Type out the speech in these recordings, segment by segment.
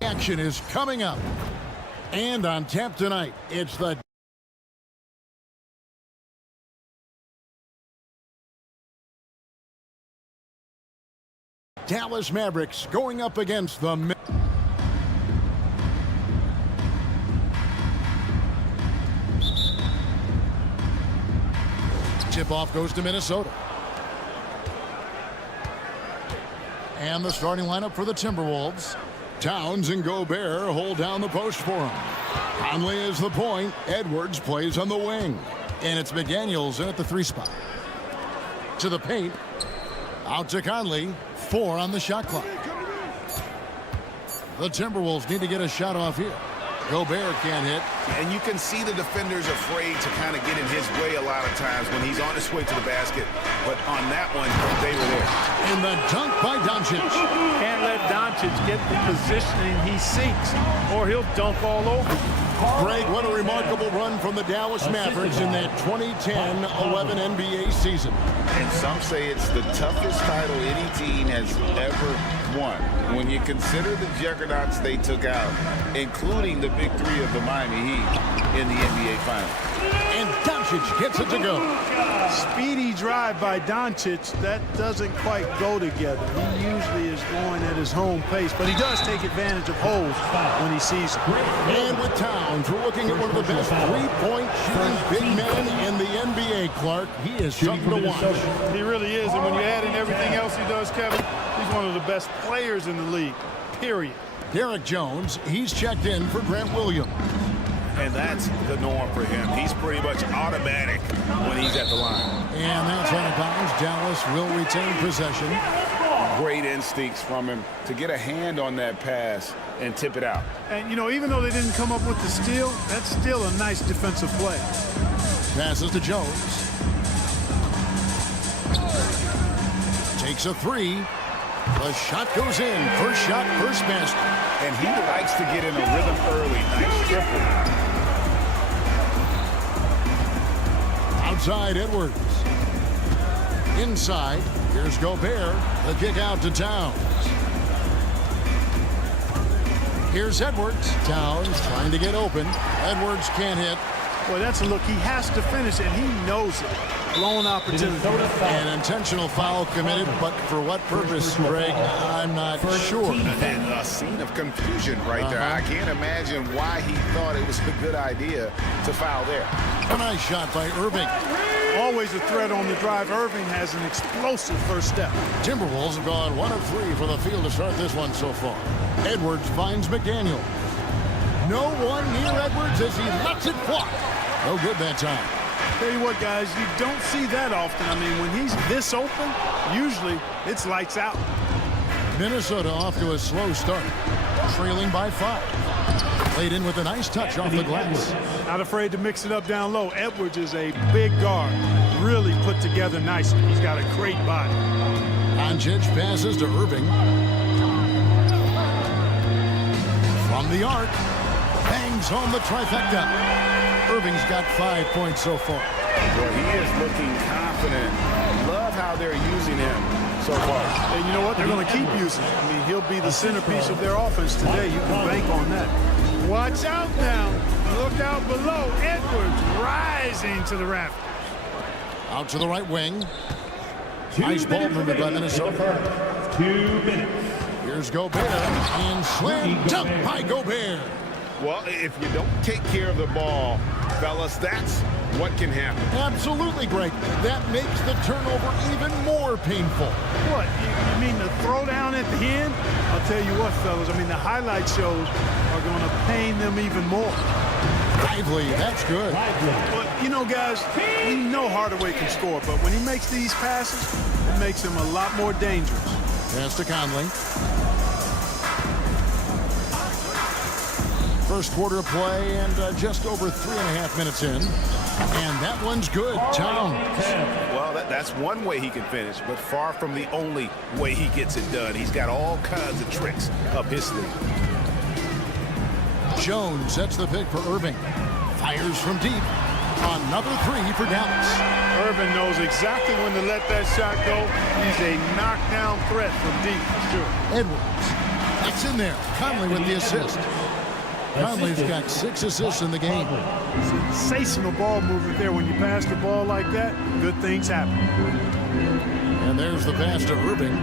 Action is coming up. And on tap tonight, it's the Dallas Mavericks going up against the tip-off goes to Minnesota. And the starting lineup for the Timberwolves. Towns and Gobert hold down the post for him. Conley is the point. Edwards plays on the wing. And it's McDaniels in at the 3 spot. To the paint. Out to Conley. 4 on the shot clock. The Timberwolves need to get a shot off here. Gobert can't hit. And you can see the defenders afraid to kind of get in his way a lot of times when he's on his way to the basket. But on that one, they were there. And the dunk by Doncic. Can't let Doncic get the positioning he seeks, or he'll dunk all over. Greg, what a remarkable run from the Dallas Mavericks in that 2010-11 NBA season. And some say it's the toughest title any team has ever won. When you consider the juggernauts they took out, including the big 3 of the Miami Heat in the NBA Finals. And Doncic gets it to go. Speedy drive by Doncic, that doesn't quite go together. He usually is going at his home pace, but he does take advantage of holes when he sees them. And with Towns, we're looking at one of the best three-point shooting big men in the NBA, Clark. He is something to watch. He really is, and when you add in everything else he does, Kevin, he's one of the best players in the league, period. Derek Jones, he's checked in for Grant Williams. And that's the norm for him. He's pretty much automatic when he's at the line. And that's out of bounds. Dallas will retain possession. Great instincts from him to get a hand on that pass and tip it out. And, you know, even though they didn't come up with the steal, that's still a nice defensive play. Passes to Jones. Takes a 3. The shot goes in. First shot, first basket. And he likes to get in a rhythm early. Nice triple. Outside, Edwards. Inside, here's Gobert. The kick out to Towns. Here's Edwards. Towns trying to get open. Edwards can't hit. Boy, that's a look. He has to finish, and he knows it. Blown opportunity. An intentional foul committed, but for what purpose, Greg? I'm not sure. And a scene of confusion right there. I can't imagine why he thought it was a good idea to foul there. A nice shot by Irving. Always a threat on the drive. Irving has an explosive first step. Timberwolves have gone 1 of 3 for the field to start this one so far. Edwards finds McDaniel. No one near Edwards as he lets it fly. No good that time. Tell you what, guys, you don't see that often. I mean, when he's this open, usually it's lights out. Minnesota off to a slow start, trailing by 5. Played in with a nice touch off the glass. Not afraid to mix it up down low. Edwards is a big guard, really put together nicely. He's got a great body. Doncic passes to Irving. From the arc, bangs home the trifecta. Irving's got 5 points so far. Well, he is looking confident. Love how they're using him so far. And you know what? They're going to keep using him. I mean, he'll be the centerpiece of their offense today. You can bank on that. Watch out now. Look out below. Edwards rising to the rafters. Out to the right wing. Nice ball movement by Minnesota. 2 minutes. Here's Gobert. And slam dunk by Gobert. Well, if you don't take care of the ball, fellas, that's what can happen. Absolutely, Greg. That makes the turnover even more painful. What? You mean the throwdown at the end? I'll tell you what, fellas. I mean, the highlight shows are going to pain them even more. Lively. That's good. But, you know, guys, we know Hardaway can score, but when he makes these passes, it makes him a lot more dangerous. Pass to Conley. First quarter of play and just over 3.5 minutes in. And that one's good. Towns. Well, that's one way he can finish, but far from the only way he gets it done. He's got all kinds of tricks up his sleeve. Jones sets the pick for Irving. Fires from deep. Another three for Dallas. Irving knows exactly when to let that shot go. He's a knockdown threat from deep, for sure. Edwards. That's in there. Conley with the assist. Conley's got 6 assists in the game. Sensational ball movement there. When you pass the ball like that, good things happen. And there's the pass to Irving.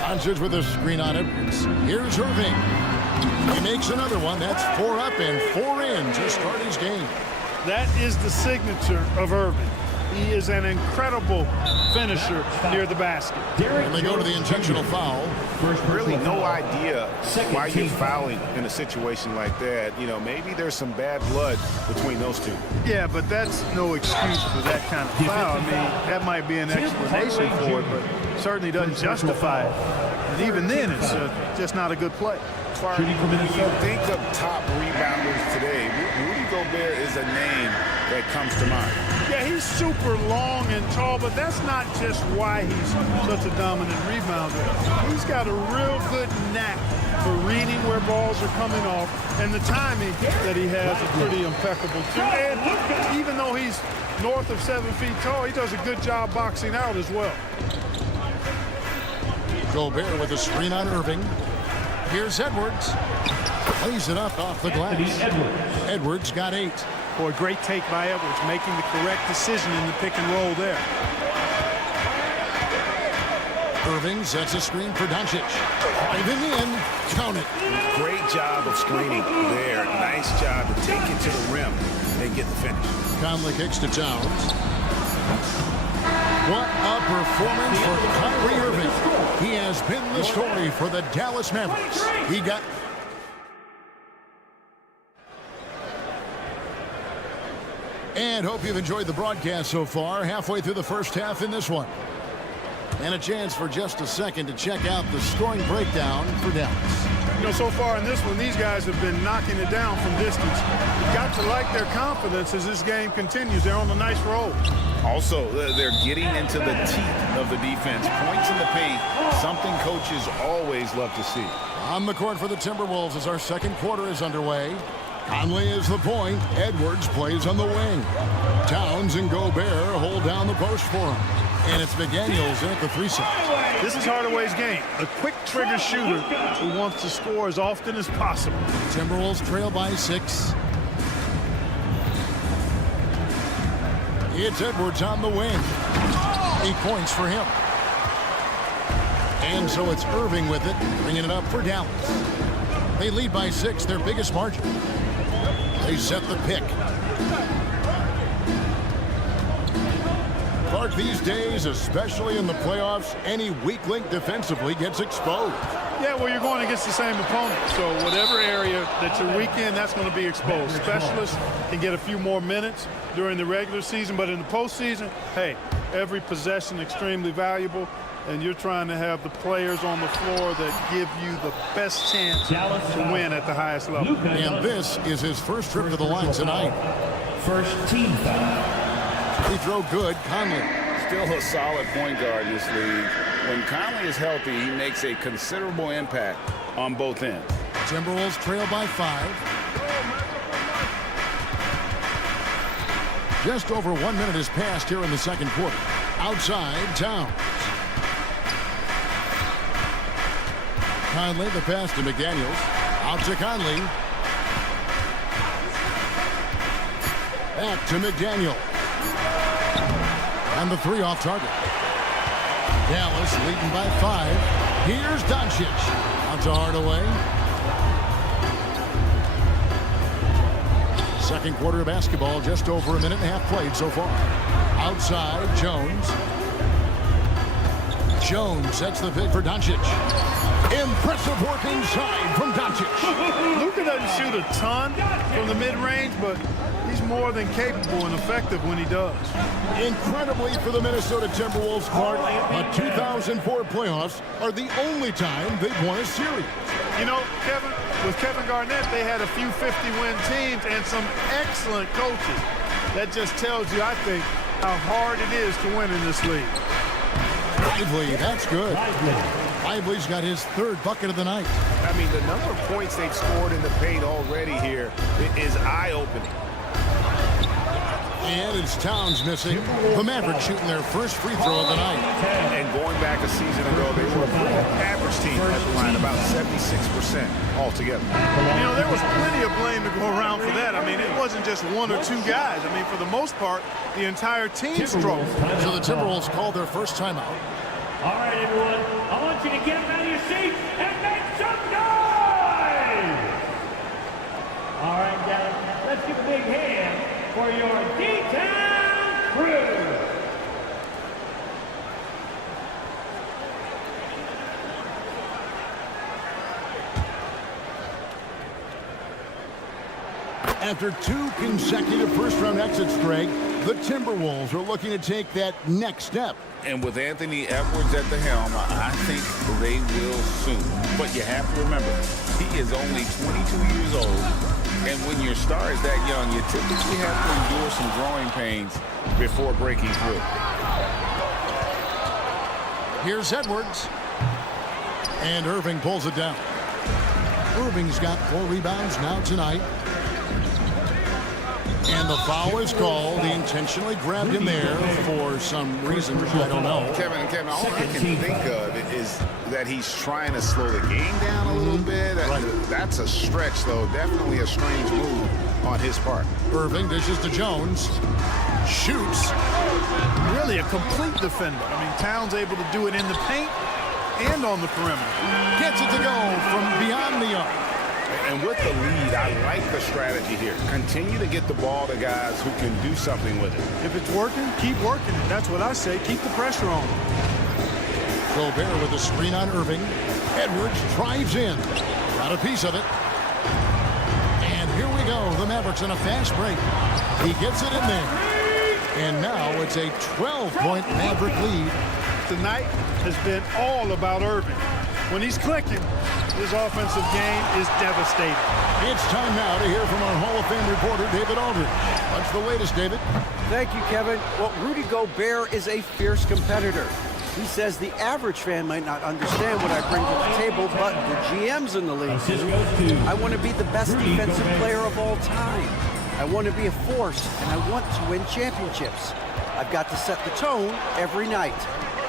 Doncic with a screen on Edwards. Here's Irving. He makes another one. That's 4 up and 4 in to start his game. That is the signature of Irving. He is an incredible finisher near the basket. And they go to the intentional foul. Really no idea why you're fouling in a situation like that. You know, maybe there's some bad blood between those two. Yeah, but that's no excuse for that kind of foul. I mean, that might be an explanation for it, but certainly doesn't justify it. And even then, it's just not a good play. When you think of top rebounders today, Rudy Gobert is a name that comes to mind. Yeah, he's super long and tall, but that's not just why he's such a dominant rebounder. He's got a real good knack for reading where balls are coming off, and the timing that he has is pretty impeccable too. And even though he's north of 7 feet tall, he does a good job boxing out as well. Gobert with a screen on Irving. Here's Edwards. Plays it up off the glass. Edwards got 8. Boy, great take by Edwards, making the correct decision in the pick and roll there. Irving sets a screen for Doncic. Driving in. Count it. Great job of screening there. Nice job to take it to the rim and get the finish. Conley kicks to Towns. What a performance for Kyrie Irving. He has been the story for the Dallas Mavericks. He got... And hope you've enjoyed the broadcast so far. Halfway through the first half in this one. And a chance for just a second to check out the scoring breakdown for Dallas. You know, so far in this one, these guys have been knocking it down from distance. You've got to like their confidence as this game continues. They're on a nice roll. Also, they're getting into the teeth of the defense. Points in the paint, something coaches always love to see. On the court for the Timberwolves as our second quarter is underway. Conley is the point. Edwards plays on the wing. Towns and Gobert hold down the post for him. And it's McDaniels in at the 3 set. This is Hardaway's game. A quick trigger shooter who wants to score as often as possible. Timberwolves trail by 6. It's Edwards on the wing. 8 points for him. And so it's Irving with it, bringing it up for Dallas. They lead by 6, their biggest margin. They set the pick. Clark, these days, especially in the playoffs, any weak link defensively gets exposed. Yeah, well, you're going against the same opponent. So whatever area that you're weak in, that's going to be exposed. Specialists can get a few more minutes during the regular season, but in the postseason, hey, every possession extremely valuable, and you're trying to have the players on the floor that give you the best chance to win at the highest level. And this is his first trip to the line tonight. First team foul. Free throw good, Conley. Still a solid point guard in this league. When Conley is healthy, he makes a considerable impact on both ends. Timberwolves trail by 5. Just over 1 minute has passed here in the second quarter. Outside, Towns. Conley, the pass to McDaniels. Out to Conley. Back to McDaniel. And the 3 off target. Dallas leading by 5. Here's Doncic. Out to Hardaway. Second quarter of basketball, just over 1.5 minutes played so far. Outside, Jones. Jones sets the pick for Doncic. Impressive work inside from Doncic. Luka doesn't shoot a ton from the mid-range, but he's more than capable and effective when he does. Incredibly for the Minnesota Timberwolves, Clark, the 2004 playoffs are the only time they've won a series. You know, Kevin, with Kevin Garnett, they had a few 50-win teams and some excellent coaches. That just tells you, I think, how hard it is to win in this league. Lively, that's good. Lively's got his third bucket of the night. I mean, the number of points they've scored in the paint already here is eye-opening. And it's Towns missing. The Mavericks shooting their first free throw of the night. And going back a season ago, they were a pretty average team at the line, about 76% altogether. You know, there was plenty of blame to go around for that. I mean, it wasn't just one or two guys. I mean, for the most part, the entire team struggled. So the Timberwolves called their first timeout. All right, everyone. I want you to get out of your seats and make some noise! All right, guys, let's give a big hand for your D-Town crew. After two consecutive first-round exits, Greg, the Timberwolves are looking to take that next step. And with Anthony Edwards at the helm, I think they will soon. But you have to remember, he is only 22 years old. And when your star is that young, you typically have to endure some growing pains before breaking through. Here's Edwards. And Irving pulls it down. Irving's got 4 rebounds now tonight. And the foul is called. He intentionally grabbed him there for some reason. I don't know. Kevin, all I can think of is that he's trying to slow the game down a little bit. Right. That's a stretch, though. Definitely a strange move on his part. Irving dishes to Jones. Shoots. Really a complete defender. I mean, Towns able to do it in the paint and on the perimeter. Gets it to go from beyond the arc. And with the lead, I like the strategy here. Continue to get the ball to guys who can do something with it. If it's working, keep working it. That's what I say. Keep the pressure on. Gobert with a screen on Irving. Edwards drives in. Got a piece of it. And here we go. The Mavericks on a fast break. He gets it in there. And now it's a 12-point Maverick lead. Tonight has been all about Irving. When he's clicking, his offensive game is devastating. It's time now to hear from our Hall of Fame reporter, David Aldridge. What's the latest, David? Thank you, Kevin. Well, Rudy Gobert is a fierce competitor. He says the average fan might not understand what I bring to the table, but the GMs in the league do. I want to be the best defensive player of all time. I want to be a force, and I want to win championships. I've got to set the tone every night.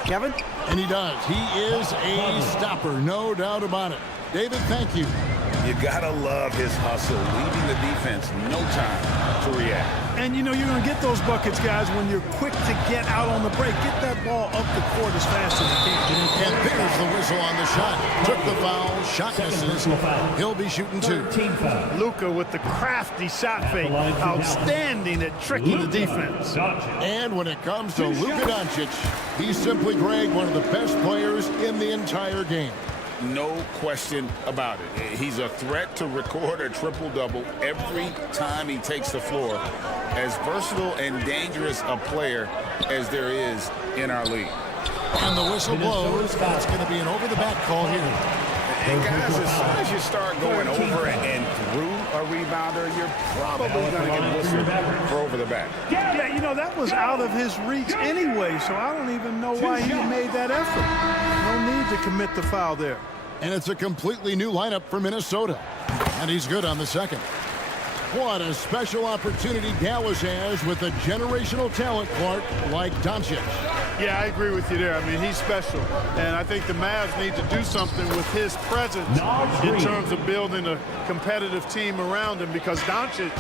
Kevin? And he does. He is a stopper, no doubt about it. David, thank you. You gotta love his hustle, leaving the defense no time to react. And you know you're going to get those buckets, guys, when you're quick to get out on the break. Get that ball up the court as fast as you can. And there's the whistle on the shot. Took the foul, shot misses. He'll be shooting 2. Luka with the crafty shot fake. Outstanding at tricking the defense. And when it comes to Luka Doncic, he's simply, Greg, one of the best players in the entire game. No question about it. He's a threat to record a triple-double every time he takes the floor. As versatile and dangerous a player as there is in our league. And the whistle blows. It's going to be an over-the-back call here. And guys, as soon as you start going over and through a rebounder, you're probably going to get whistled for over the back. Yeah, you know, that was out of his reach anyway, so I don't even know why he made that effort. No need to commit the foul there. And it's a completely new lineup for Minnesota. And he's good on the second. What a special opportunity Dallas has with a generational talent, Clark, like Doncic. Yeah, I agree with you there. I mean, he's special. And I think the Mavs need to do something with his presence in terms of building a competitive team around him, because Doncic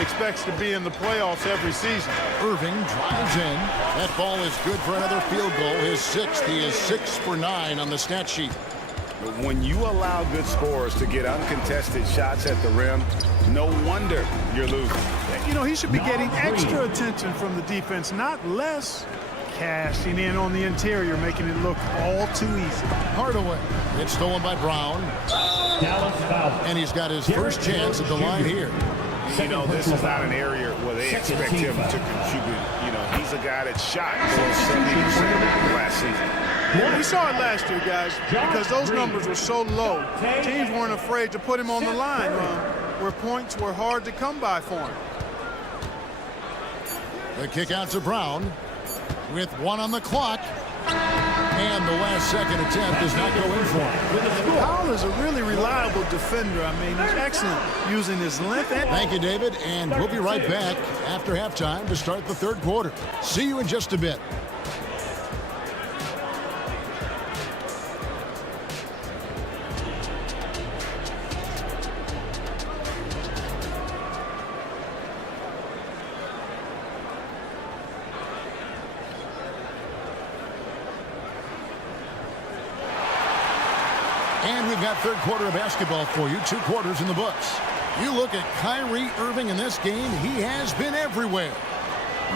expects to be in the playoffs every season. Irving drives in. That ball is good for another field goal. His 6th. He is 6 for 9 on the stat sheet. When you allow good scorers to get uncontested shots at the rim, no wonder you're losing. You know, he should be getting extra attention from the defense, not less. Cashing in on the interior, making it look all too easy. Hardaway. It's stolen by Brown. And he's got his first chance at the line here. You know, this is not an area where they expect him to contribute. You know, he's a guy that shot below 70% last season. We saw it last year, guys, because those numbers were so low. Teams weren't afraid to put him on the line where points were hard to come by for him. The kick out to Brown with 1 on the clock. And the last second attempt does not go in for him. Powell is a really reliable defender. I mean, he's excellent using his length. Thank you, David. And we'll be right back after halftime to start the third quarter. See you in just a bit. And we've got third quarter of basketball for you. 2 quarters in the books. You look at Kyrie Irving in this game. He has been everywhere.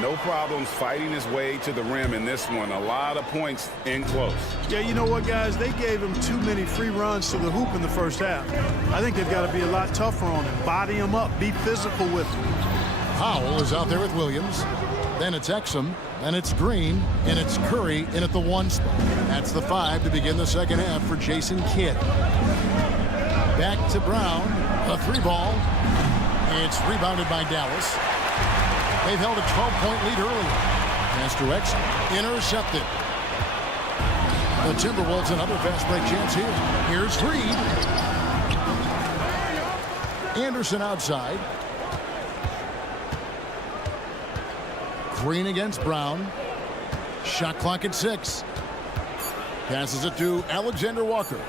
No problems fighting his way to the rim in this one. A lot of points in close. Yeah, you know what, guys? They gave him too many free runs to the hoop in the first half. I think they've got to be a lot tougher on him. Body him up. Be physical with him. Powell is out there with Williams. Then it's Exum. Then it's Green. And it's Curry in at the 1 spot. That's the 5 to begin the second half for Jason Kidd. Back to Brown. A 3-ball. It's rebounded by Dallas. They've held a 12-point lead earlier. Pass to Exum. Intercepted. The Timberwolves another fast break chance here. Here's Reed. Anderson outside. Green against Brown. Shot clock at 6. Passes it to Alexander Walker.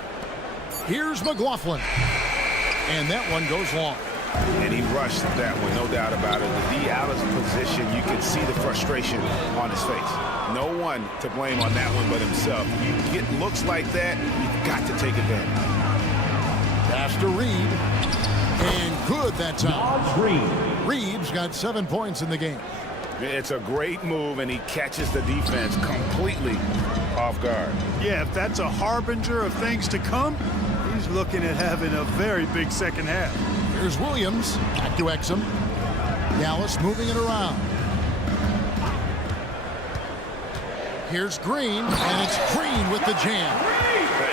Here's McLaughlin. And that one goes long. And he rushed that one, no doubt about it. With D out of position, you can see the frustration on his face. No one to blame on that one but himself. You get looks like that, you've got to take advantage. Pass to Reed. And good that time. Reed's got 7 points in the game. It's a great move, and he catches the defense completely off guard. Yeah, if that's a harbinger of things to come, he's looking at having a very big second half. Here's Williams. Back to Exum. Dallas moving it around. Here's Green, and it's Green with the jam.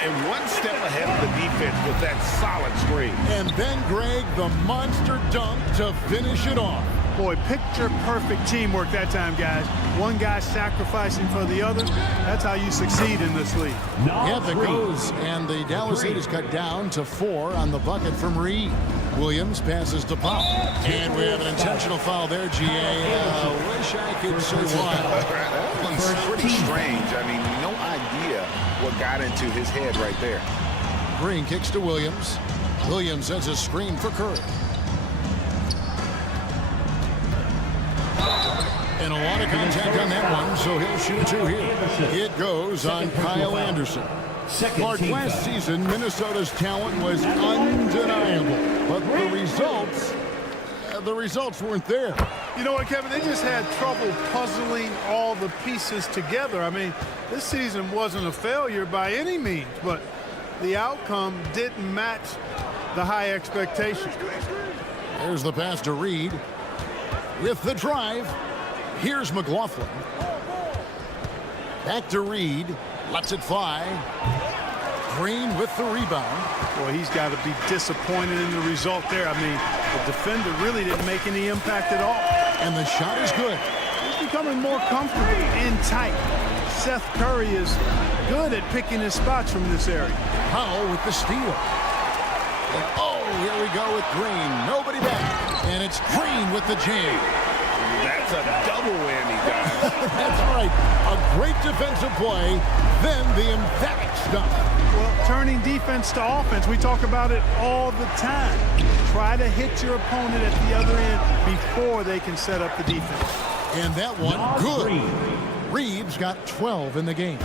And one step ahead of the defense with that solid screen. And then Greg, the monster dunk to finish it off. Boy, picture-perfect teamwork that time, guys. One guy sacrificing for the other. That's how you succeed in this league. Yeah, it goes. And the Dallas lead is cut down to 4 on the bucket from Reed. Williams passes to Powell. And we have an intentional foul there, GA. Wish I could say why. That one's pretty strange. I mean, no idea what got into his head right there. Green kicks to Williams. Williams sends a screen for Curry. And a lot of contact on that one, so he'll shoot 2 here. It goes on Kyle Anderson. Mark, last season, Minnesota's talent was undeniable, but the results weren't there. You know what, Kevin? They just had trouble puzzling all the pieces together. I mean, this season wasn't a failure by any means, but the outcome didn't match the high expectations. There's the pass to Reed. With the drive, here's McLaughlin. Back to Reed. Lets it fly. Green with the rebound. Boy, he's got to be disappointed in the result there. I mean, the defender really didn't make any impact at all. And the shot is good. He's becoming more comfortable in tight. Seth Curry is good at picking his spots from this area. Powell with the steal. And oh, here we go with Green. Nobody back. And it's Green with the jam. That's a double whammy, guys. That's right. A great defensive play, then the emphatic stuff. Well, turning defense to offense, we talk about it all the time. Try to hit your opponent at the other end before they can set up the defense. And that one, good. Reeves got 12 in the game.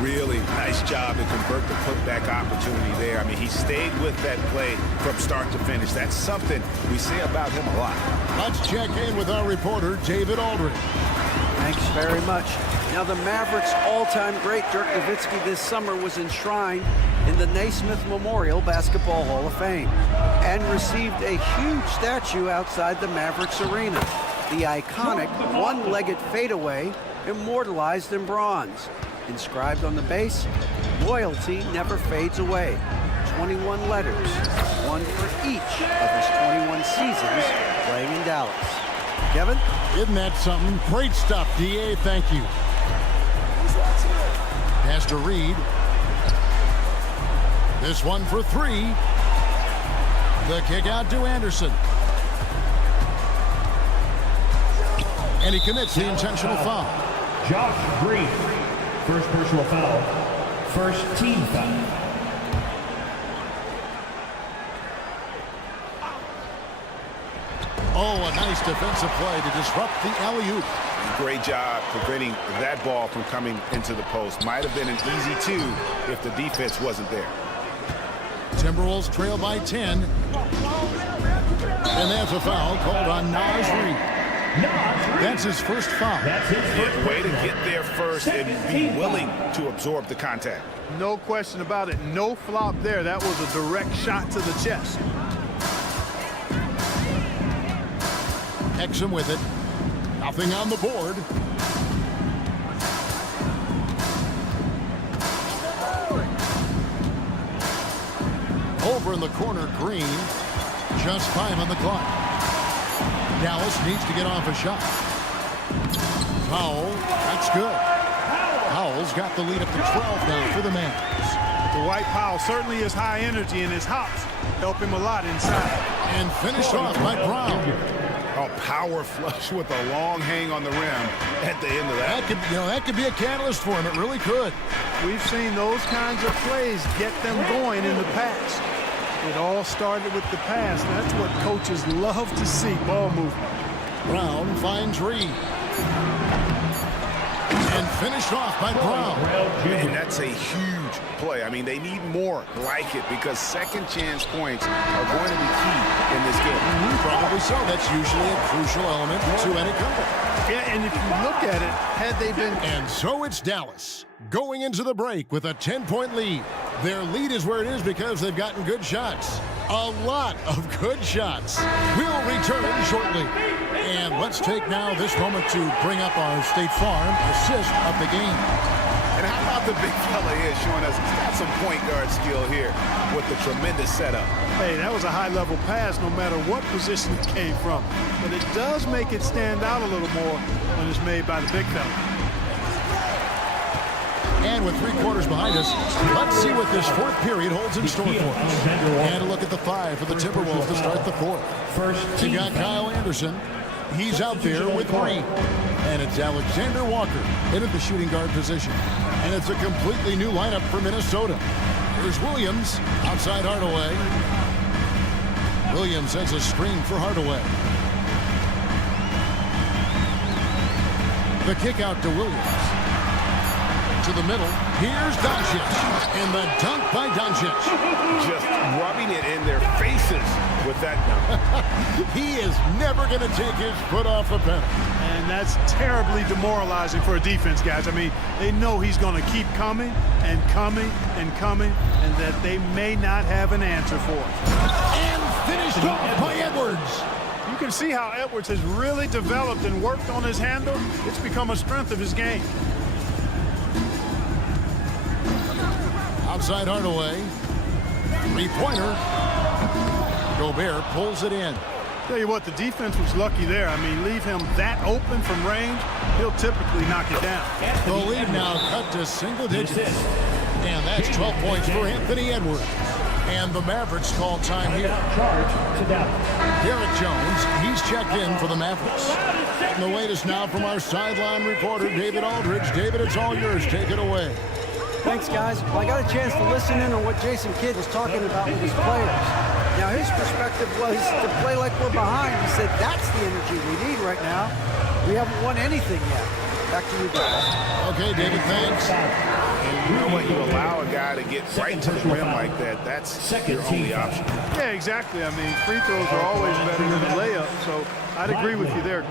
Really nice job to convert the putback opportunity there. I mean, he stayed with that play from start to finish. That's something we say about him a lot. Let's check in with our reporter, David Aldridge. Thanks very much. Now, the Mavericks' all-time great Dirk Nowitzki this summer was enshrined in the Naismith Memorial Basketball Hall of Fame and received a huge statue outside the Mavericks arena. The iconic one-legged fadeaway immortalized in bronze. Inscribed on the base, loyalty never fades away. 21 letters, one for each of his 21 seasons playing in Dallas. Kevin? Isn't that something? Great stuff, D.A. Thank you. Pass to Reed. This one for three. The kick out to Anderson. And he commits the intentional foul. Josh Green, first personal foul, first team foul. Oh, a nice defensive play to disrupt the alley-oop. Great job preventing that ball from coming into the post. Might have been an easy two if the defense wasn't there. Timberwolves trail by 10. And that's a foul called on Naz Reid. That's his first foul. Yeah, way to get there first and be willing to absorb the contact. No question about it. No flop there. That was a direct shot to the chest. Exum with it. Nothing on the board. Over in the corner, Green. Just 5 on the clock. Dallas needs to get off a shot. Powell, that's good. Powell's got the lead up to 12 now for the Mavericks. Dwight Powell certainly is high energy, and his hops help him a lot inside. And finished off by Brown. A power flush with a long hang on the rim at the end of that. That could be a catalyst for him. It really could. We've seen those kinds of plays get them going in the past. It all started with the pass. That's what coaches love to see, ball movement. Brown finds Reed. And finished off by Brown. And that's a huge play. I mean, they need more like it because second chance points are going to be key in this game. Probably so. That's usually a crucial element to any comeback. Yeah, and if you look at it, had they been... And so it's Dallas going into the break with a 10-point lead. Their lead is where it is because they've gotten good shots. A lot of good shots. We'll return shortly. And let's take now this moment to bring up our State Farm assist of the game. And how about the big fella here showing us he's got some point guard skill here with the tremendous setup. Hey, that was a high-level pass no matter what position it came from. But it does make it stand out a little more when it's made by the big fella. And with 3 quarters behind us, let's see what this fourth period holds in store for us. And a look at the 5 for the Timberwolves to start the fourth. You got Kyle Anderson. He's out there with Reed. And it's Alexander Walker into the shooting guard position. And it's a completely new lineup for Minnesota. Here's Williams outside Hardaway. Williams has a screen for Hardaway. The kick out to Williams. To the middle. Here's Doncic. And the dunk by Doncic. Just rubbing it in their faces with that dunk. He is never going to take his foot off the pedal. And that's terribly demoralizing for a defense, guys. I mean, they know he's going to keep coming and coming and coming, and that they may not have an answer for it. And finished off by Edwards. You can see how Edwards has really developed and worked on his handle. It's become a strength of his game. Outside Hardaway. 3-pointer. Gobert pulls it in. Tell you what, the defense was lucky there. I mean, leave him that open from range, he'll typically knock it down. The lead now cut to single digits. And that's 12 points for Anthony Edwards. And the Mavericks call time here. Garrett Jones, he's checked in for the Mavericks. And the latest now from our sideline reporter, David Aldridge. David, it's all yours. Take it away. Thanks, guys. Well, I got a chance to listen in on what Jason Kidd was talking about with his players. Now, his perspective was to play like we're behind. He said, that's the energy we need right now. We haven't won anything yet. Back to you guys. Okay, David, thanks. And you know what? You allow a guy to get right to the rim like that. That's your only option. Yeah, exactly. I mean, free throws are always better than a layup, so I'd agree with you there.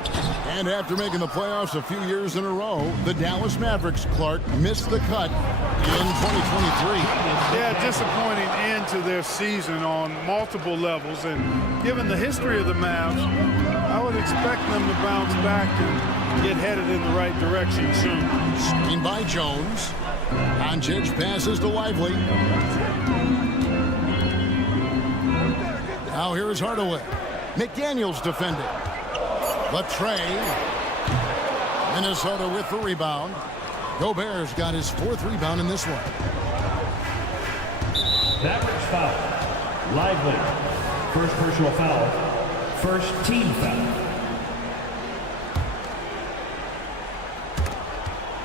And after making the playoffs a few years in a row, the Dallas Mavericks, Clark, missed the cut in 2023. Yeah, disappointing end to their season on multiple levels. And given the history of the Mavs, I would expect them to bounce back and get headed in the right direction soon. Screen by Jones. Doncic passes to Lively. Now here is Hardaway. McDaniels defending. Latrey. Minnesota with the rebound. Gobert's got his 4th rebound in this one. Mavericks foul. Lively. First personal foul. First team foul.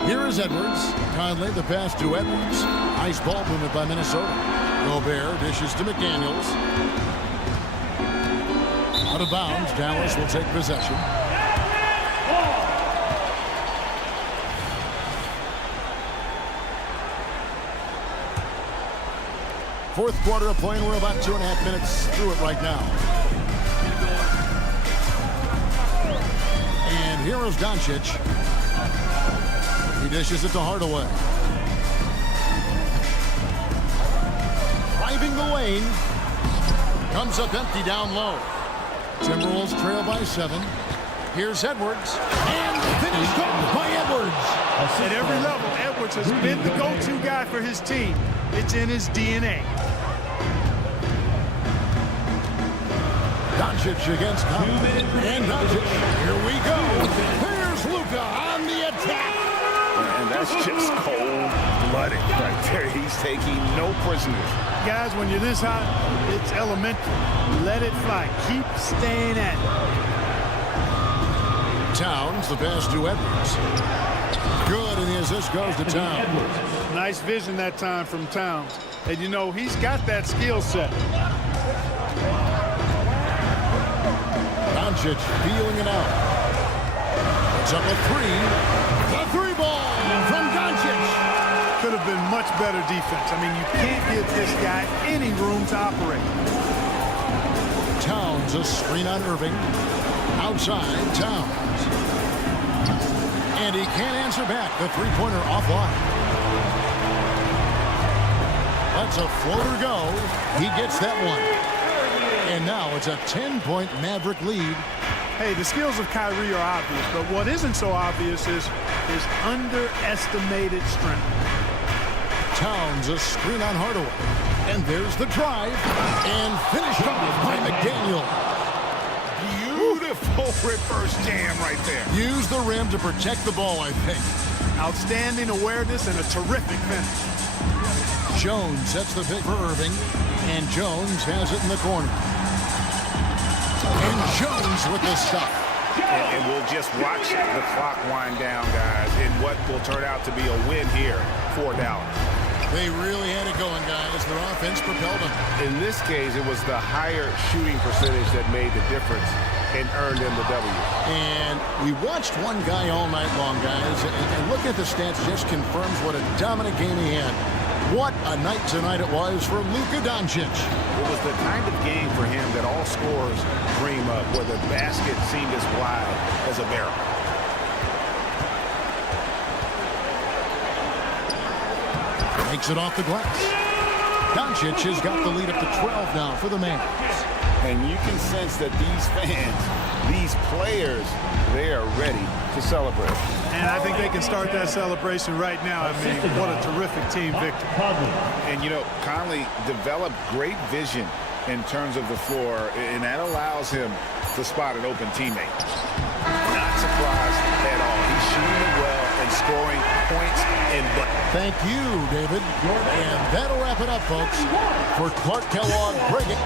Here is Edwards. Conley the pass to Edwards. Nice ball movement by Minnesota. Gobert dishes to McDaniels. Out of bounds. Dallas will take possession. Fourth quarter of play, and we're about 2.5 minutes through it right now. And here is Doncic. He dishes it to Hardaway. Driving the lane. Comes up empty down low. Timberwolves trail by 7. Here's Edwards. And finished off by Edwards. At every level, Edwards has been the go-to guy for his team. It's in his DNA. Doncic against Conley. And Doncic. Here we go. Here's Luka on the attack. And that's just cold-blooded right there. He's taking no prisoners. Guys, when you're this hot, it's elemental. Let it fly. Keep staying at it. Towns, the pass to Edwards. Good, and the assist goes to Towns. Nice vision that time from Towns. And, you know, he's got that skill set. Doncic feeling it out. Puts up a 3. The 3 ball from Doncic. Could have been much better defense. I mean, you can't give this guy any room to operate. Towns, a screen on Irving. Outside, Towns. And he can't answer back. The three-pointer offline. Lets a floater go. He gets that one. And now it's a 10-point Maverick lead. Hey, the skills of Kyrie are obvious, but what isn't so obvious is his underestimated strength. Towns, a screen on Hardaway. And there's the drive. And finished off by McDaniel. Beautiful reverse jam right there. Use the rim to protect the ball, I think. Outstanding awareness and a terrific finish. Jones sets the pick for Irving. And Jones has it in the corner. And Jones with the stop. And we'll just watch the clock wind down, guys, in what will turn out to be a win here for Dallas. They really had it going, guys. Their offense propelled them. In this case, it was the higher shooting percentage that made the difference and earned them the W. And we watched one guy all night long, guys. And looking at the stats just confirms what a dominant game he had. What a night tonight it was for Luka Doncic. It was the kind of game for him that all scorers dream of, where the basket seemed as wide as a barrel. Takes it off the glass. Doncic has got the lead up to 12 now for the Mavs. And you can sense that these fans, these players, they are ready to celebrate. And I think they can start that celebration right now. I mean, what a terrific team victory. And, you know, Conley developed great vision in terms of the floor, and that allows him to spot an open teammate. Not surprised at all. He's shooting it well and scoring points in bucket. Thank you, David. And that'll wrap it up, folks. For Clark Kellogg, Brigham.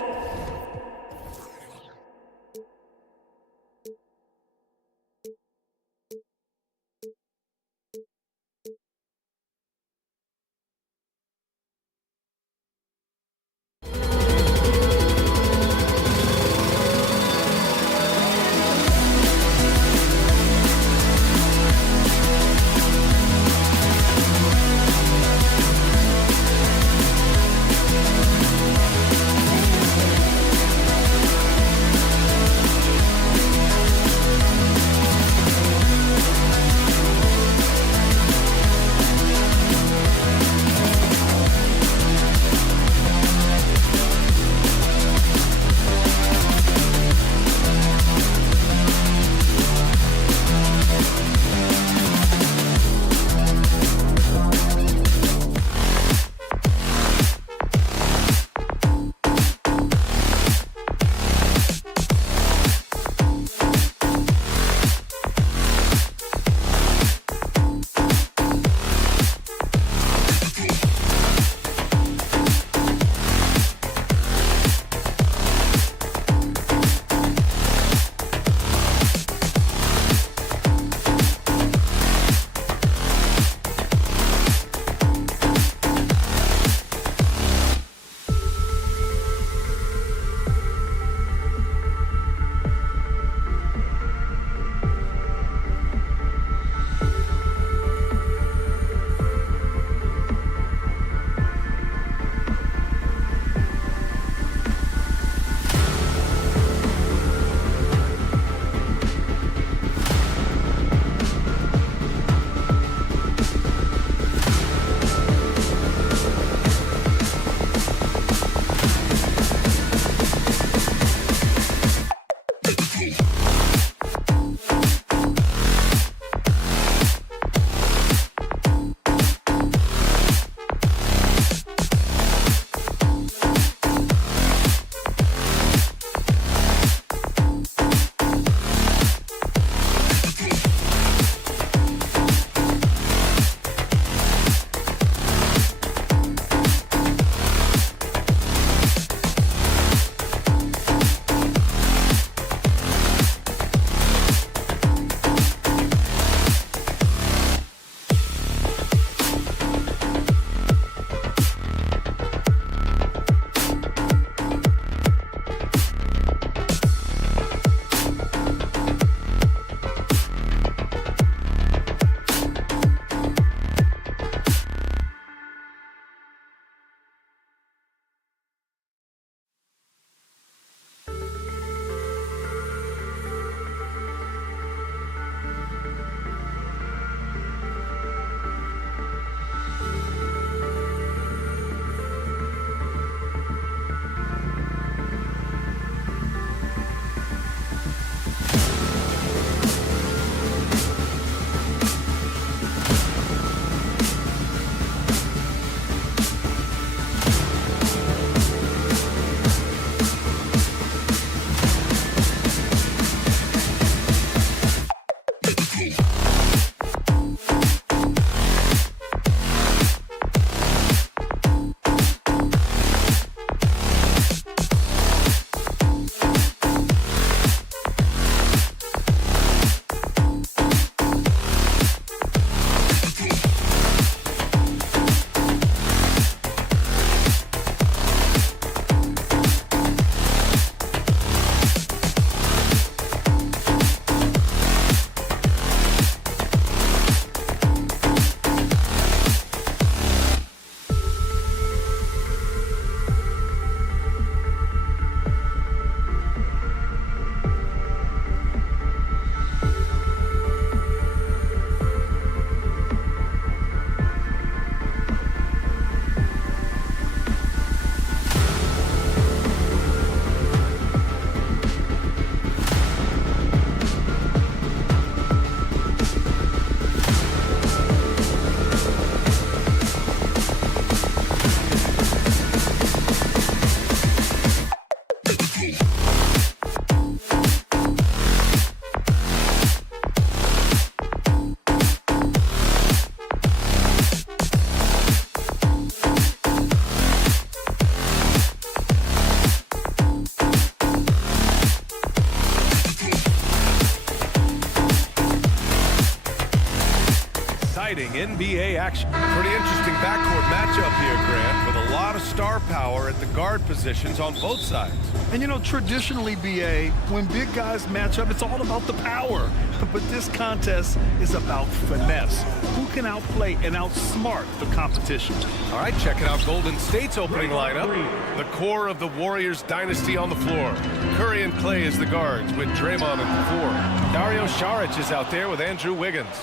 exciting NBA action. Pretty interesting backcourt matchup here, Grant, with a lot of star power at the guard positions on both sides. And you know, traditionally, BA, when big guys match up, it's all about the power. But this contest is about finesse. Who can outplay and outsmart the competition? All right, checking out Golden State's opening lineup. The core of the Warriors dynasty on the floor. Curry and Clay as the guards with Draymond at the 4. Dario Saric is out there with Andrew Wiggins.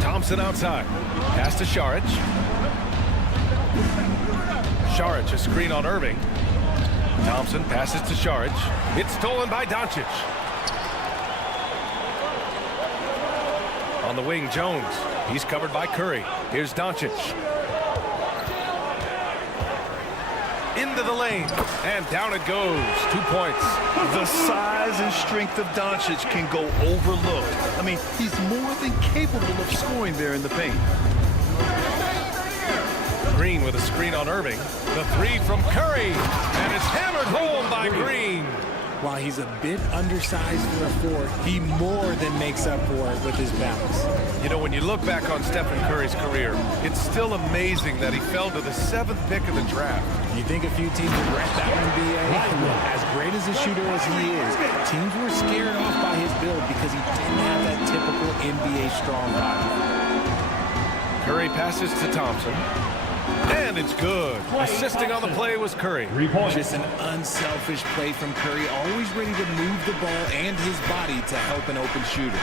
Thompson outside. Pass to Saric. Saric, a screen on Irving. Thompson passes to Saric. It's stolen by Doncic. On the wing, Jones. He's covered by Curry. Here's Doncic. Into the lane, and down it goes. 2 points. The size and strength of Doncic can go overlooked. I mean, he's more than capable of scoring there in the paint. Green with a screen on Irving. The 3 from Curry, and it's hammered home by Green. While he's a bit undersized for a 4, he more than makes up for it with his bounce. You know, when you look back on Stephen Curry's career, it's still amazing that he fell to the 7th pick of the draft. You think a few teams would rank that one, BA? As great as a shooter as he is, teams were scared off by his build because he didn't have that typical NBA strong body. Curry passes to Thompson. And it's good. Assisting on the play was Curry. Just an unselfish play from Curry, always ready to move the ball and his body to help an open shooter.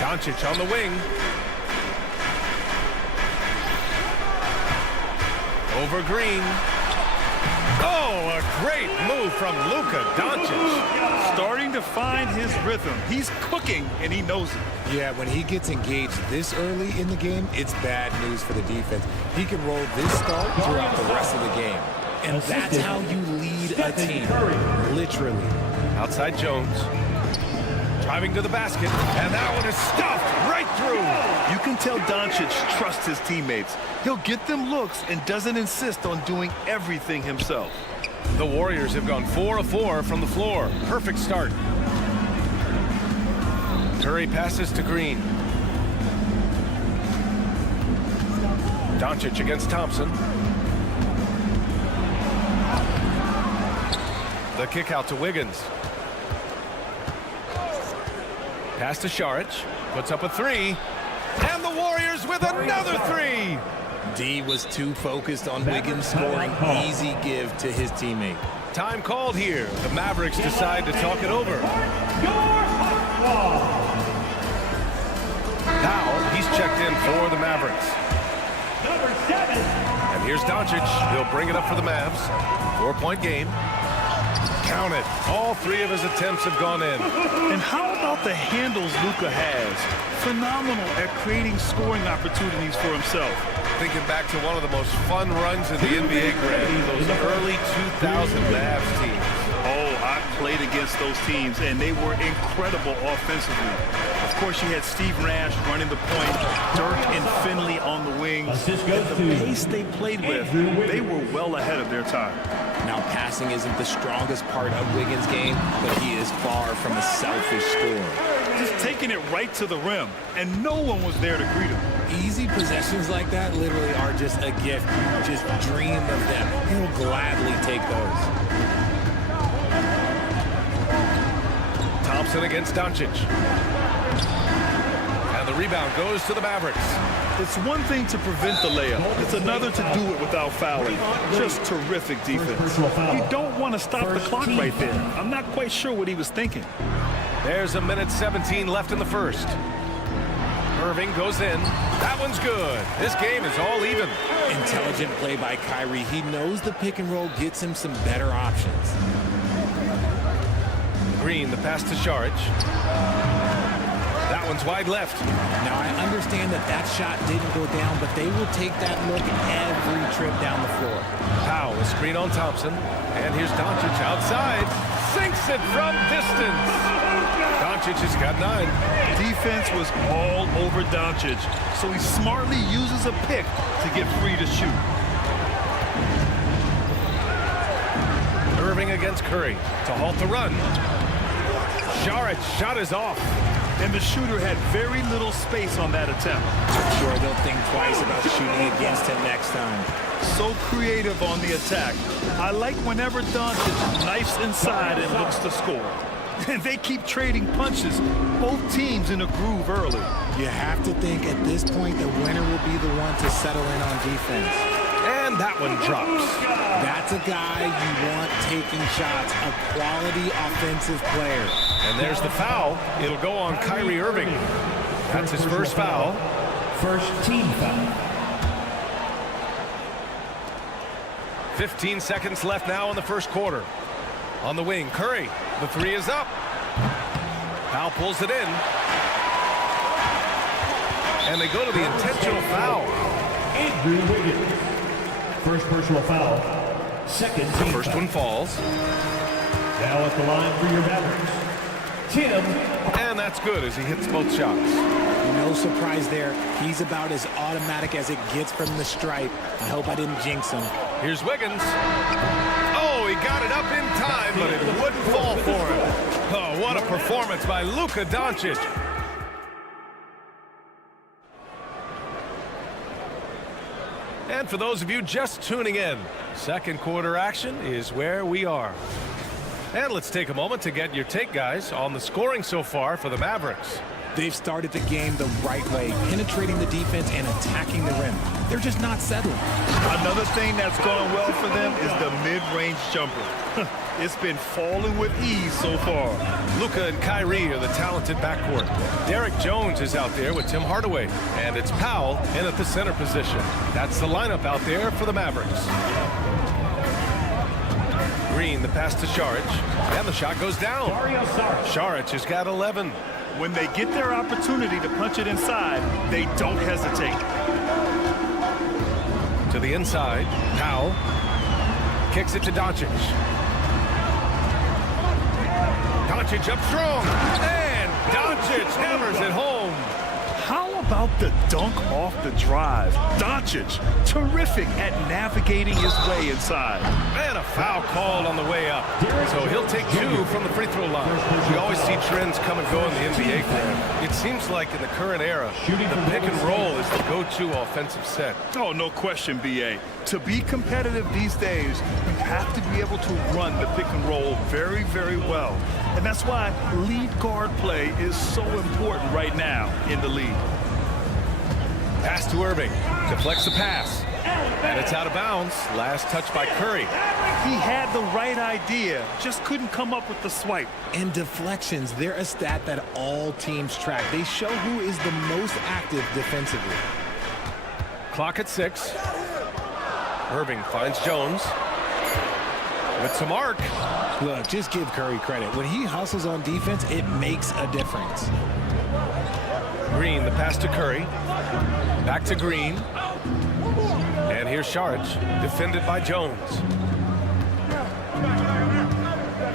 Doncic on the wing. Over Green. Oh, a great move from Luka Doncic. Starting to find his rhythm. He's cooking, and he knows it. Yeah, when he gets engaged this early in the game, it's bad news for the defense. He can roll this start throughout the rest of the game. And that's how you lead a team, literally. Outside Jones. Driving to the basket, and that one is stuffed right through. You can tell Doncic trusts his teammates. He'll get them looks and doesn't insist on doing everything himself. The Warriors have gone 4 of 4 from the floor. Perfect start. Curry passes to Green. Doncic against Thompson. The kick out to Wiggins. Pass to Saric. Puts up a 3. And the Warriors with another 3. D was too focused on Wiggins scoring. Easy give to his teammate. Time called here. The Mavericks decide to talk it over. Powell, he's checked in for the Mavericks. Number 7. And here's Doncic. He'll bring it up for the Mavs. 4-point game. Count it. All 3 of his attempts have gone in. And how about the handles Luka has? Phenomenal at creating scoring opportunities for himself. Thinking back to one of the most fun runs in the NBA, Grant, those early 2000 Mavs teams. Oh, I played against those teams, and they were incredible offensively. Of course, you had Steve Nash running the point, Dirk and Finley on the wings. At the pace they played with, they were well ahead of their time. Now, passing isn't the strongest part of Wiggins' game, but he is far from a selfish scorer. Just taking it right to the rim, and no one was there to greet him. Easy possessions like that literally are just a gift. Just dream of them. He'll gladly take those. Thompson against Doncic. And the rebound goes to the Mavericks. It's one thing to prevent the layup. It's another to do it without fouling. Just terrific defense. You don't want to stop the clock right there. I'm not quite sure what he was thinking. There's 1:17 left in the first. Irving goes in. That one's good. This game is all even. Intelligent play by Kyrie. He knows the pick and roll gets him some better options. Green, the pass to Saric. That one's wide left. Now, I understand that that shot didn't go down, but they will take that look every trip down the floor. Powell, a screen on Thompson. And here's Doncic outside. Sinks it from distance. Doncic has got 9. Defense was all over Doncic, so he smartly uses a pick to get free to shoot. Irving against Curry to halt the run. Šarić shot is off. And the shooter had very little space on that attempt. I'm sure they'll think twice about shooting against him next time. So creative on the attack. I like whenever Doncic knifes inside and looks to score. They keep trading punches. Both teams in a groove early. You have to think at this point the winner will be the one to settle in on defense. And that one drops. That's a guy you want taking shots, a quality offensive player. And there's the foul. It'll go on Kyrie Irving. That's his first foul. First team foul. 15 seconds left now in the first quarter. On the wing, Curry. The three is up. Powell pulls it in. And they go to the intentional foul. Andrew Wiggins. First personal foul. Second team First foul. one falls. Now at the line for your Mavericks, Tim. And that's good as he hits both shots. No surprise there. He's about as automatic as it gets from the stripe. I hope I didn't jinx him. Here's Wiggins. Oh, he got it up in time, but it wouldn't fall for him. Oh, what a performance by Luka Doncic. And for those of you just tuning in, second quarter action is where we are. And let's take a moment to get your take, guys, on the scoring so far for the Mavericks. They've started the game the right way, penetrating the defense and attacking the rim. They're just not settling. Another thing that's going well for them is the mid-range jumper. It's been falling with ease so far. Luka and Kyrie are the talented backcourt. Derek Jones is out there with Tim Hardaway. And it's Powell in at the center position. That's the lineup out there for the Mavericks. Green, the pass to Šarić. And the shot goes down. Šarić has got 11. When they get their opportunity to punch it inside, they don't hesitate. To the inside, Powell kicks it to Doncic. Doncic up strong, and Doncic hammers it home. How about the dunk off the drive? Doncic, terrific at navigating his way inside. And a foul called on the way up. So he'll take 2 from the free throw line. We always see trends come and go in the NBA, Graham. It seems like in the current era, the pick and roll is the go-to offensive set. Oh, no question, B.A. To be competitive these days, you have to be able to run the pick and roll very, very well. And that's why lead guard play is so important right now in the league. Pass to Irving. Deflects the pass. And it's out of bounds. Last touch by Curry. He had the right idea, just couldn't come up with the swipe. And deflections, they're a stat that all teams track. They show who is the most active defensively. Clock at 6. Irving finds Jones. With some arc. Look, just give Curry credit. When he hustles on defense, it makes a difference. Green, the pass to Curry. Back to Green. And here's Šarić, defended by Jones.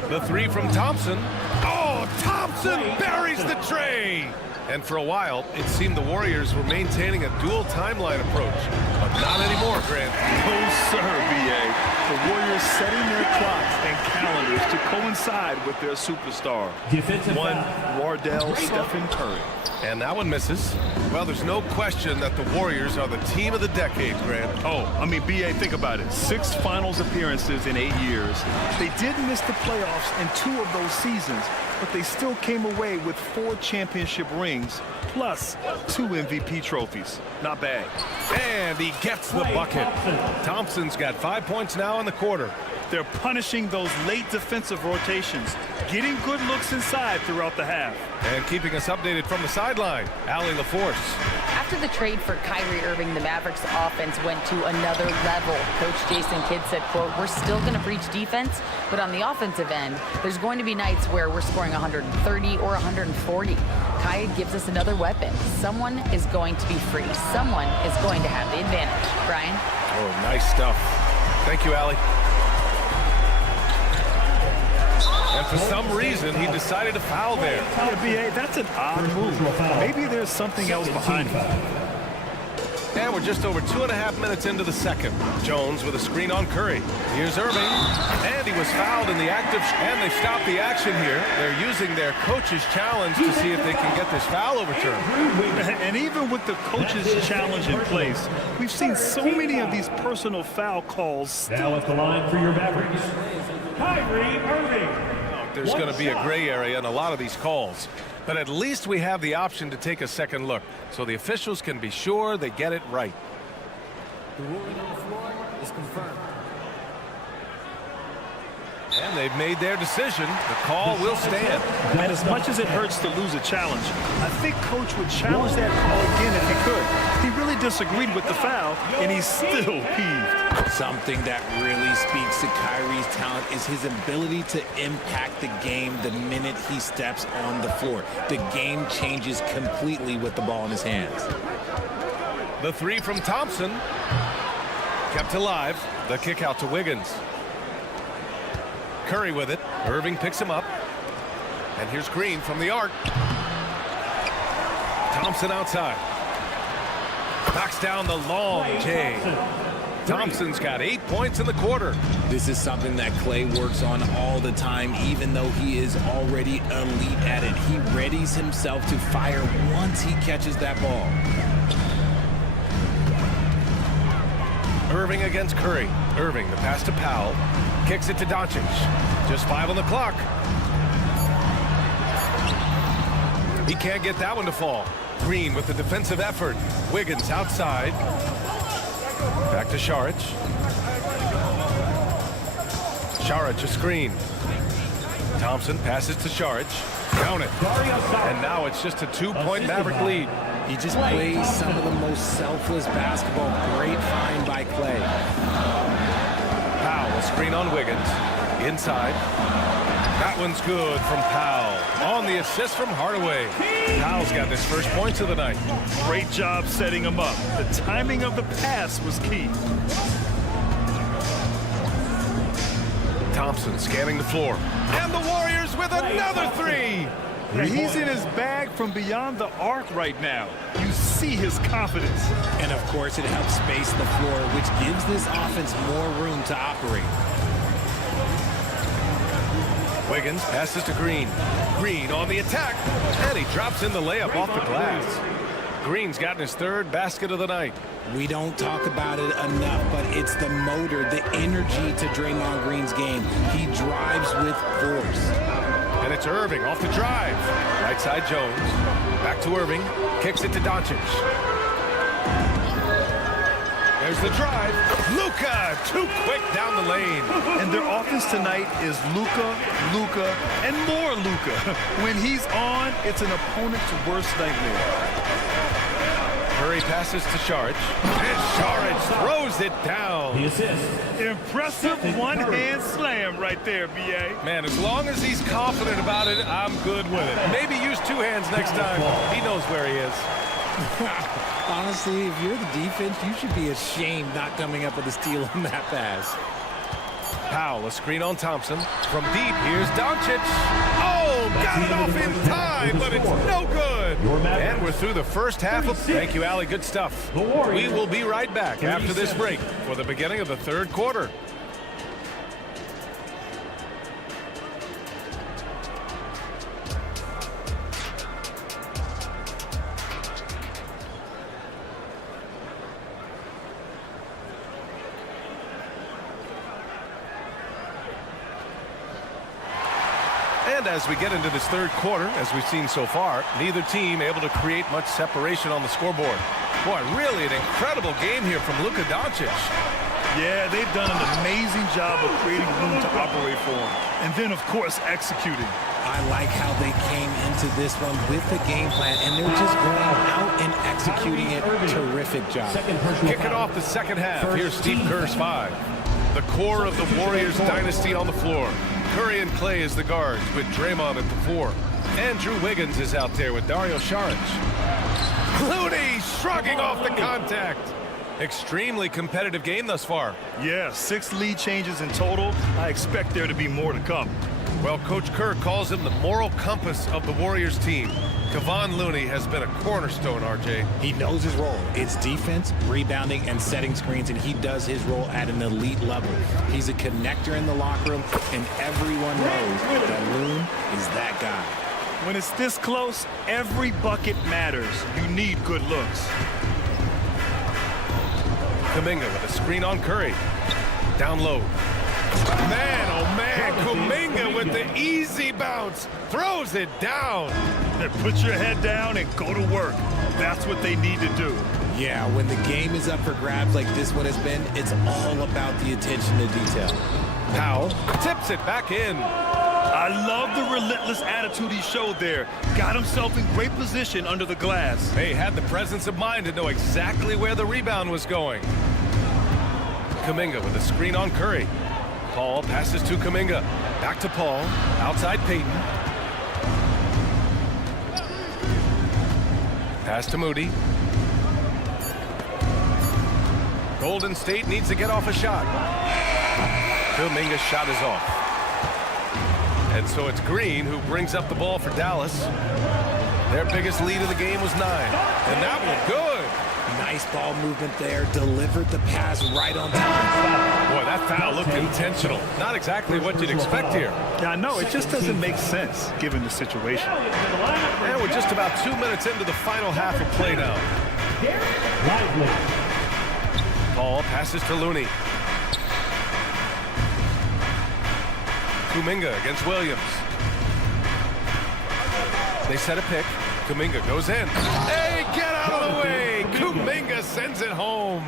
The three from Thompson. Oh, Thompson buries the tray! And for a while, it seemed the Warriors were maintaining a dual timeline approach. But not anymore, Grant. No, sir, B.A. The Warriors setting their clocks and calendars to coincide with their superstar. One, Wardell Stephen Curry. And that one misses. Well, there's no question that the Warriors are the team of the decade, Grant. Oh, I mean, B.A., think about it. 6 finals appearances in 8 years. They did miss the playoffs in 2 of those seasons, but they still came away with 4 championship rings, plus 2 MVP trophies. Not bad. And he gets the bucket. Thompson's got 5 points now in the quarter. They're punishing those late defensive rotations, getting good looks inside throughout the half. And keeping us updated from the sideline, Allie LaForce. After the trade for Kyrie Irving, the Mavericks offense went to another level. Coach Jason Kidd said, quote, "We're still going to preach defense, but on the offensive end, there's going to be nights where we're scoring 130 or 140. Kyrie gives us another weapon. Someone is going to be free. Someone is going to have the advantage." Brian? Oh, nice stuff. Thank you, Allie. And for some reason, he decided to foul there. Yeah, B.A., that's an odd move. Maybe there's something else behind it. And we're just over 2.5 minutes into the second. Jones with a screen on Curry. Here's Irving. And he was fouled in the act of... And they stopped the action here. They're using their coach's challenge to see if they can get this foul overturned. And even with the coach's challenge in place, we've seen so many of these personal foul calls. Now at the line for your Mavericks, Kyrie Irving. There's going to be a gray area in a lot of these calls. But at least we have the option to take a second look, so the officials can be sure they get it right. The ruling on the floor is confirmed. And they've made their decision. The call will stand. And as much as it hurts to lose a challenge, I think Coach would challenge that call again if he could. He really disagreed with the foul, and he's still peeved. Something that really speaks to Kyrie's talent is his ability to impact the game the minute he steps on the floor. The game changes completely with the ball in his hands. The three from Thompson. Kept alive. The kick out to Wiggins. Curry with it. Irving picks him up. And here's Green from the arc. Thompson outside. Knocks down the long J. Thompson's got 8 points in the quarter. This is something that Clay works on all the time, even though he is already elite at it. He readies himself to fire once he catches that ball. Irving against Curry. Irving, the pass to Powell. Kicks it to Doncic. Just 5 on the clock. He can't get that one to fall. Green with the defensive effort. Wiggins outside. Back to Šarić. Šarić a screen. Thompson passes to Šarić. Count it. And now it's just a 2-point Maverick lead. He just plays some of the most selfless basketball. Great find by Clay. Powell, a screen on Wiggins. Inside. That one's good from Powell. On the assist from Hardaway. Powell's got his first points of the night. Great job setting him up. The timing of the pass was key. Thompson scanning the floor. And the Warriors with another three. Now, he's in his bag from beyond the arc right now. You see his confidence. And of course, it helps space the floor, which gives this offense more room to operate. Wiggins passes to Green. Green on the attack. And he drops in the layup off the glass. Green's gotten his third basket of the night. We don't talk about it enough, but it's the motor, the energy to Draymond Green's game. He drives with force. And it's Irving off the drive. Right side Jones. Back to Irving. Kicks it to Doncic. There's the drive. Luka, too quick down the lane. And their offense tonight is Luka, and more Luka. When he's on, it's an opponent's worst nightmare. Curry passes to Šarić. And Šarić throws it down. The assist. Impressive one-hand slam right there, B.A. Man, as long as he's confident about it, I'm good with it. Maybe use two hands next time. He knows where he is. Honestly, if you're the defense, you should be ashamed not coming up with a steal on that pass. Powell, a screen on Thompson. From deep, here's Doncic. Oh, got it off in time, but it's no good. And we're through the first half of... Thank you, Allie. Good stuff. We will be right back after this break for the beginning of the third quarter. And as we get into this third quarter, as we've seen so far, neither team able to create much separation on the scoreboard. Boy, really an incredible game here from Luka Doncic. Yeah, they've done an amazing job of creating room to operate for him. And then, of course, executing. I like how they came into this one with the game plan, and they're just going out and executing it. Terrific job. Kicking off the second half, here's Steve Kerr's 5. The core of the Warriors dynasty on the floor. Curry and Clay as the guards with Draymond at the 4. Andrew Wiggins is out there with Dario Šarić. Clooney shrugging off the contact. Extremely competitive game thus far. Yeah, 6 lead changes in total. I expect there to be more to come. Well, Coach Kerr calls him the moral compass of the Warriors team. Kevon Looney has been a cornerstone, RJ. He knows his role. It's defense, rebounding, and setting screens, and he does his role at an elite level. He's a connector in the locker room, and everyone knows that Loon is that guy. When it's this close, every bucket matters. You need good looks. Kuminga with a screen on Curry. Down low. Man, oh man, Kuminga with the easy bounce. Throws it down. And put your head down and go to work. That's what they need to do. Yeah, when the game is up for grabs like this one has been, it's all about the attention to detail. Powell tips it back in. I love the relentless attitude he showed there. Got himself in great position under the glass. They had the presence of mind to know exactly where the rebound was going. Kuminga with a screen on Curry. Paul passes to Kuminga. Back to Paul. Outside Payton. Pass to Moody. Golden State needs to get off a shot. Kuminga's shot is off. And so it's Green who brings up the ball for Dallas. Their biggest lead of the game was 9. And that one good. Nice ball movement there. Delivered the pass right on time. Boy, that foul looked intentional. Not exactly what you'd expect here. Yeah, I know. It just doesn't make sense given the situation. And we're just about 2 minutes into the final half of play now. Paul passes to Looney. Kuminga against Williams. They set a pick. Kuminga goes in. Hey, get out of the way! Kuminga sends it home.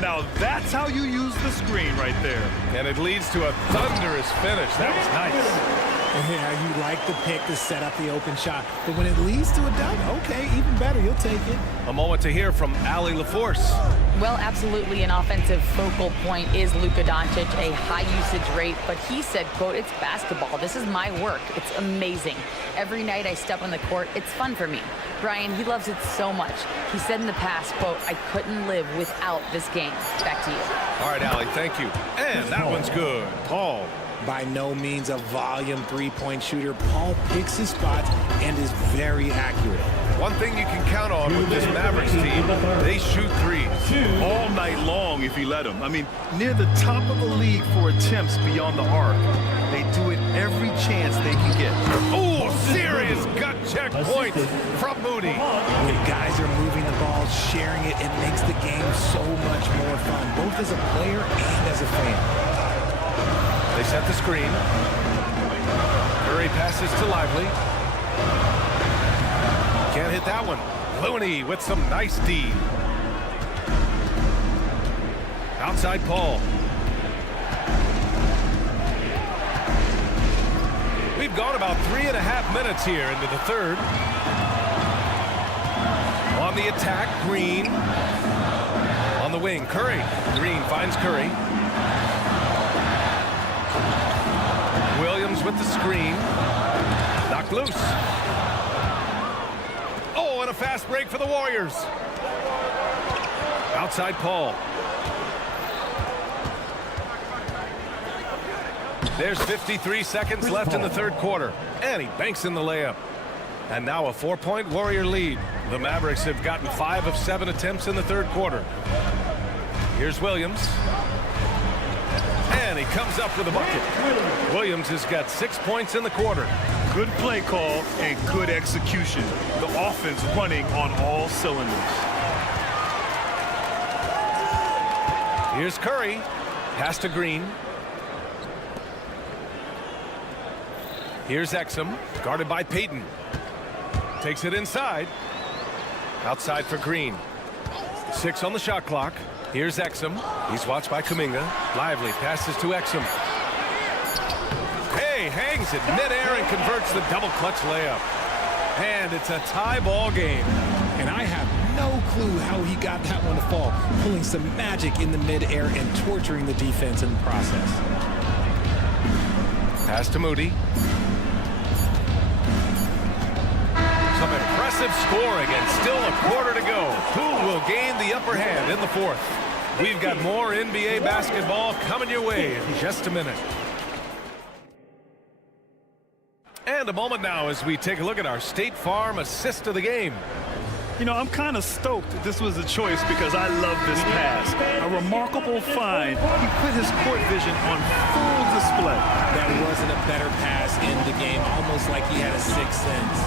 Now that's how you use the screen right there. And it leads to a thunderous finish. That was nice. Yeah, you like the pick to set up the open shot. But when it leads to a dunk, okay, even better. You'll take it. A moment to hear from Allie LaForce. Well, absolutely an offensive focal point is Luka Doncic, a high usage rate, but he said, quote, it's basketball. This is my work. It's amazing. Every night I step on the court, it's fun for me. Brian, he loves it so much. He said in the past, quote, I couldn't live without this game. Back to you. All right, Allie, thank you. And that one's good. Paul. By no means a volume three-point shooter, Paul picks his spots and is very accurate. One thing you can count on with this Mavericks team, they shoot threes. All night long if he let them. I mean, near the top of the league for attempts beyond the arc. They do it every chance they can get. Oh, serious gut check point from Moody. When guys are moving the ball, sharing it, it makes the game so much more fun, both as a player and as a fan. They set the screen. Curry passes to Lively. Can't hit that one. Looney with some nice D. Outside Paul. We've gone about 3.5 minutes here into the third. On the attack, Green. On the wing, Curry. Green finds Curry. Williams with the screen. Knocked loose. Oh, and a fast break for the Warriors. Outside Paul. There's 53 seconds left in the third quarter. And he banks in the layup. And now a 4-point Warrior lead. The Mavericks have gotten 5 of 7 attempts in the third quarter. Here's Williams. And he comes up with a bucket. Williams has got 6 points in the quarter. Good play call and good execution. The offense running on all cylinders. Here's Curry. Pass to Green. Here's Exum, guarded by Payton. Takes it inside. Outside for Green. 6 on the shot clock. Here's Exum. He's watched by Kuminga. Lively passes to Exum. Hey, hangs it midair and converts the double clutch layup. And it's a tie ball game. And I have no clue how he got that one to fall, pulling some magic in the midair and torturing the defense in the process. Pass to Moody. Some impressive scoring and still a quarter to go. Who will gain the upper hand in the fourth? We've got more NBA basketball coming your way in just a minute. And a moment now as we take a look at our State Farm assist of the game. You know, I'm kind of stoked that this was a choice because I love this pass. A remarkable find. He put his court vision on full display. That wasn't a better pass in the game, almost like he had a sixth sense.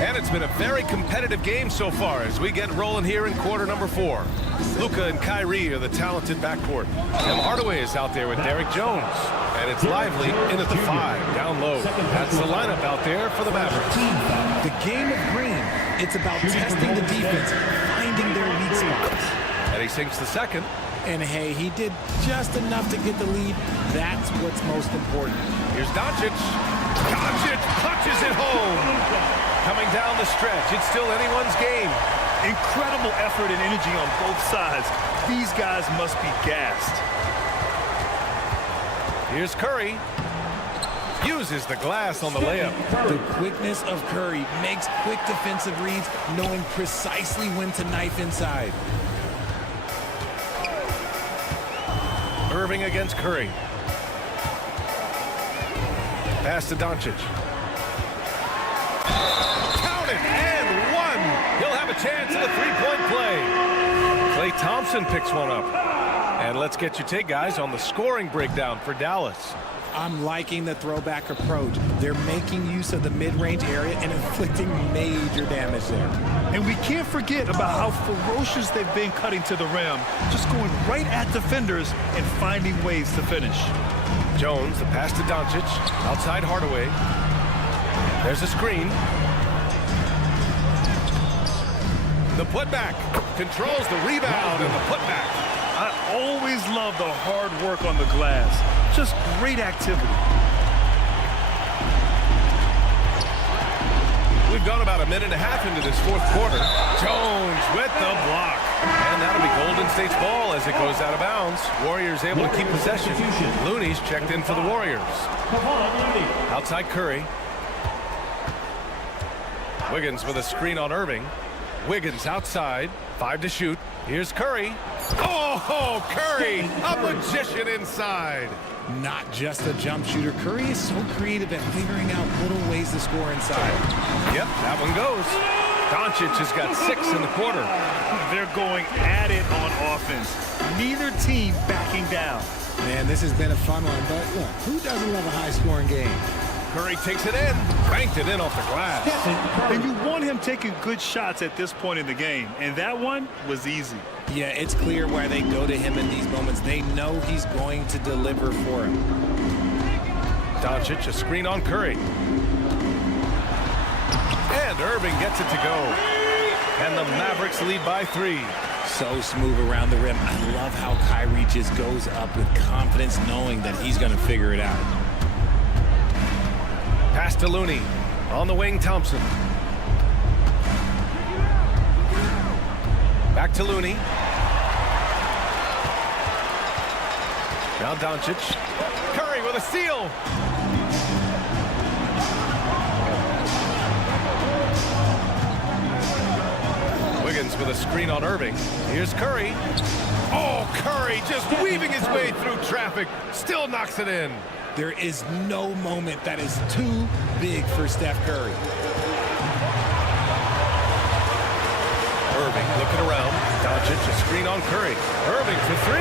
And it's been a very competitive game so far as we get rolling here in quarter number 4. Luka and Kyrie are the talented backcourt. Tim Hardaway is out there with Derek Jones. And it's Lively in at the 5, down low. That's the lineup out there for the Mavericks. The game of green, it's about testing the defense, finding their weak spots. And he sinks the second. And hey, he did just enough to get the lead. That's what's most important. Here's Doncic. Doncic punches it home. Coming down the stretch, it's still anyone's game. Incredible effort and energy on both sides. These guys must be gassed. Here's Curry. Uses the glass on the layup. The quickness of Curry makes quick defensive reads, knowing precisely when to knife inside. Irving against Curry. Pass to Doncic. Count it, and one. He'll have a chance at a three-point play. Klay Thompson picks one up. And let's get your take, guys, on the scoring breakdown for Dallas. I'm liking the throwback approach. They're making use of the mid-range area and inflicting major damage there. And we can't forget about how ferocious they've been cutting to the rim, just going right at defenders and finding ways to finish. Jones, the pass to Doncic, outside Hardaway. There's a screen. The putback controls the rebound and the putback. I always love the hard work on the glass. Just great activity. We've gone about a minute and a half into this fourth quarter. Jones with the block. And that'll be Golden State's ball as it goes out of bounds. Warriors able to keep possession. Looney's checked in for the Warriors. Outside Curry. Wiggins with a screen on Irving. Wiggins outside. 5 to shoot. Here's Curry. Oh, Curry, a magician inside. Not just a jump shooter. Curry is so creative at figuring out little ways to score inside. Yep, that one goes. Doncic has got 6 in the quarter. They're going at it on offense. Neither team backing down. Man, this has been a fun one, but look, who doesn't love a high-scoring game? Curry takes it in, banked it in off the glass. And you want him taking good shots at this point in the game, and that one was easy. Yeah, it's clear why they go to him in these moments. They know he's going to deliver for him. Doncic, a screen on Curry. And Irving gets it to go. And the Mavericks lead by 3. So smooth around the rim. I love how Kyrie just goes up with confidence, knowing that he's going to figure it out. Pass to Looney. On the wing, Thompson. Back to Looney. Now Doncic. Curry with a steal. Wiggins with a screen on Irving. Here's Curry. Oh, Curry just weaving his way through traffic. Still knocks it in. There is no moment that is too big for Steph Curry. Irving looking around. Doncic, a screen on Curry. Irving for 3.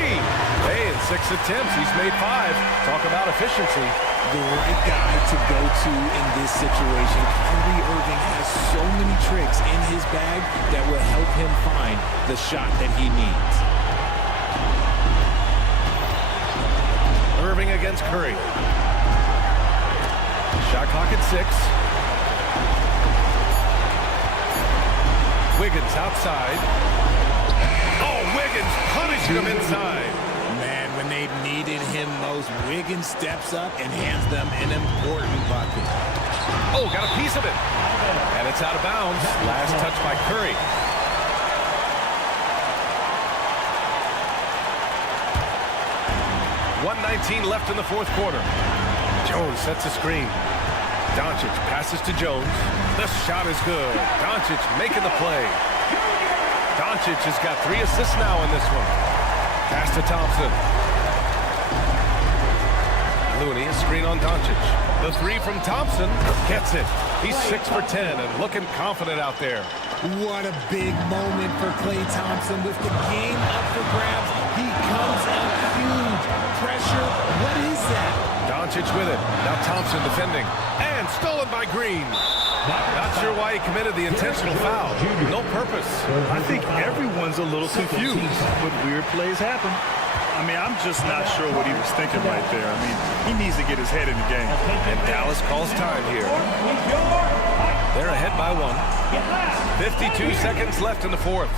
Hey, in 6 attempts, he's made 5. Talk about efficiency. The right guy to go to in this situation. Kyrie Irving has so many tricks in his bag that will help him find the shot that he needs. Irving against Curry. Shot clock at 6. Wiggins outside. Oh, Wiggins punishing him inside. Man, when they needed him most, Wiggins steps up and hands them an important bucket. Oh, got a piece of it. And it's out of bounds. Last touch by Curry. .119 left in the fourth quarter. Jones sets a screen. Doncic passes to Jones. The shot is good. Doncic making the play. Doncic has got 3 assists now in this one. Pass to Thompson. Looney, a screen on Doncic. The three from Thompson gets it. He's 6 for 10 and looking confident out there. What a big moment for Klay Thompson with the game up for grabs. He comes out huge. Pressure, what is that? Doncic with it. Now Thompson defending. And stolen by Green. Not sure why he committed the intentional foul. No purpose. I think everyone's a little confused, but weird plays happen. I mean, I'm just not sure what he was thinking right there. I mean, he needs to get his head in the game. And Dallas calls time here. They're ahead by 1. 52 seconds left in the fourth.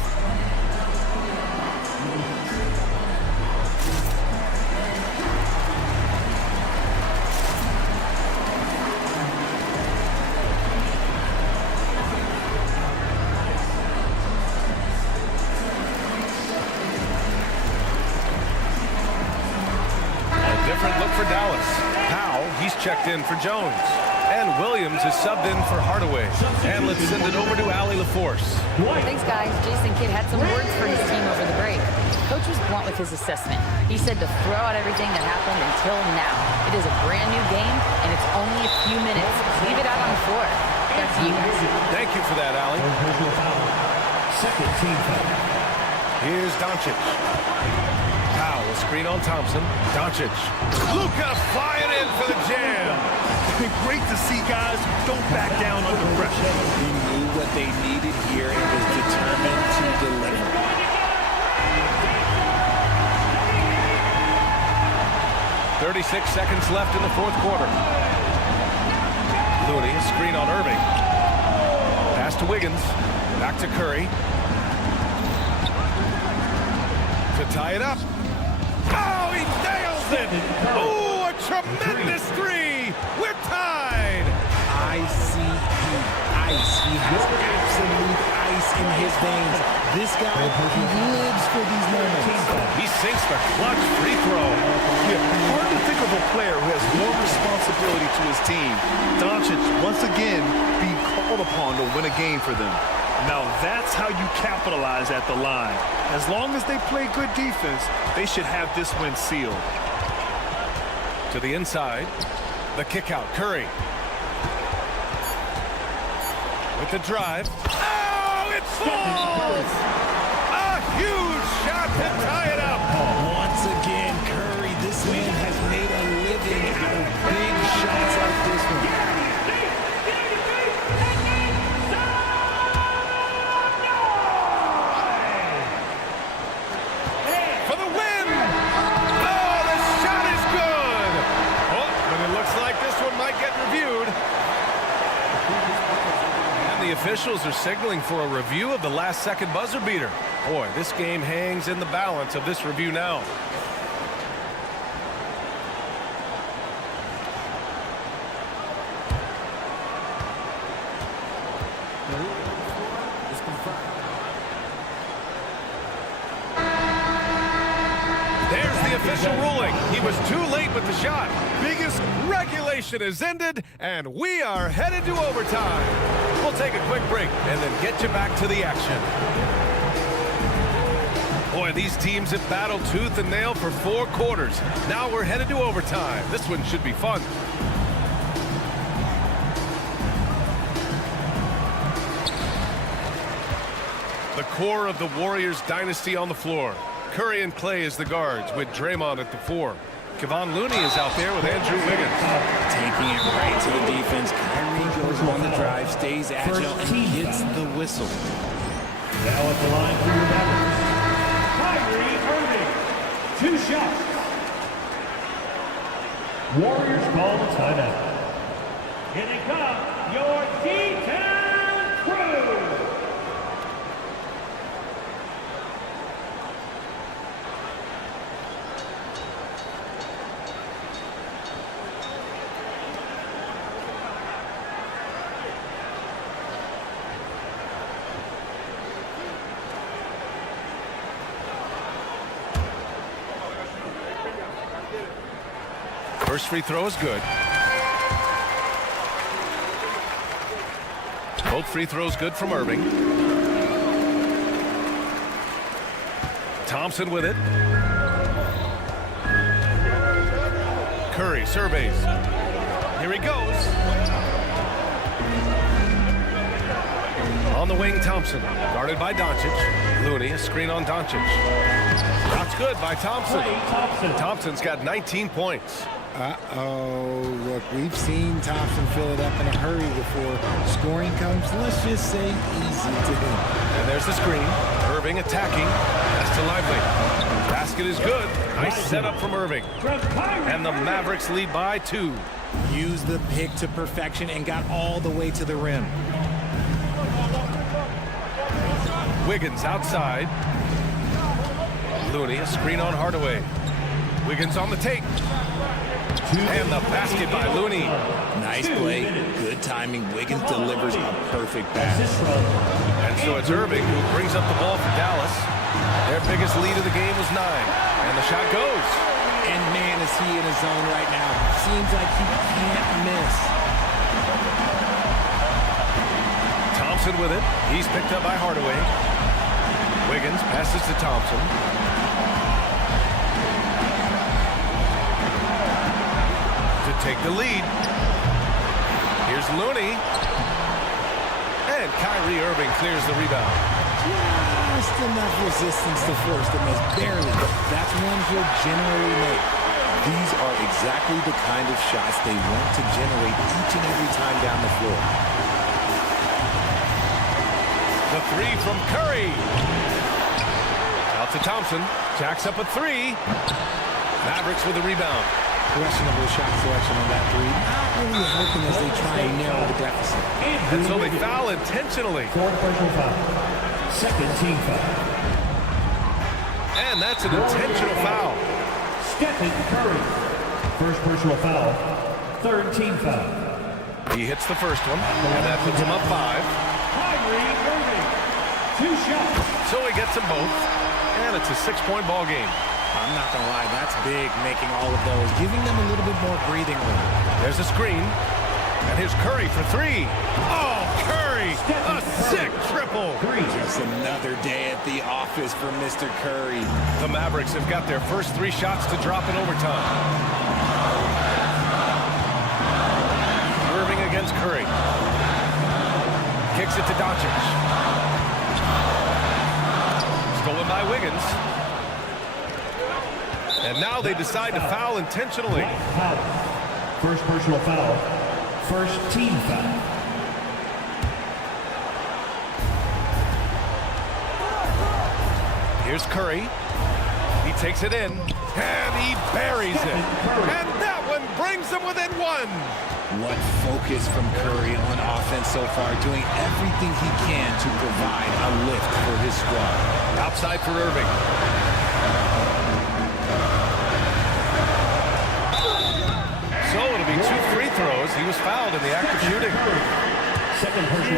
For Dallas. Powell, he's checked in for Jones. And Williams is subbed in for Hardaway. And let's send it over to Allie LaForce. Thanks, guys. Jason Kidd had some words for his team over the break. Coach was blunt with his assessment. He said to throw out everything that happened until now. It is a brand new game, and it's only a few minutes. Leave it out on the floor. Back to you guys. Thank you for that, Allie. Second team foul. Here's Doncic. Powell, a screen on Thompson. Doncic. Luka flying in for the jam. Great to see guys who don't back down under pressure. He knew what they needed here and was determined to deliver. .36 seconds left in the fourth quarter. Looney, a screen on Irving. Pass to Wiggins. Back to Curry. To tie it up. Oh, he nails it! Oh, a tremendous three! We're tied! ICE. He has absolute ice in his veins. This guy, he lives for these moments. He sinks the clutch free throw. Yeah, hard to think of a player who has more responsibility to his team. Doncic, once again, being called upon to win a game for them. Now that's how you capitalize at the line. As long as they play good defense, they should have this win sealed. To the inside. The kick out. Curry. With the drive. Oh, it falls! A huge shot to tie it up. Once again, Curry, this man has made a living out of big shots like this one. For the win! Oh, the shot is good! Oh, but it looks like this one might get reviewed. And the officials are signaling for a review of the last-second buzzer beater. Boy, this game hangs in the balance of this review now. There's the official ruling. He was too late with the shot. Biggest regulation is ended, and we are headed to overtime. We'll take a quick break and then get you back to the action. Boy, these teams have battled tooth and nail for 4 quarters. Now we're headed to overtime. This one should be fun. The core of the Warriors dynasty on the floor. Curry and Klay as the guards with Draymond at the 4. Kevon Looney is out there with Andrew Wiggins. Taking it right to the defense. Kyrie goes on the drive, stays agile, and gets the whistle. Now at the line for your Mavericks. Kyrie Irving, 2 shots. Warriors call the timeout. Here they come, your D-Town crew. First free throw is good. Both free throws good from Irving. Thompson with it. Curry surveys. Here he goes. On the wing, Thompson. Guarded by Doncic. Looney, a screen on Doncic. That's good by Thompson. Thompson's got 19 points. Uh-oh. Look, we've seen Thompson fill it up in a hurry before scoring comes, let's just say, easy to him. And there's the screen. Irving attacking. Pass to Lively. Basket is good. Nice setup from Irving. And the Mavericks lead by 2. Used the pick to perfection and got all the way to the rim. Wiggins outside. Looney, a screen on Hardaway. Wiggins on the take. And the basket by Looney. Nice play. Good timing. Wiggins delivers a perfect pass. And so it's Irving who brings up the ball for Dallas. Their biggest lead of the game was 9. And the shot goes. And man, is he in his zone right now. Seems like he can't miss. Thompson with it. He's picked up by Hardaway. Wiggins passes to Thompson. To take the lead. Here's Looney. And Kyrie Irving clears the rebound. Just enough resistance to force the miss. Barely. That's one he'll generally make. These are exactly the kind of shots they want to generate each and every time down the floor. The 3 from Curry. Out to Thompson. Jacks up a 3. Mavericks with the rebound. Questionable shot selection on that 3. Not really helping as they try and narrow the deficit. And so they foul intentionally. Fourth personal foul. Second team foul. And that's an intentional foul. Stephen Curry. First personal foul. Third team foul. He hits the first one, and that puts him up 5. Kyrie Irving. 2 shots. So he gets them both, and it's a 6-point ball game. I'm not going to lie, that's big, making all of those, giving them a little bit more breathing room. There's a screen, and here's Curry for 3. Oh, Curry, a sick triple. Just another day at the office for Mr. Curry. The Mavericks have got their first 3 shots to drop in overtime. Irving against Curry. Kicks it to Doncic. Stolen by Wiggins. And now they decide to foul intentionally. First personal foul. First team foul. Here's Curry. He takes it in, and he buries it. And that one brings them within 1. What focus from Curry on offense so far, doing everything he can to provide a lift for his squad. Outside for Irving. So it'll be 2 free throws. He was fouled in the act of shooting.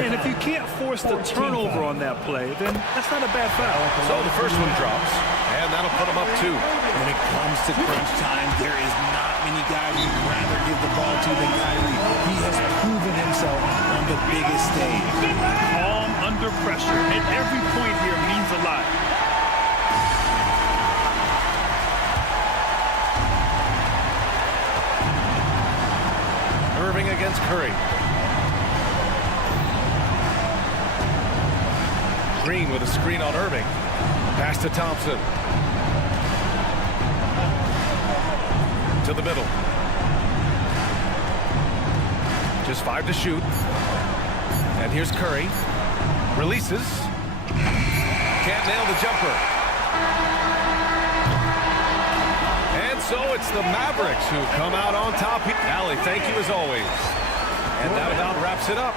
And if you can't force the turnover on that play, then that's not a bad foul. So the first one drops, and that'll put him up 2. When it comes to crunch time, there is not many guys you'd rather give the ball to than Kyrie. He has proven himself on the biggest stage. Calm under pressure, and every point here means a lot. Irving against Curry. Green with a screen on Irving. Pass to Thompson. To the middle. Just 5 to shoot. And here's Curry. Releases. Can't nail the jumper. And so it's the Mavericks who come out on top. Allie, thank you as always. And that about wraps it up.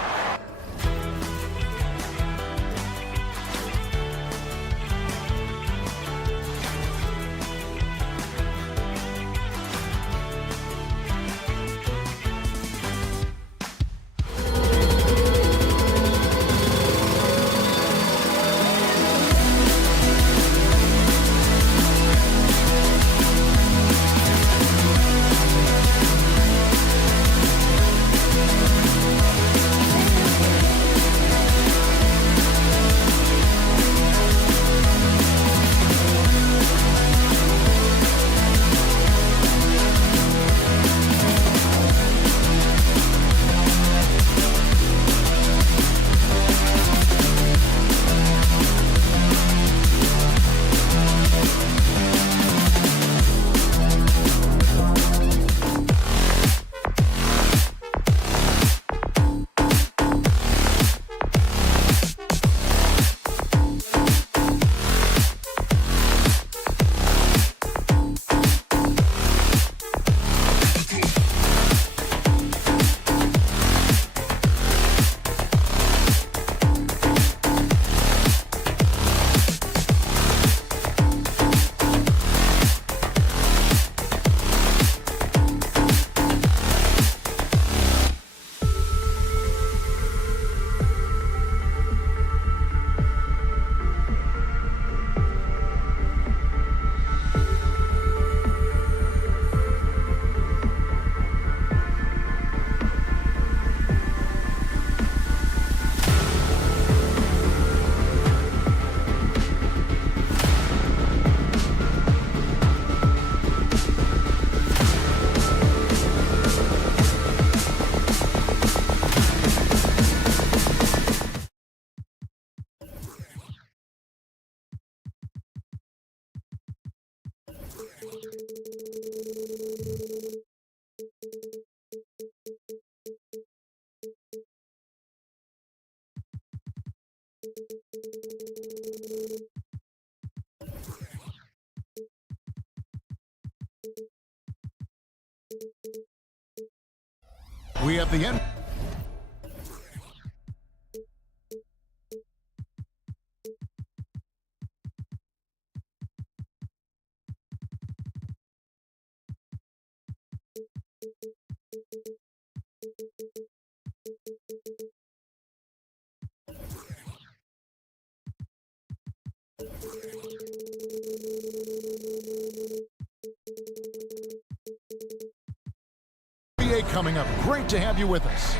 We have the end. Coming up. Great to have you with us.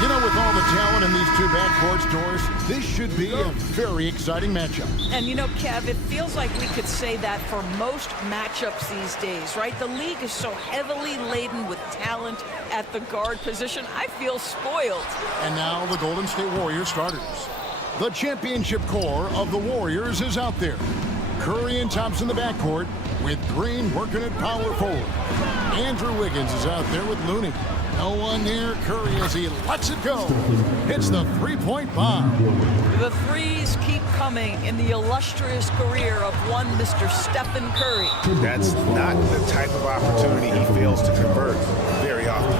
You know, with all the talent in these two backcourts, Doris, this should be a very exciting matchup. And you know, Kev, it feels like we could say that for most matchups these days, right? The league is so heavily laden with talent at the guard position. I feel spoiled. And now the Golden State Warriors starters. The championship core of the Warriors is out there. Curry and Thompson in the backcourt, with Green working at power forward. Andrew Wiggins is out there with Looney. No one near Curry as he lets it go. Hits the three-point bomb. The threes keep coming in the illustrious career of one Mr. Stephen Curry. That's not the type of opportunity he fails to convert very often.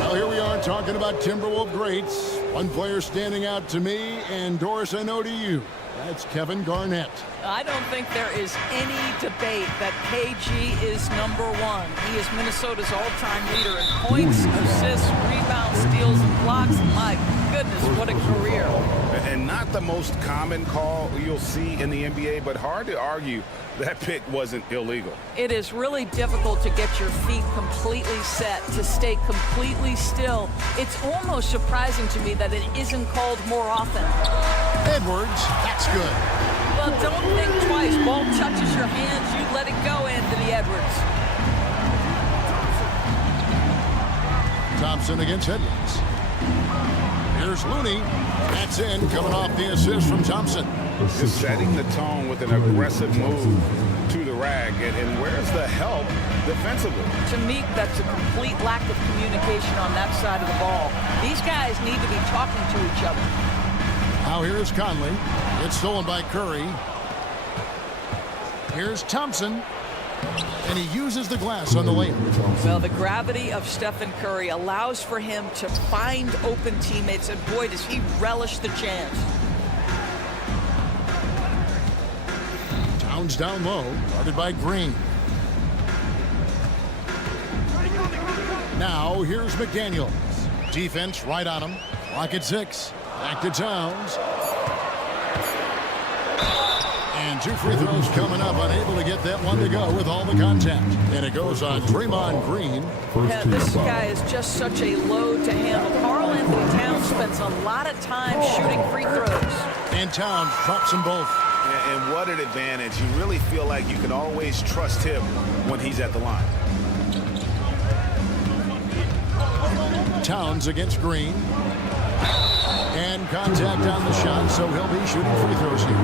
Well, here we are talking about Timberwolves greats. One player standing out to me, and Doris, I know to you. That's Kevin Garnett. I don't think there is any debate that KG is #1. He is Minnesota's all-time leader in points, assists, rebounds, steals, and blocks. My goodness, what a career. And not the most common call you'll see in the NBA, but hard to argue that pick wasn't illegal. It is really difficult to get your feet completely set, to stay completely still. It's almost surprising to me that it isn't called more often. Edwards, that's good. Well, don't think twice. Ball touches your hands, you let it go, Anthony Edwards. Thompson against Edwards. Here's Looney. That's in, coming off the assist from Thompson. Just setting the tone with an aggressive move to the rag. And where's the help defensively? To me, that's a complete lack of communication on that side of the ball. These guys need to be talking to each other. Now here's Conley. It's stolen by Curry. Here's Thompson. And he uses the glass on the layup. Well, the gravity of Stephen Curry allows for him to find open teammates, and boy, does he relish the chance. Towns down low, guarded by Green. Now here's McDaniels. Defense right on him. Clock at 6. Back to Towns. And 2 free throws coming up, unable to get that one to go with all the contact. And it goes on Draymond Green. Yeah, this guy is just such a load to handle. Karl Anthony Towns spends a lot of time shooting free throws. And Towns drops them both. And what an advantage. You really feel like you can always trust him when he's at the line. Towns against Green. And contact on the shot, so he'll be shooting free throws here.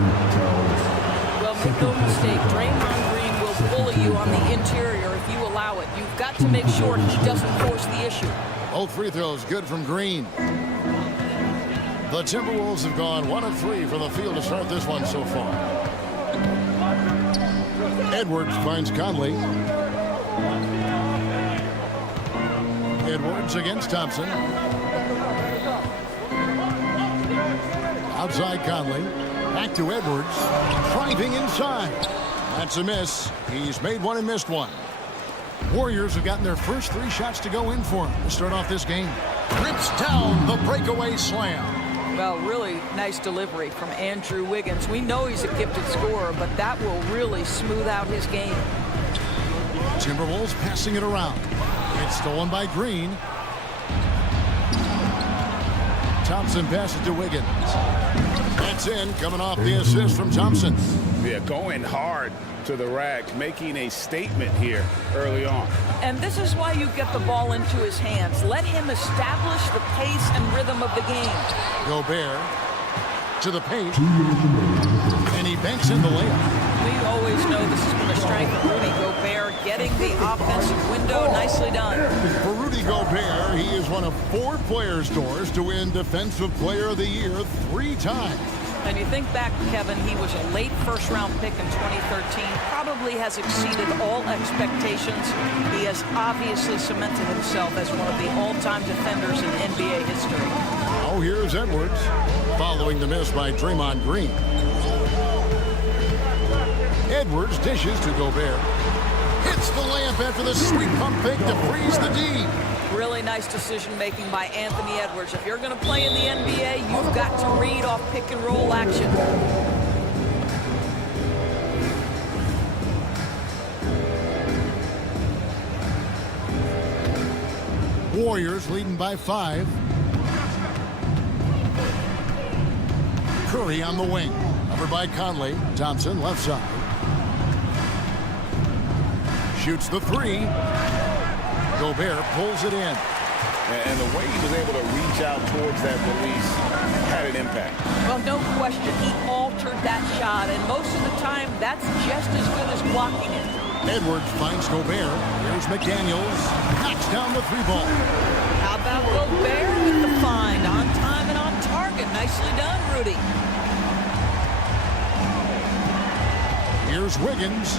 Well, make no mistake, Draymond Green will bully you on the interior if you allow it. You've got to make sure he doesn't force the issue. Both free throws good from Green. The Timberwolves have gone 1 of 3 from the field to start this one so far. Edwards finds Conley. Edwards against Thompson. Outside Conley. Back to Edwards. Driving inside. That's a miss. He's made one and missed one. Warriors have gotten their first 3 shots to go in for him to start off this game. Rips down the breakaway slam. Well, really nice delivery from Andrew Wiggins. We know he's a gifted scorer, but that will really smooth out his game. Timberwolves passing it around. It's stolen by Green. Thompson passes to Wiggins. That's in, coming off the assist from Thompson. Yeah, going hard to the rack, making a statement here early on. And this is why you get the ball into his hands. Let him establish the pace and rhythm of the game. Gobert to the paint. And he banks in the layup. We always know this has been a strength of Rudy Gobert, getting the offensive window. Nicely done. For Rudy Gobert, he is one of 4 players, Doris, to win Defensive Player of the Year 3 times. And you think back, Kevin, he was a late first-round pick in 2013, probably has exceeded all expectations. He has obviously cemented himself as one of the all-time defenders in NBA history. Oh, here's Edwards, following the miss by Draymond Green. Edwards dishes to Gobert. Hits the layup after the sweet pump fake to freeze the D. Really nice decision-making by Anthony Edwards. If you're going to play in the NBA, you've got to read off pick-and-roll action. Warriors leading by 5. Curry on the wing. Covered by Conley. Thompson left side. Shoots the 3. Gobert pulls it in. And the way he was able to reach out towards that release had an impact. Well, no question. He altered that shot, and most of the time, that's just as good as blocking it. Edwards finds Gobert. Here's McDaniels. Knocks down the 3-ball. How about Gobert with the find? On time and on target. Nicely done, Rudy. Here's Wiggins.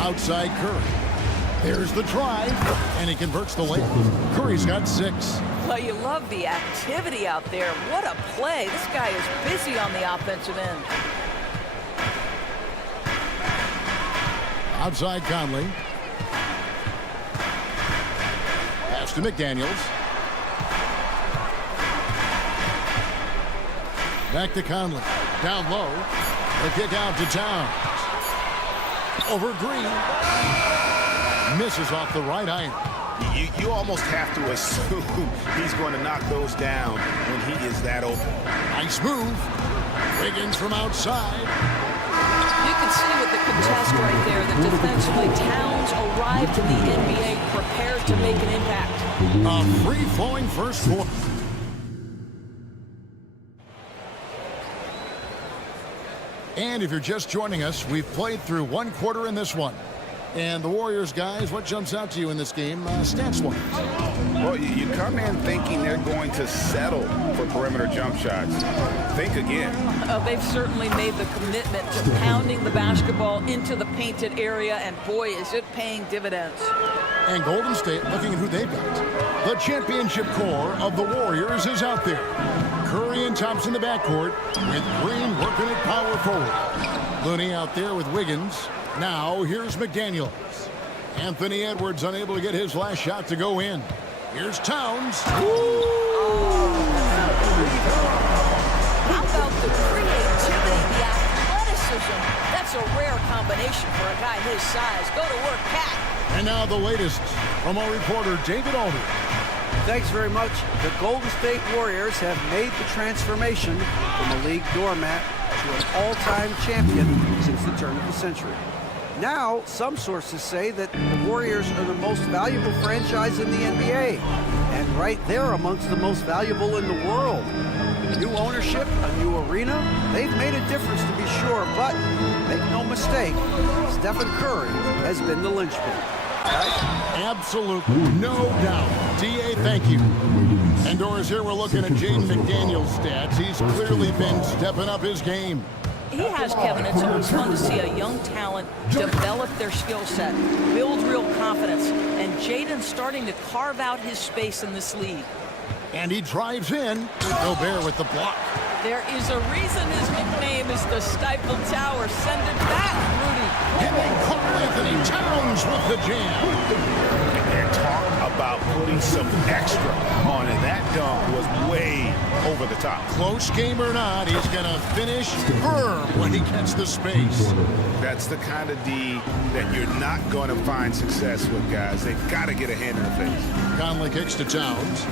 Outside Curry. There's the drive, and he converts the layup. Curry's got 6. Well, you love the activity out there. What a play. This guy is busy on the offensive end. Outside Conley. Pass to McDaniels. Back to Conley. Down low. The kick out to Towns. Over Green. Misses off the right iron. You almost have to assume he's going to knock those down when he is that open. Nice move. Wiggins from outside. You can see with the contest right there that defensively Towns arrived in the NBA prepared to make an impact. A free-flowing first quarter. And if you're just joining us, we've played through 1 quarter in this one. And the Warriors, guys, what jumps out to you in this game, stats-wise? Well, you come in thinking they're going to settle for perimeter jump shots. Think again. They've certainly made the commitment to pounding the basketball into the painted area, and boy, is it paying dividends. And Golden State, looking at who they've got. The championship core of the Warriors is out there. Curry and Thompson in the backcourt, with Green working at power forward. Looney out there with Wiggins. Now, here's McDaniels. Anthony Edwards unable to get his last shot to go in. Here's Towns. How about the creativity, the athleticism? That's a rare combination for a guy his size. Go to work, Cat. And now the latest from our reporter, David Alder. Thanks very much. The Golden State Warriors have made the transformation from a league doormat to an all-time champion since the turn of the century. Now, some sources say that the Warriors are the most valuable franchise in the NBA, and right there amongst the most valuable in the world. New ownership, a new arena, they've made a difference to be sure, but make no mistake, Stephen Curry has been the linchpin. Absolutely, no doubt. D.A., thank you. And Doris, here we're looking at Jaden McDaniels' stats. He's clearly been stepping up his game. He has, Kevin. It's always fun to see a young talent develop their skill set, build real confidence, and Jaden's starting to carve out his space in this league. And he drives in. Gobert with the block. There is a reason his nickname is the Stifle Tower. Send it back, Rudy. And they call Anthony Towns with the jam. And talk about putting some extra on it. That dunk was way over the top. Close game or not, he's going to finish firm when he gets the space. That's the kind of D that you're not going to find success with, guys. They've got to get a hand in the face. Conley kicks to Towns.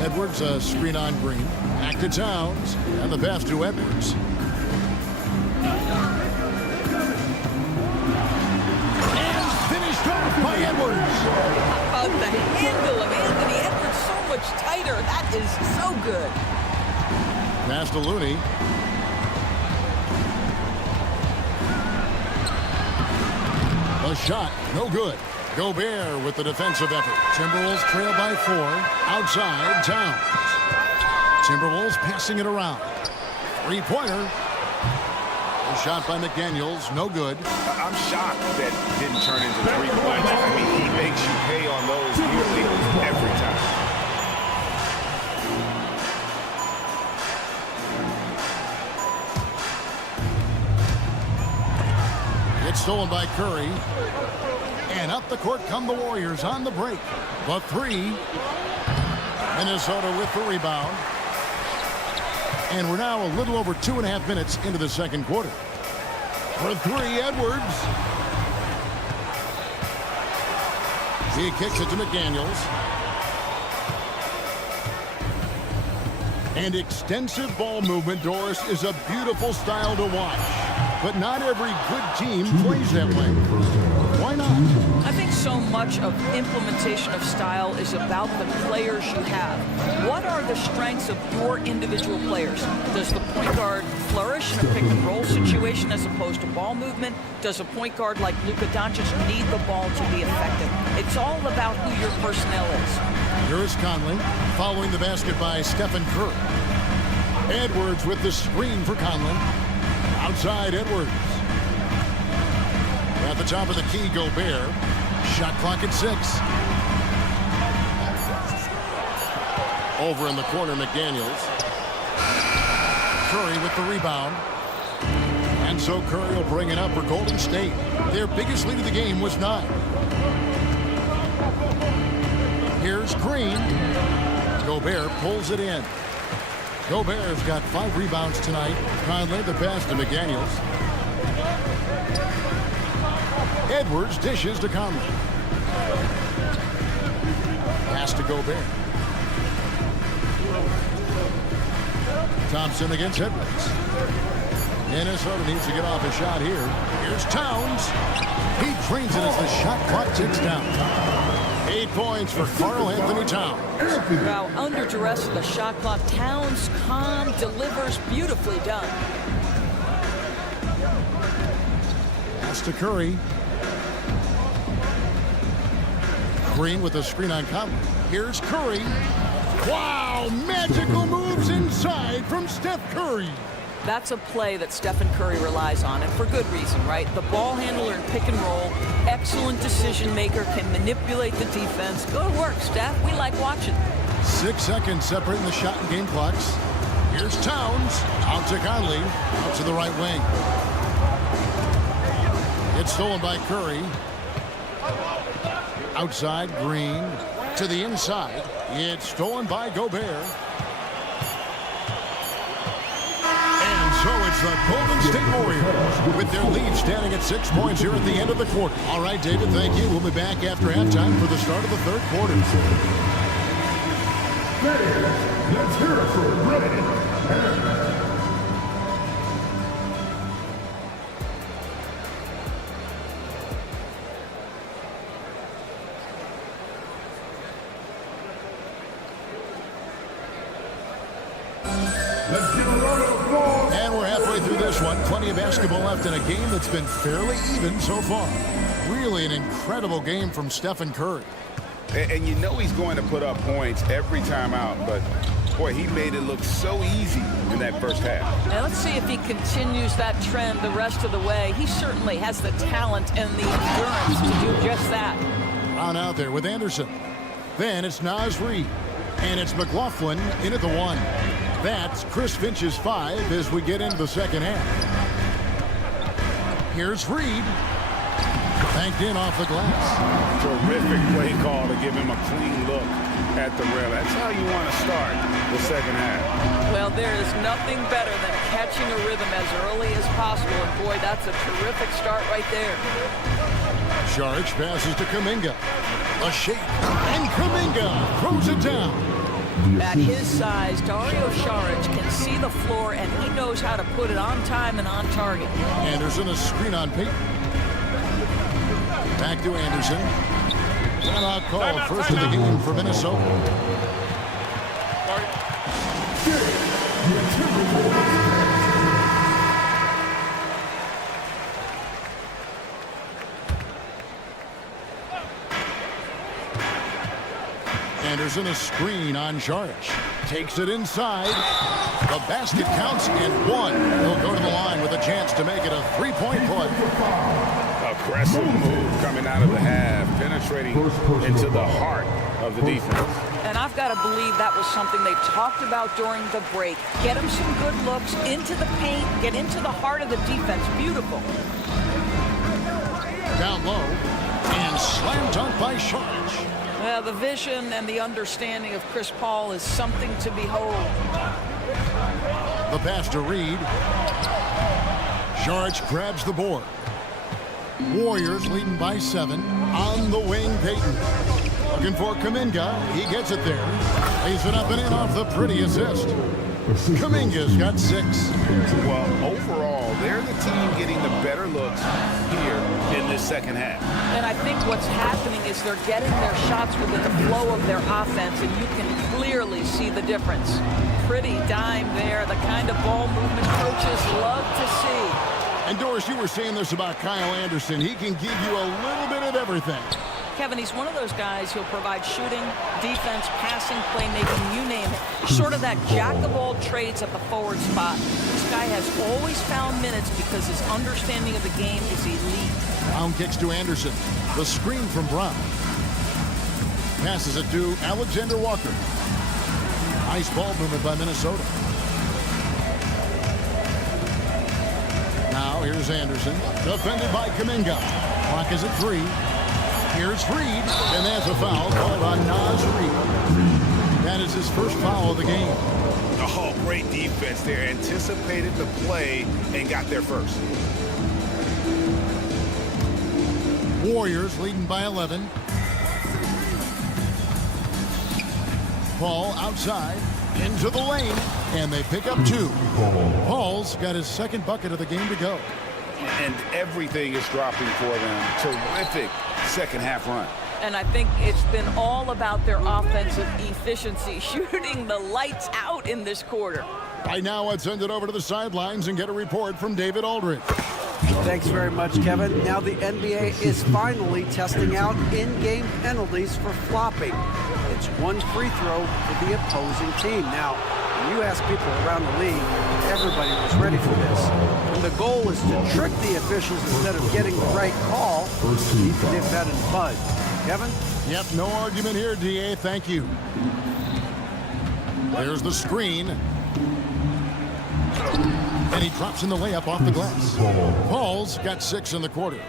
Edwards, a screen on Green. Back to Towns. And the pass to Edwards. And finished off by Edwards. How about the handle of Anthony Edwards? So much tighter. That is so good. Pass to Looney. A shot, no good. Gobert with the defensive effort. Timberwolves trail by 4. Outside, Towns. Timberwolves passing it around. Three-pointer. A shot by McDaniels, no good. I'm shocked that didn't turn into 3 points. I mean, he makes you pay on those nearly every time. It's stolen by Curry. And up the court come the Warriors on the break. The 3. Minnesota with the rebound. And we're now a little over 2.5 minutes into the second quarter. For 3, Edwards. He kicks it to McDaniels. And extensive ball movement, Doris, is a beautiful style to watch. But not every good team plays that way. Why not? I think so much of implementation of style is about the players you have. What are the strengths of your individual players? Does the point guard flourish in a pick and roll situation as opposed to ball movement? Does a point guard like Luka Doncic need the ball to be effective? It's all about who your personnel is. Here is Conley following the basket by Stephen Curry. Edwards with the screen for Conley. Outside Edwards. At the top of the key, Gobert. Shot clock at 6. Over in the corner, McDaniels. Curry with the rebound. And so Curry will bring it up for Golden State. Their biggest lead of the game was 9. Here's Green. Gobert pulls it in. Gobert's got 5 rebounds tonight. Conley the pass to McDaniels. Edwards dishes to Conley. Pass to Gobert. Thompson against Edwards. Minnesota needs to get off a shot here. Here's Towns. He drains it as the shot clock ticks down. 8 points for Karl Anthony Towns. Wow, under duress of the shot clock, Towns calm, delivers, beautifully done. Pass to Curry. Green with a screen on Conley. Here's Curry. Wow, magical moves inside from Steph Curry. That's a play that Stephen Curry relies on, and for good reason, right? The ball handler in pick and roll, excellent decision maker, can manipulate the defense. Good work, Steph. We like watching. 6 seconds separating the shot and game clocks. Here's Towns. Out to Conley. Out to the right wing. It's stolen by Curry. Outside, Green. To the inside. It's stolen by Gobert. And so it's the Golden State Warriors with their lead standing at 6 points here at the end of the quarter. All right, David, thank you. We'll be back after halftime for the start of the third quarter. Let's hear it for Red. And we're halfway through this one. Plenty of basketball left in a game that's been fairly even so far. Really an incredible game from Stephen Curry. And you know he's going to put up points every time out, but boy, he made it look so easy in that first half. Now let's see if he continues that trend the rest of the way. He certainly has the talent and the endurance to do just that. On out there with Anderson. Then it's Naz Reid. And it's McLaughlin in at the 1. That's Chris Finch's 5 as we get into the second half. Here's Reid. Banked in off the glass. Terrific play call to give him a clean look at the rim. That's how you want to start the second half. Well, there is nothing better than catching a rhythm as early as possible. And boy, that's a terrific start right there. Saric passes to Kuminga. A shake. And Kuminga throws it down. At his size, Dario Saric can see the floor, and he knows how to put it on time and on target. Anderson, a screen on Payton. Back to Anderson. Timeout call, first of the game for Minnesota. Anderson a screen on Saric. Takes it inside. The basket counts and one. He'll go to the line with a chance to make it a three-point play. Aggressive move coming out of the half, penetrating into the heart of the defense. And I've got to believe that was something they talked about during the break. Get him some good looks into the paint, get into the heart of the defense. Beautiful. Down low, and slam dunk by Saric. Well, the vision and the understanding of Chris Paul is something to behold. The pass to Reed. Saric grabs the board. Warriors leading by 7. On the wing, Payton. Looking for Kuminga. He gets it there. Lays it up and in off the pretty assist. Kuminga's got 6. Well, overall, they're the team getting the better looks here in this second half. And I think what's happening is they're getting their shots within the flow of their offense, and you can clearly see the difference. Pretty dime there, the kind of ball movement coaches love to see. And Doris, you were saying this about Kyle Anderson. He can give you a little bit of everything. Kevin, he's one of those guys who'll provide shooting, defense, passing, playmaking, you name it. Sort of that jack of all trades at the forward spot. This guy has always found minutes because his understanding of the game is elite. Brown kicks to Anderson. The screen from Brown. Passes it to Alexander Walker. Nice ball movement by Minnesota. Now here's Anderson. Defended by Kuminga. Clock is at 3. Here's Reed, and that's a foul called on Naz Reed. That is his first foul of the game. Oh, great defense there. Anticipated the play and got there first. Warriors leading by 11. Paul outside, into the lane, and they pick up 2. Paul's got his second bucket of the game to go. And everything is dropping for them. Terrific second half run. And I think it's been all about their offensive efficiency, shooting the lights out in this quarter. Right now, let's send it over to the sidelines and get a report from David Aldridge. Thanks very much, Kevin. Now the NBA is finally testing out in-game penalties for flopping. It's 1 free throw for the opposing team. Now, when you ask people around the league, everybody was ready for this. And the goal is to trick the officials instead of getting the right call. Keep that in the bud. Kevin? Yep, no argument here, DA. Thank you. There's the screen. And he drops in the layup off the glass. Paul's got 6 in the quarter.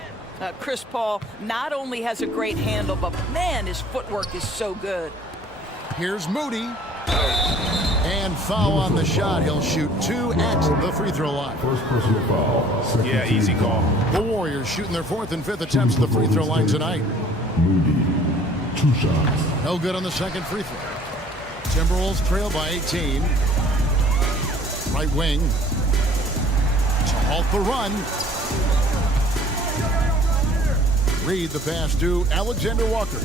Chris Paul not only has a great handle, but man, his footwork is so good. Here's Moody. And foul on the shot. He'll shoot 2 at the free throw line. First personal foul. Yeah, easy call. The Warriors shooting their 4th and 5th attempts at the free throw line tonight. Moody, 2 shots. No good on the second free throw. Timberwolves trail by 18. Right wing. To halt the run. Reed the pass to Alexander Walker.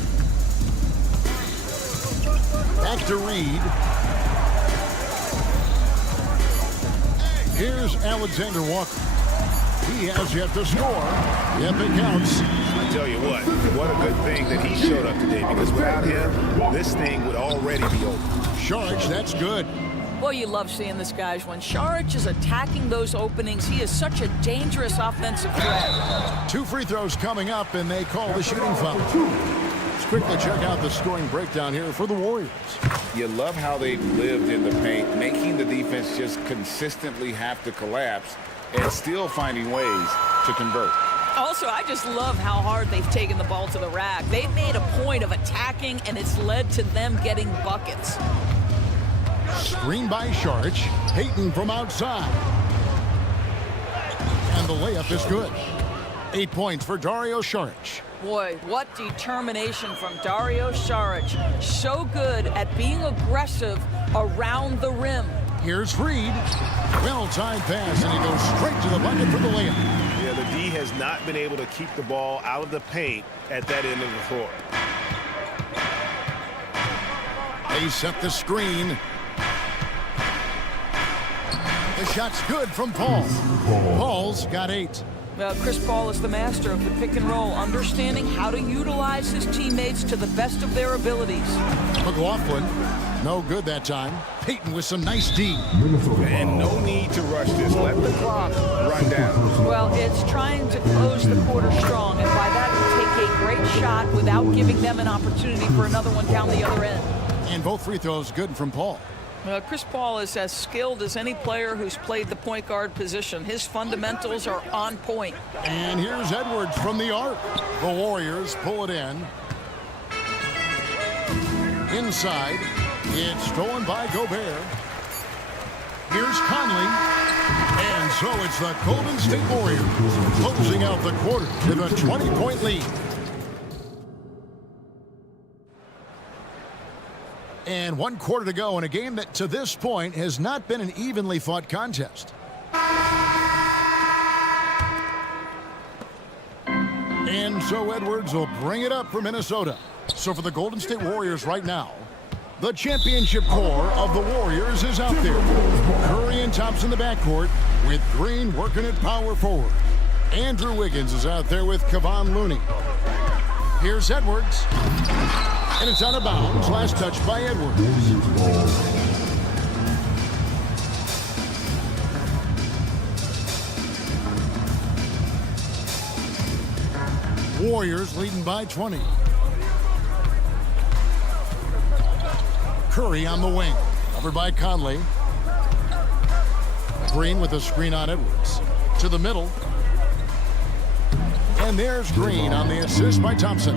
Back to Reed. Here's Alexander Walker. He has yet to score. Yep, it counts. I tell you what a good thing that he showed up today, because without him, this thing would already be over. Saric, that's good. Well, you love seeing this, guys. When Saric is attacking those openings, he is such a dangerous offensive threat. 2 free throws coming up, and they call the shooting foul. Let's quickly check out the scoring breakdown here for the Warriors. You love how they've lived in the paint, making the defense just consistently have to collapse and still finding ways to convert. Also, I just love how hard they've taken the ball to the rack. They've made a point of attacking, and it's led to them getting buckets. Screen by Saric. Payton from outside. And the layup is good. 8 points for Dario Saric. Boy, what determination from Dario Saric. So good at being aggressive around the rim. Here's Reed. Well-timed pass, and he goes straight to the bucket for the layup. Yeah, the D has not been able to keep the ball out of the paint at that end of the floor. They set the screen. The shot's good from Paul. Paul's got 8. Chris Paul is the master of the pick and roll, understanding how to utilize his teammates to the best of their abilities. McLaughlin, no good that time. Payton with some nice D. And no need to rush this. Let the clock run down. Well, it's trying to close the quarter strong, and by that take a great shot without giving them an opportunity for another one down the other end. And both free throws good from Paul. Chris Paul is as skilled as any player who's played the point guard position. His fundamentals are on point. And here's Edwards from the arc. The Warriors pull it in. Inside, it's stolen by Gobert. Here's Conley. And so it's the Golden State Warriors closing out the quarter with a 20-point lead. And 1 quarter to go in a game that to this point has not been an evenly fought contest. And so Edwards will bring it up for Minnesota. So for the Golden State Warriors right now, the championship core of the Warriors is out there. Curry and Thompson in the backcourt with Green working at power forward. Andrew Wiggins is out there with Kevon Looney. Here's Edwards. And it's out of bounds. Last touch by Edwards. Warriors leading by 20. Curry on the wing. Covered by Conley. Green with a screen on Edwards. To the middle. And there's Green on the assist by Thompson.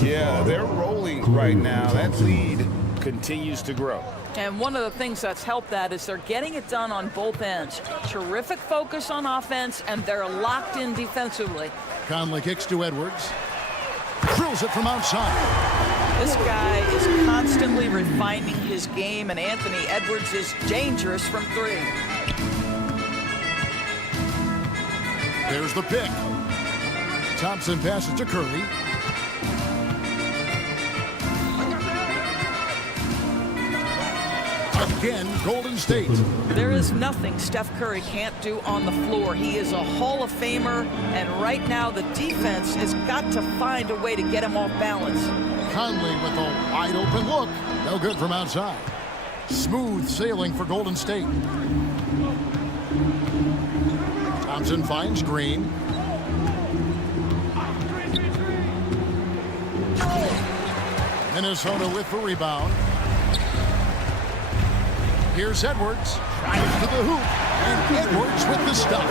Yeah, they're rolling right now. That lead continues to grow. And one of the things that's helped that is they're getting it done on both ends. Terrific focus on offense, and they're locked in defensively. Conley kicks to Edwards. Drills it from outside. This guy is constantly refining his game, and Anthony Edwards is dangerous from three. There's the pick. Thompson passes to Curry. Again, Golden State. There is nothing Steph Curry can't do on the floor. He is a Hall of Famer, and right now the defense has got to find a way to get him off balance. Conley with a wide open look. No good from outside. Smooth sailing for Golden State. Thompson finds Green. Minnesota with the rebound. Here's Edwards. Drives to the hoop. And Edwards with the stuff.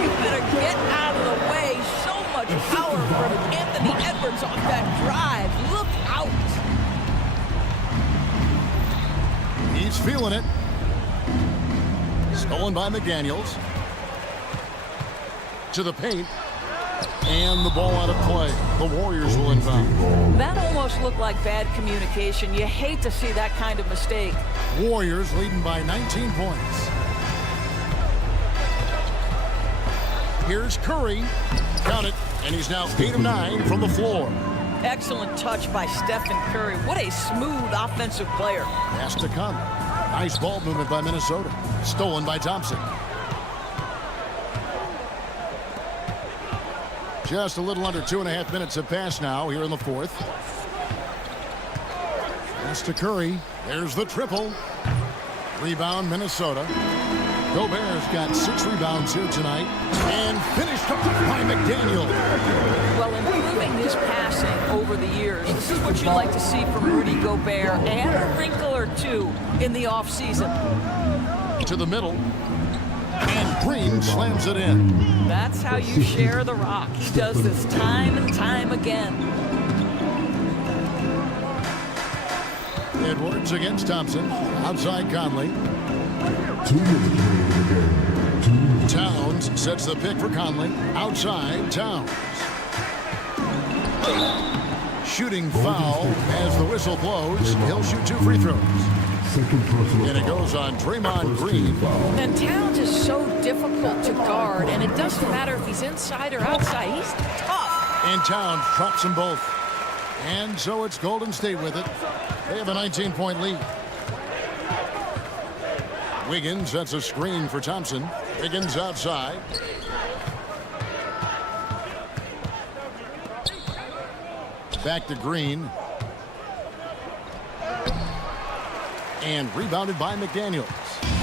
You better get out of the way. So much power from Anthony Edwards on that drive. Look out. He's feeling it. Stolen by McDaniels. To the paint. And the ball out of play. The Warriors will inbound. That almost looked like bad communication. You hate to see that kind of mistake. Warriors leading by 19 points. Here's Curry. Count it. And he's now 8 of 9 from the floor. Excellent touch by Stephen Curry. What a smooth offensive player. Pass to Conley. Nice ball movement by Minnesota. Stolen by Thompson. Just a little under 2.5 minutes have passed now here in the fourth. Pass to Curry. There's the triple. Rebound, Minnesota. Gobert's got 6 rebounds here tonight. And finished off by McDaniel. Well, improving his passing over the years. This is what you like to see from Rudy Gobert, and a wrinkle or two in the offseason. To the middle. And Green slams it in. That's how you share the rock. He does this time and time again. Edwards against Thompson. Outside Conley. 2 minutes remaining in the game. Towns sets the pick for Conley. Outside Towns. Shooting foul as the whistle blows. He'll shoot 2 free throws. And it goes on Draymond Green. And Towns is so difficult to guard, and it doesn't matter if he's inside or outside. He's tough. And Towns drops them both. And so it's Golden State with it. They have a 19-point lead. Wiggins sets a screen for Thompson. Wiggins outside. Back to Green. And rebounded by McDaniels.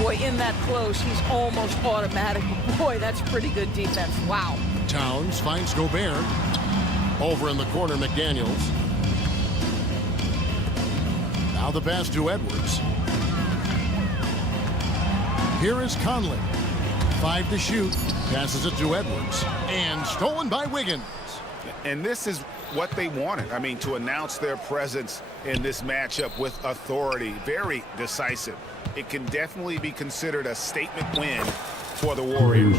Boy, in that close, he's almost automatic. Boy, that's pretty good defense. Wow. Towns finds Gobert. Over in the corner, McDaniels. Now the pass to Edwards. Here is Conley. 5 to shoot. Passes it to Edwards. And stolen by Wiggins. And this is what they wanted. I mean, to announce their presence in this matchup with authority. Very decisive. It can definitely be considered a statement win for the Warriors.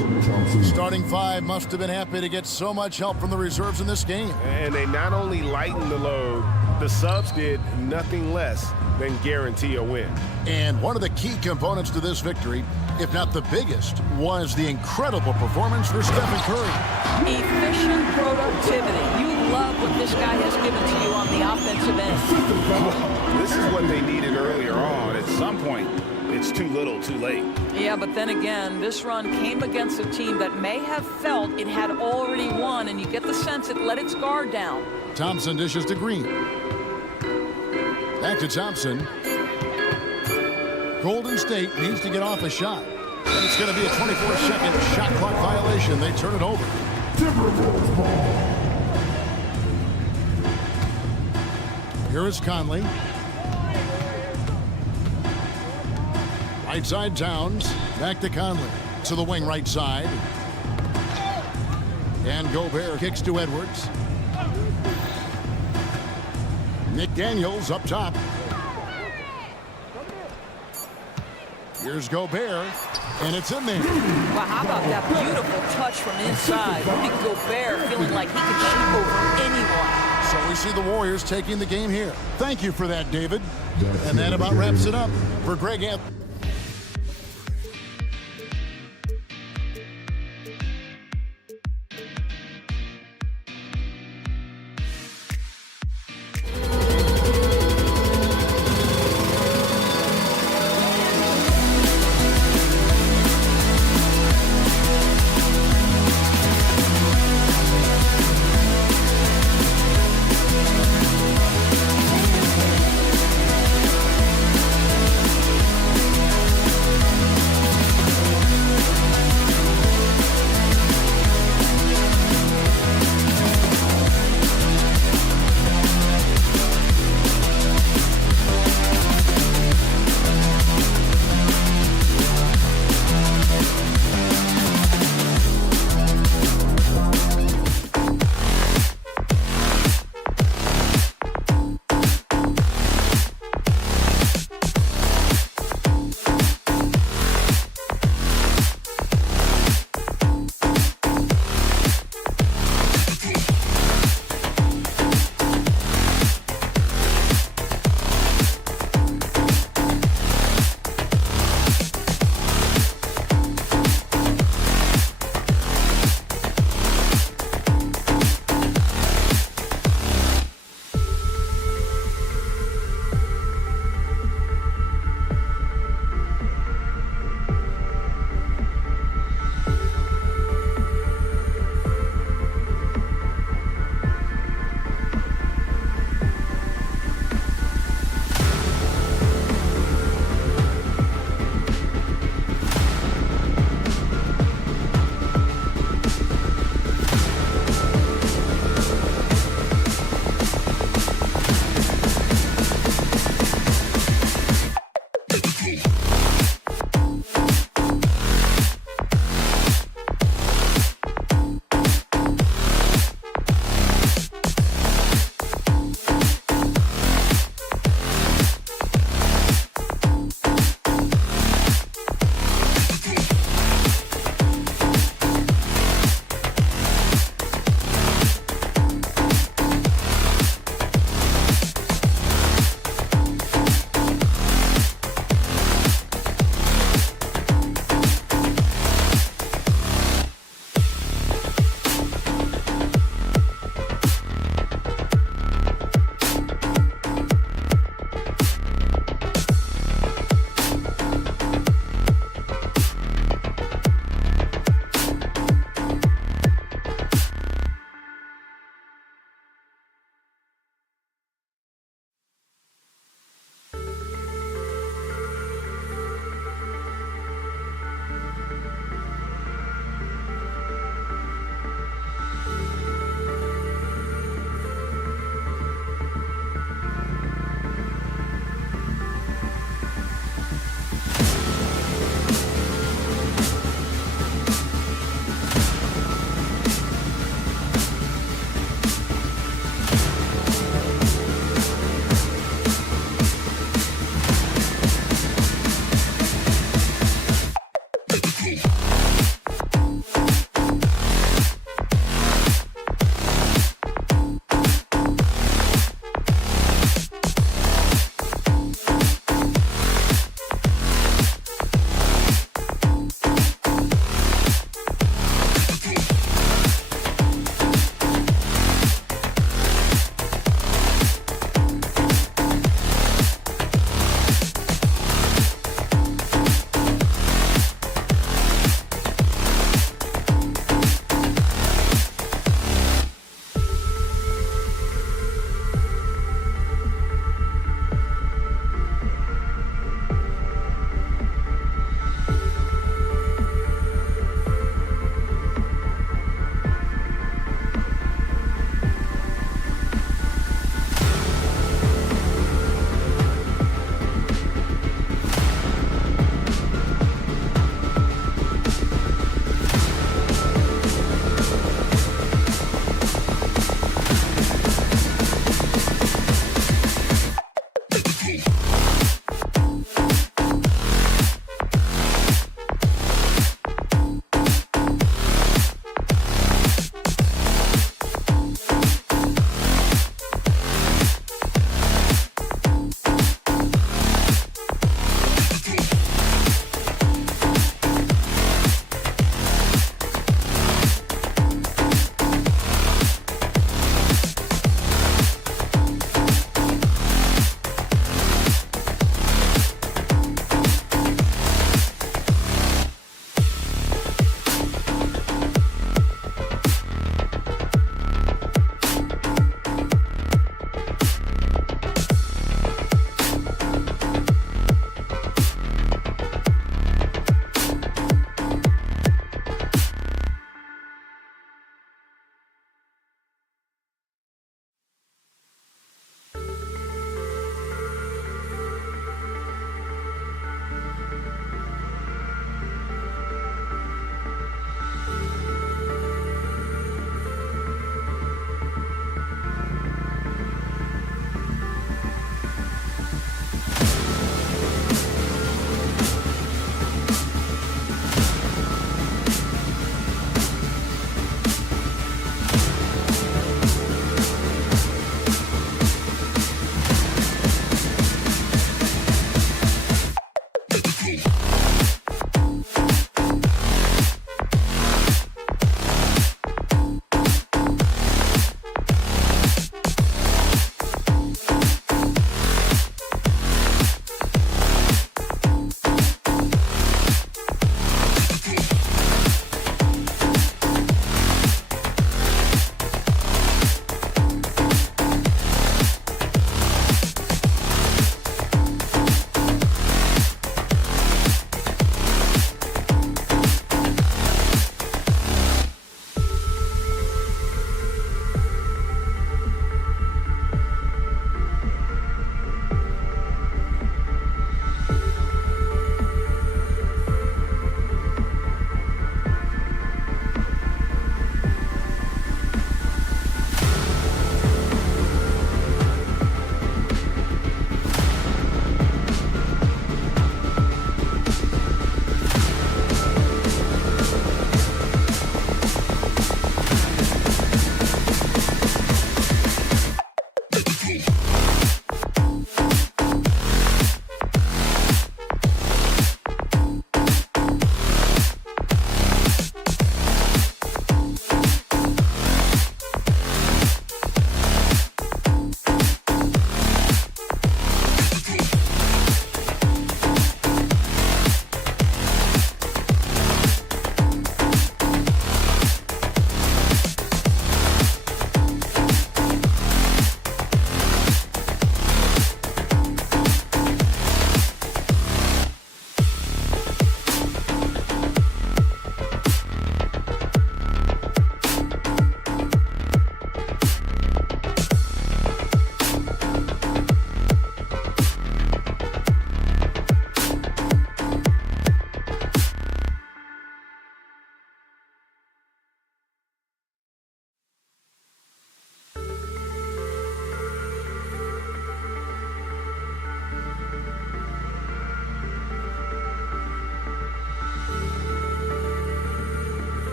Starting 5 must have been happy to get so much help from the reserves in this game. And they not only lightened the load, the subs did nothing less than guarantee a win. And one of the key components to this victory, if not the biggest, was the incredible performance for Stephen Curry. Efficient productivity. You love what this guy has given to you on the offensive end. Well, this is what they needed earlier on. At some point, it's too little, too late. Yeah, but then again, this run came against a team that may have felt it had already won, and you get the sense it let its guard down. Thompson dishes to Green. Back to Thompson. Golden State needs to get off a shot. And it's going to be a 24-second shot clock violation. They turn it over. Timberwolves ball. Here is Conley. Right side Towns. Back to Conley. To the wing right side. And Gobert kicks to Edwards. McDaniels up top. Here's Gobert, and it's in there. Well, how about that beautiful touch from inside? Rudy Gobert feeling like he can shoot over anyone. So we see the Warriors taking the game here. Thank you for that, David. And that about wraps it up for Greg Anthony.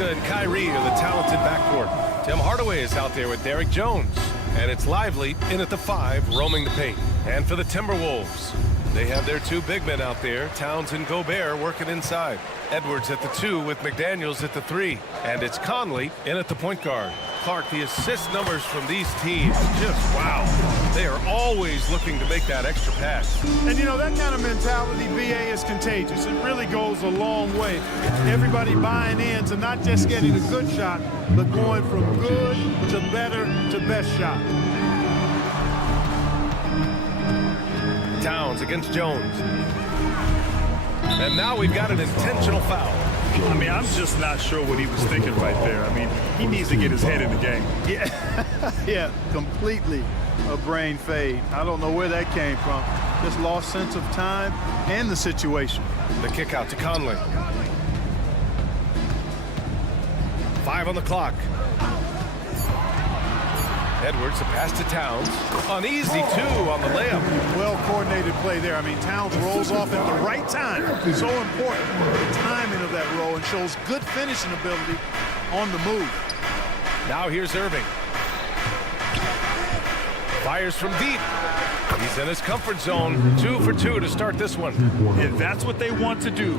Luka and Kyrie are the talented backcourt. Tim Hardaway is out there with Derek Jones. And it's Lively in at the 5, roaming the paint. And for the Timberwolves, they have their 2 big men out there, Towns and Gobert, working inside. Edwards at the 2 with McDaniels at the 3. And it's Conley in at the point guard. Clark, the assist numbers from these teams, just wow. They are always looking to make that extra pass. And you know, that kind of mentality, BA, is contagious. It really goes a long way. Everybody buying in to not just getting a good shot, but going from good to better to best shot. Towns against Jones. And now we've got an intentional foul. I mean, I'm just not sure what he was thinking right there. I mean, he needs to get his head in the game. Yeah, completely a brain fade. I don't know where that came from. Just lost sense of time and the situation. The kick out to Conley. 5 on the clock. Edwards, a pass to Towns. An easy 2 on the layup. Well-coordinated play there. I mean, Towns rolls off at the right time. So important, the timing of that roll, and shows good finishing ability on the move. Now here's Irving. Fires from deep. He's in his comfort zone. 2 for 2 to start this one. And that's what they want to do.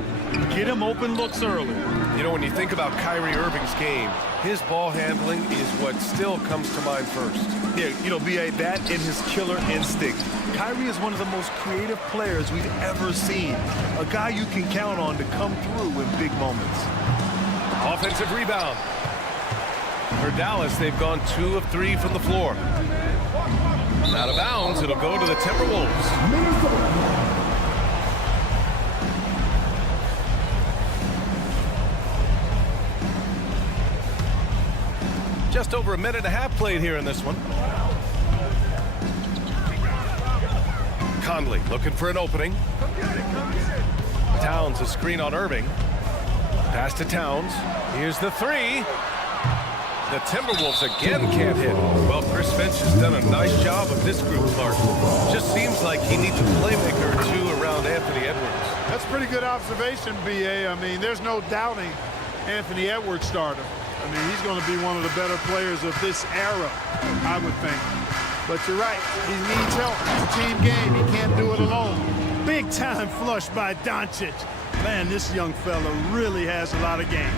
Get him open looks early. You know, when you think about Kyrie Irving's game, his ball handling is what still comes to mind first. Yeah, you know, B.A., that and his killer instinct. Kyrie is one of the most creative players we've ever seen. A guy you can count on to come through in big moments. Offensive rebound. For Dallas, they've gone 2 of 3 from the floor. Out of bounds, it'll go to the Timberwolves. Just over a minute and a half played here in this one. Conley looking for an opening. Towns a screen on Irving. Pass to Towns. Here's the 3. The Timberwolves again can't hit. Well, Chris Finch has done a nice job of this group, Clark. Just seems like he needs a playmaker or 2 around Anthony Edwards. That's pretty good observation, B.A. I mean, there's no doubting Anthony Edwards starter. I mean, he's going to be one of the better players of this era, I would think. But you're right, he needs help. It's a team game. He can't do it alone. Big time flush by Doncic. Man, this young fella really has a lot of game.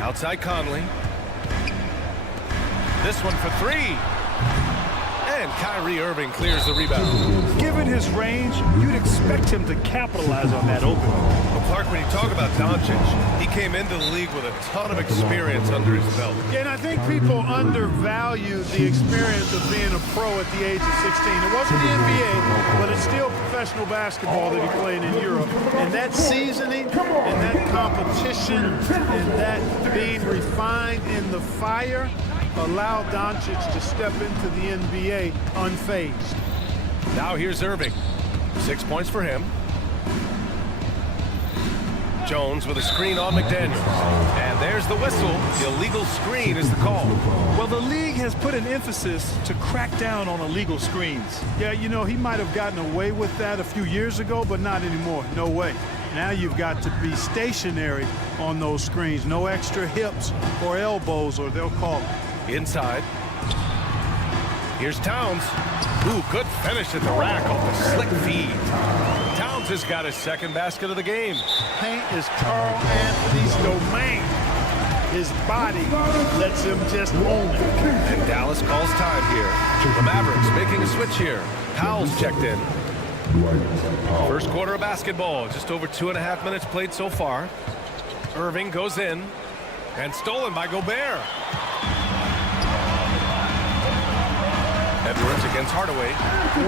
Outside Conley. This one for 3. And Kyrie Irving clears the rebound. Given his range, you'd expect him to capitalize on that opening. Well, Clark, when you talk about Doncic, he came into the league with a ton of experience under his belt. Yeah, and I think people undervalue the experience of being a pro at the age of 16. It wasn't the NBA, but it's still professional basketball that he played in Europe. And that seasoning and that competition and that being refined in the fire allowed Doncic to step into the NBA unfazed. Now here's Irving. 6 points for him. Jones with a screen on McDaniels. And there's the whistle. The illegal screen is the call. Well, the league has put an emphasis to crack down on illegal screens. Yeah, you know, he might have gotten away with that a few years ago, but not anymore. No way. Now you've got to be stationary on those screens. No extra hips or elbows, or they'll call it. Inside. Here's Towns. Ooh, good finish at the rack off the slick feed. Towns has got his second basket of the game. Paint is Carl Anthony's domain. His body lets him just own it. And Dallas calls time here. The Mavericks making a switch here. Powell's checked in. First quarter of basketball. Just over 2.5 minutes played so far. Irving goes in. And stolen by Gobert. Edwards against Hardaway.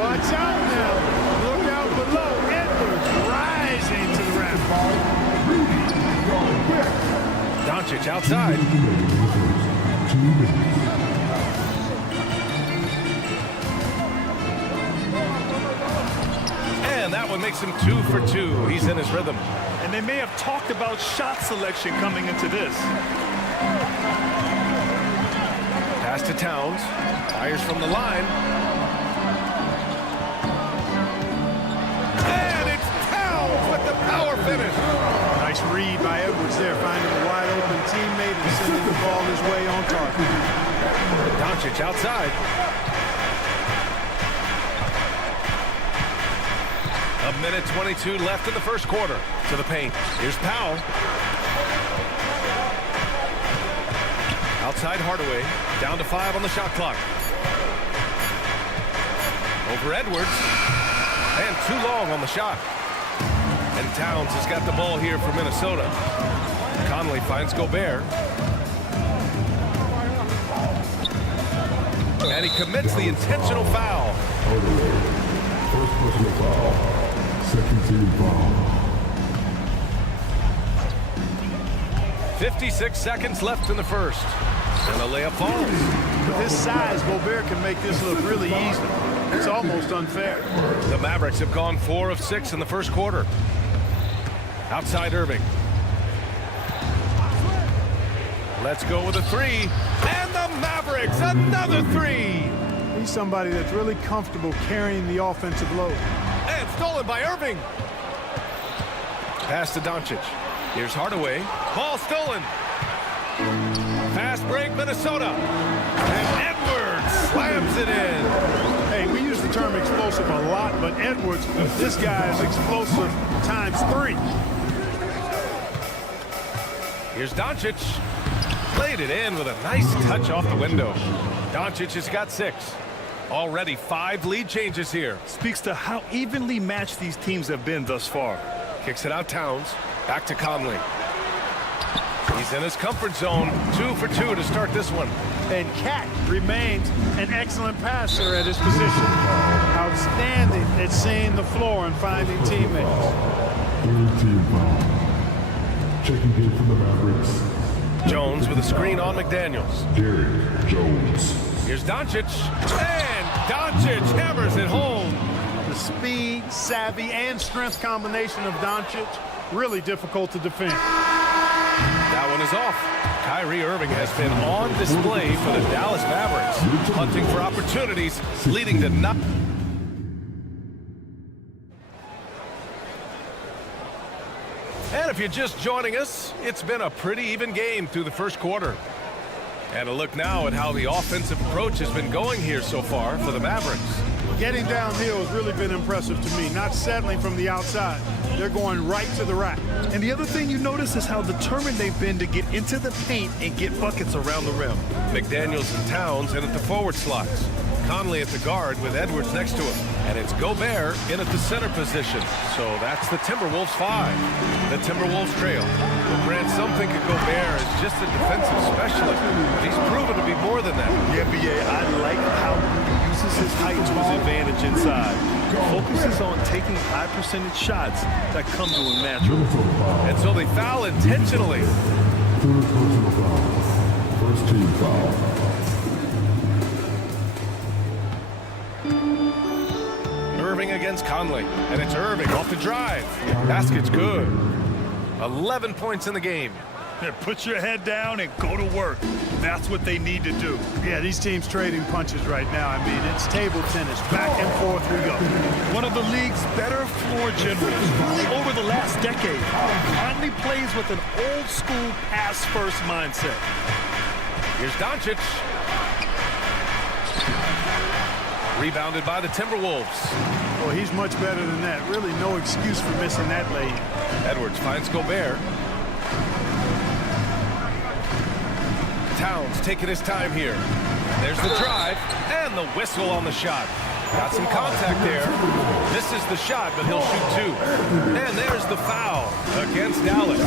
Watch out now. Look out below. Edwards rising to the rim. Doncic outside. And that one makes him 2 for 2. He's in his rhythm. And they may have talked about shot selection coming into this. Pass to Towns. Fires from the line. And it's Towns with the power finish. Nice read by Edwards there, finding a wide open teammate and sending the ball his way on target. Doncic outside. A minute 22 left in the first quarter. To the paint. Here's Powell. Outside Hardaway. Down to 5 on the shot clock. Over Edwards. And too long on the shot. And Towns has got the ball here for Minnesota. Conley finds Gobert. And he commits the intentional foul. First personal foul. Second team foul. 56 seconds left in the first. And the layup falls. With his size, Gobert can make this look really easy. It's almost unfair. The Mavericks have gone 4 of 6 in the first quarter. Outside Irving. Let's go with a 3. And the Mavericks, another 3. He's somebody that's really comfortable carrying the offensive load. And stolen by Irving. Pass to Doncic. Here's Hardaway. Ball stolen. Fast break, Minnesota. And Edwards slams it in. Hey, we use the term explosive a lot, but Edwards, this guy is explosive times 3. Here's Doncic. Played it in with a nice touch off the window. Doncic has got 6. Already 5 lead changes here. Speaks to how evenly matched these teams have been thus far. Kicks it out Towns. Back to Conley. He's in his comfort zone. 2 for 2 to start this one. And Cat remains an excellent passer at his position. Outstanding at seeing the floor and finding teammates. Third team foul. Checking in from the Mavericks. Jones with a screen on McDaniels. Derek Jones. Here's Doncic. And Doncic hammers it home. The speed, savvy, and strength combination of Doncic, really difficult to defend. That one is off. Kyrie Irving has been on display for the Dallas Mavericks, hunting for opportunities, leading to nothing. And if you're just joining us, it's been a pretty even game through the first quarter. And a look now at how the offensive approach has been going here so far for the Mavericks. Getting downhill has really been impressive to me, not settling from the outside. They're going right to the rack. And the other thing you notice is how determined they've been to get into the paint and get buckets around the rim. McDaniels and Towns in at the forward slots. Conley at the guard with Edwards next to him. And it's Gobert in at the center position. So that's the Timberwolves 5. The Timberwolves trail. Well, Grant, some think of Gobert as just a defensive specialist. But he's proven to be more than that. Yeah, B.A., I like how he uses his height to his advantage inside. Focuses on taking high percentage shots that come to him naturally. And so they foul intentionally. Third personal foul. First team foul. Irving against Conley. And it's Irving off the drive. Basket's good. 11 points in the game. Yeah, put your head down and go to work. That's what they need to do. Yeah, these teams trading punches right now. I mean, it's table tennis. Back and forth we go. One of the league's better floor generals, really over the last decade. Conley plays with an old-school pass-first mindset. Here's Doncic. Rebounded by the Timberwolves. Well, he's much better than that. Really no excuse for missing that lay. Edwards finds Gobert. Towns taking his time here. There's the drive and the whistle on the shot. Got some contact there. This is the shot, but he'll shoot 2. And there's the foul against Dallas.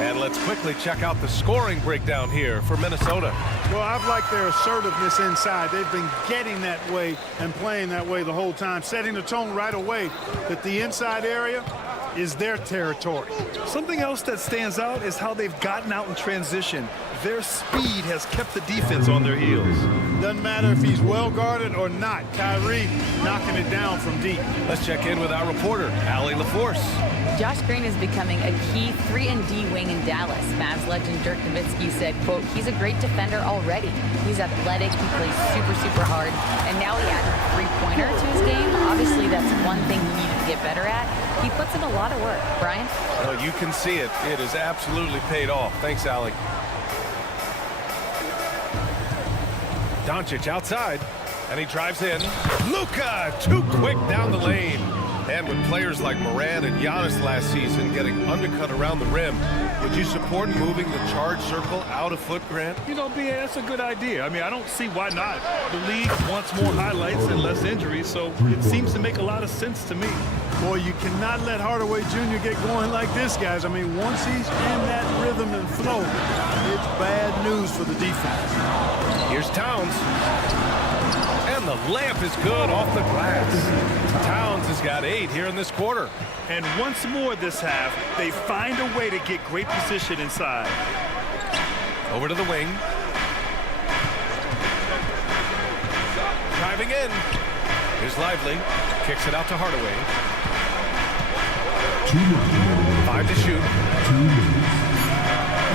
And let's quickly check out the scoring breakdown here for Minnesota. Well, I've liked their assertiveness inside. They've been getting that way and playing that way the whole time, setting the tone right away that the inside area is their territory. Something else that stands out is how they've gotten out in transition. Their speed has kept the defense on their heels. Doesn't matter if he's well guarded or not. Kyrie knocking it down from deep. Let's check in with our reporter, Allie LaForce. Josh Green is becoming a key 3-and-D wing in Dallas. Mavs legend Dirk Nowitzki said, quote, he's a great defender already. He's athletic, he plays super, super hard, and now he added a three-pointer to his game. Obviously, that's one thing he needed to get better at. He puts in a lot lot of work. Brian? Well, you can see it. It is absolutely paid off. Thanks, Allie. Doncic outside, and he drives in. Luka, too quick down the lane. And with players like Morant and Giannis last season getting undercut around the rim, would you support moving the charge circle out of foot, Grant? You know, BA, that's a good idea. I mean, I don't see why not. The league wants more highlights and less injuries, so it seems to make a lot of sense to me. Boy, you cannot let Hardaway Jr. get going like this, guys. I mean, once he's in that rhythm and flow, it's bad news for the defense. Here's Towns. And the layup is good off the glass. Towns has got 8 here in this quarter. And once more this half, they find a way to get great position inside. Over to the wing. Driving in. Here's Lively. Kicks it out to Hardaway. 5 to shoot.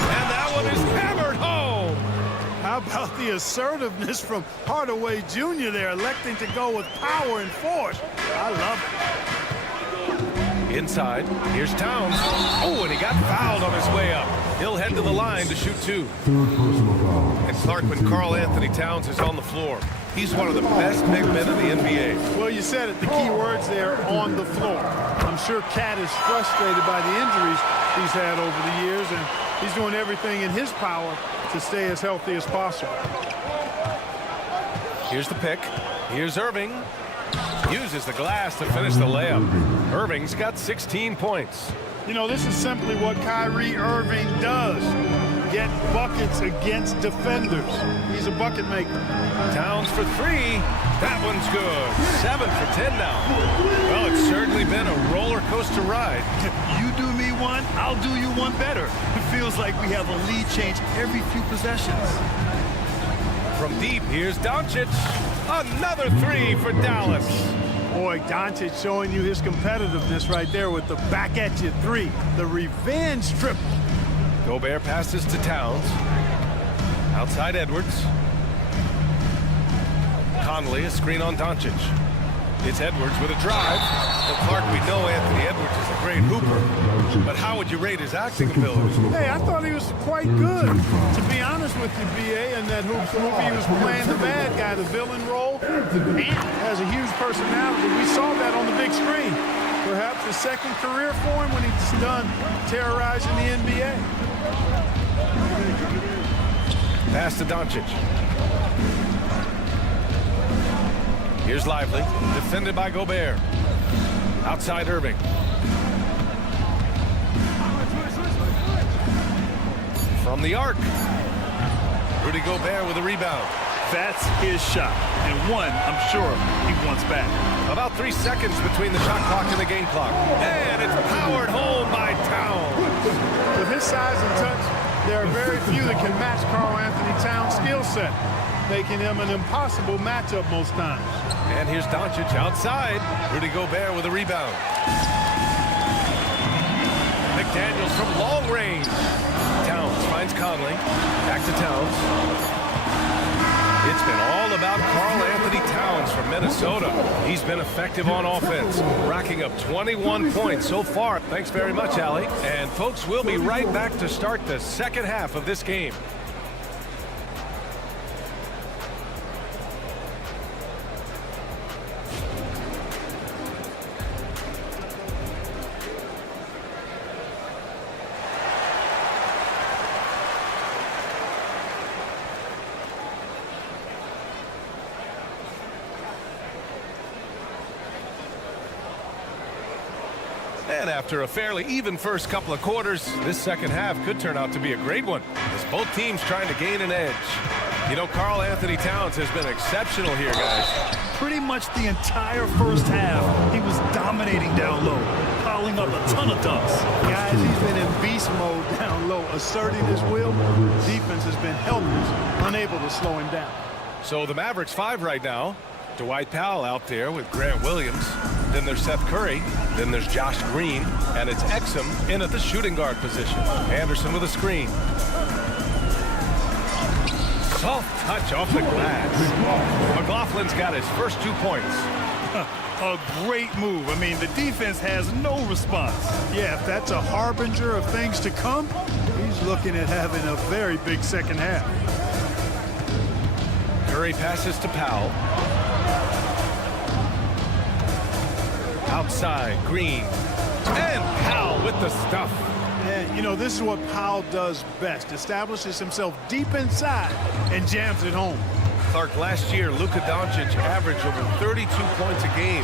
And that one is hammered home. How about the assertiveness from Hardaway Jr. there, electing to go with power and force? I love it. Inside, here's Towns. Oh, and he got fouled on his way up. He'll head to the line to shoot 2. And Clark, when Karl Anthony Towns is on the floor, he's one of the best big men in the NBA. Well, you said it, the key words there, on the floor. I'm sure Cat is frustrated by the injuries he's had over the years, and he's doing everything in his power to stay as healthy as possible. Here's the pick. Here's Irving. Uses the glass to finish the layup. Irving's got 16 points. You know, this is simply what Kyrie Irving does. Get buckets against defenders. He's a bucket maker. Towns for 3. That one's good. 7 for 10 now. Well, it's certainly been a roller coaster ride. You do me one, I'll do you one better. It feels like we have a lead change every few possessions. From deep, here's Doncic. Another 3 for Dallas. Boy, Doncic showing you his competitiveness right there with the back-at-you 3. The revenge triple. Gobert passes to Towns. Outside Edwards. Conley, a screen on Doncic. It's Edwards with a drive. Well, Clark, we know Anthony Edwards is a great hooper, but how would you rate his acting ability? Hey, I thought he was quite good. To be honest with you, BA, in that hoops movie, he was playing the bad guy, the villain role, and has a huge personality. We saw that on the big screen. Perhaps a second career for him when he's done terrorizing the NBA. Pass to Doncic. Here's Lively, defended by Gobert. Outside Irving. From the arc. Rudy Gobert with a rebound. That's his shot, and one I'm sure he wants back. About 3 seconds between the shot clock and the game clock. And it's powered home by Towns. With his size and touch, there are very few that can match Karl Anthony Towns' skill set, making him an impossible matchup most times. And here's Doncic outside. Rudy Gobert with a rebound. McDaniels from long range. Towns finds Conley. Back to Towns. It's been all about Karl Anthony Towns from Minnesota. He's been effective on offense, racking up 21 points so far. Thanks very much, Allie. And folks, we'll be right back to start the second half of this game. And after a fairly even first couple of quarters, this second half could turn out to be a great one, as both teams trying to gain an edge. You know, Karl Anthony Towns has been exceptional here, guys. Pretty much the entire first half, he was dominating down low, piling up a ton of dunks. Guys, he's been in beast mode down low, asserting his will. Defense has been helpless, unable to slow him down. So the Mavericks 5 right now. Dwight Powell out there with Grant Williams. Then there's Seth Curry. Then there's Josh Green. And it's Exum in at the shooting guard position. Anderson with a screen. Soft touch off the glass. McLaughlin's got his first 2 points. A great move. I mean, the defense has no response. Yeah, if that's a harbinger of things to come, he's looking at having a very big second half. Curry passes to Powell. Outside, Green. And Powell with the stuff. And, you know, this is what Powell does best. Establishes himself deep inside and jams it home. Clark, last year, Luka Doncic averaged over 32 points a game.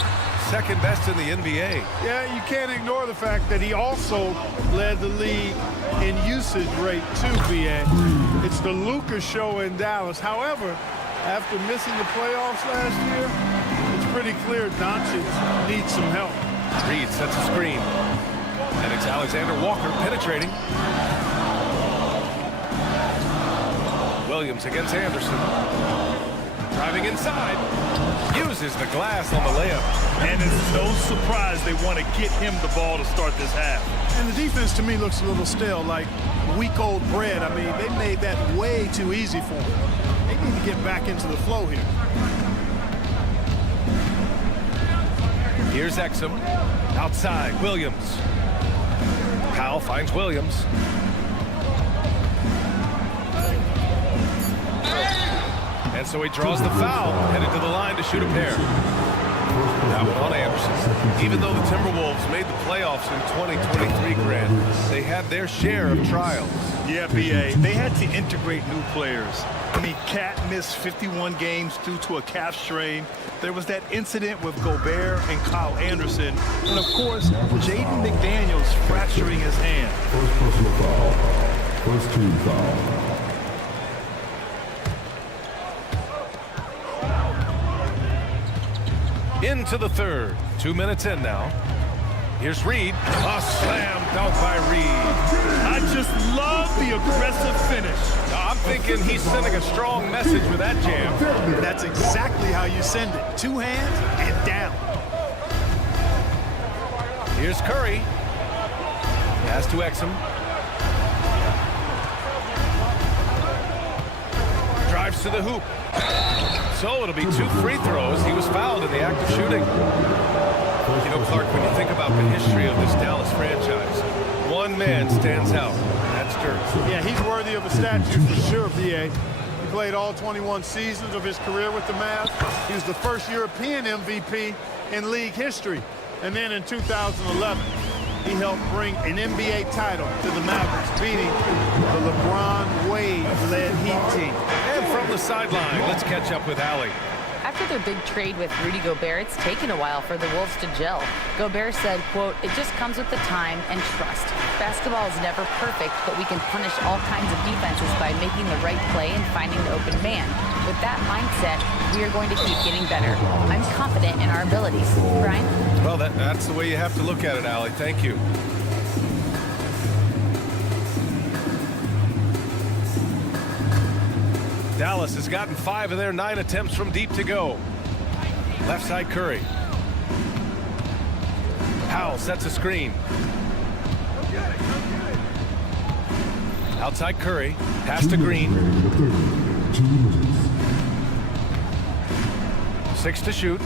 Second best in the NBA. Yeah, you can't ignore the fact that he also led the league in usage rate too, BA. It's the Luka show in Dallas. However, after missing the playoffs last year, it's pretty clear Doncic needs some help. Reed sets a screen. And it's Alexander Walker penetrating. Williams against Anderson. Driving inside. Uses the glass on the layup. And it's no surprise they want to get him the ball to start this half. And the defense to me looks a little stale, like week-old bread. I mean, they made that way too easy for them. They need to get back into the flow here. Here's Exum. Outside, Williams. Powell finds Williams. And so he draws the foul, headed to the line to shoot a pair. That one on Anderson. Even though the Timberwolves made the playoffs in 2023, Grant, they had their share of trials. Yeah, B.A., they had to integrate new players. I mean, Cat missed 51 games due to a calf strain. There was that incident with Gobert and Kyle Anderson. And, of course, Jaden McDaniels fracturing his hand. First personal foul. First team foul. Into the third. 2 minutes in now. Here's Reed. A slam dunk by Reed. I just love the aggressive finish. I'm thinking he's sending a strong message with that jam. That's exactly how you send it. Two hands and down. Here's Curry. Pass to Exum. Drives to the hoop. So it'll be 2 free throws. He was fouled in the act of shooting. You know, Clark, when you think about the history of this Dallas franchise, one man stands out. That's Dirk. Yeah, he's worthy of a statue for sure, BA. He played all 21 seasons of his career with the Mavs. He was the first European MVP in league history. And then in 2011, he helped bring an NBA title to the Mavericks, beating the LeBron Wade-led Heat team. And from the sideline, let's catch up with Allie. After their big trade with Rudy Gobert, it's taken a while for the Wolves to gel. Gobert said, quote, "It just comes with the time and trust. Basketball is never perfect, but we can punish all kinds of defenses by making the right play and finding the open man. With that mindset, we are going to keep getting better. I'm confident in our abilities." Brian? Well, that's the way you have to look at it, Allie. Thank you. Dallas has gotten 5 of their 9 attempts from deep to go. Left side, Curry. Powell sets a screen. Outside, Curry. Pass to Green. 6 to shoot.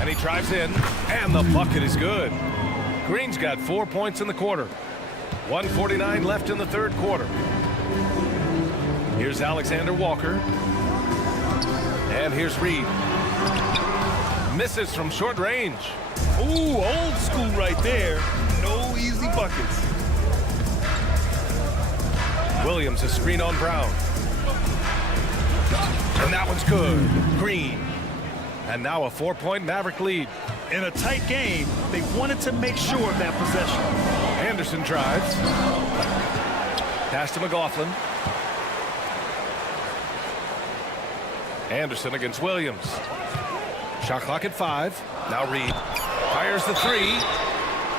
And he drives in. And the bucket is good. Green's got 4 points in the quarter. 1:49 left in the third quarter. Here's Alexander Walker. And here's Reed. Misses from short range. Ooh, old school right there. No easy buckets. Williams, a screen on Brown. And that one's good. Green. And now a 4-point Maverick lead. In a tight game, they wanted to make sure of that possession. Anderson drives. Pass to McLaughlin. Anderson against Williams. Shot clock at 5. Now Reed fires the 3.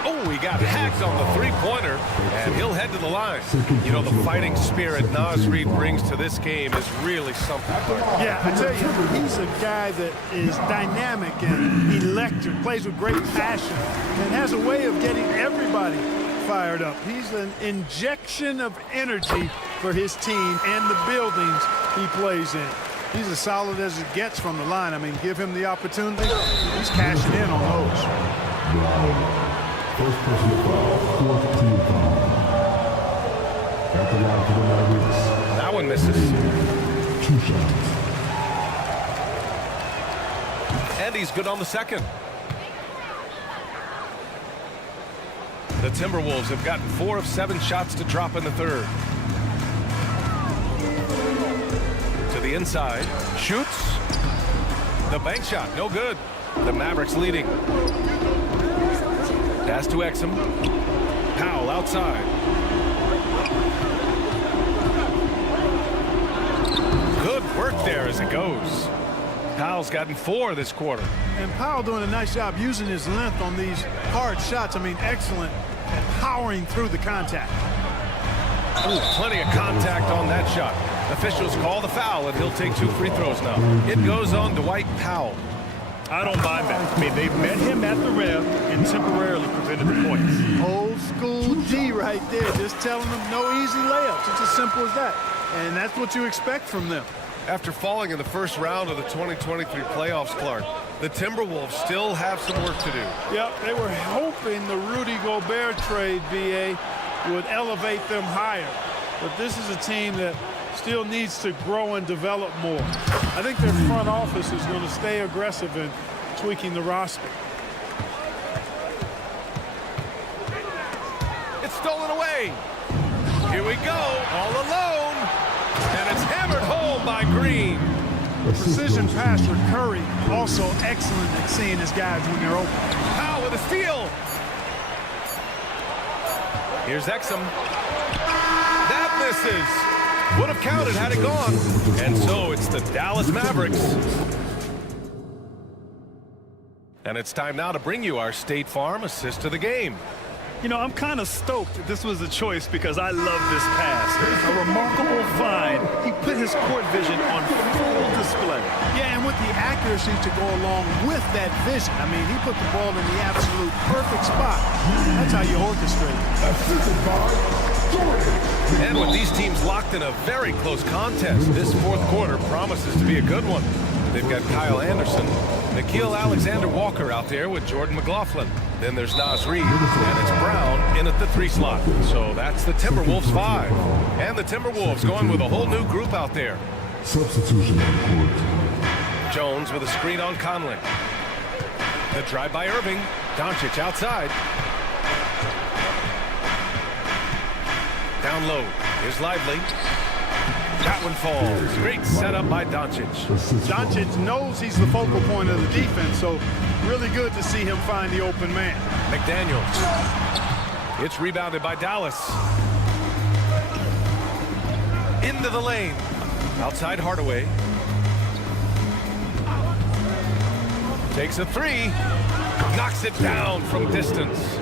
Oh, he got hacked on the three-pointer, and he'll head to the line. You know, the fighting spirit Naz Reid brings to this game is really something. Yeah, I tell you, he's a guy that is dynamic and electric, plays with great passion, and has a way of getting everybody fired up. He's an injection of energy for his team and the buildings he plays in. He's as solid as it gets from the line. I mean, give him the opportunity. He's cashing in on those. First personal foul, fourth team foul. At the line for the Mavericks. That one misses. 2 shots. And he's good on the second. The Timberwolves have gotten 4 of 7 shots to drop in the third. To the inside, shoots. The bank shot, no good. The Mavericks leading. Pass to Exum. Powell outside. Good work there as it goes. Powell's gotten 4 this quarter. And Powell doing a nice job using his length on these hard shots. I mean, excellent at powering through the contact. Ooh, plenty of contact on that shot. Officials call the foul, and he'll take 2 free throws now. It goes on Dwight Powell. I don't mind that. I mean, they met him at the rim and temporarily prevented the points. Old school D right there, just telling them no easy layups. It's as simple as that. And that's what you expect from them. After falling in the first round of the 2023 playoffs, Clark, the Timberwolves still have some work to do. Yep, they were hoping the Rudy Gobert trade, BA, would elevate them higher. But this is a team that still needs to grow and develop more. I think their front office is going to stay aggressive in tweaking the roster. It's stolen away. Here we go, all alone. And it's hammered home by Green. Precision pass for Curry, also excellent at seeing his guys when they're open. Powell with a steal. Here's Exum. That misses. Would have counted had it gone. And so it's the Dallas Mavericks. And it's time now to bring you our State Farm assist of the game. You know, I'm kind of stoked that this was a choice because I love this pass. A remarkable find. He put his court vision on full display. Yeah, and with the accuracy to go along with that vision. I mean, he put the ball in the absolute perfect spot. That's how you orchestrate it. And with these teams locked in a very close contest, this fourth quarter promises to be a good one. They've got Kyle Anderson, Nickeil Alexander-Walker out there with Jordan McLaughlin. Then there's Naz Reid, and it's Brown in at the 3 slot. So that's the Timberwolves 5. And the Timberwolves going with a whole new group out there. Substitution on court. Jones with a screen on Conley. The drive by Irving. Doncic outside. Down low. Here's Lively. That one falls. Great setup by Doncic. Doncic knows he's the focal point of the defense, so really good to see him find the open man. McDaniels. It's rebounded by Dallas. Into the lane. Outside Hardaway. Takes a 3. Knocks it down from distance.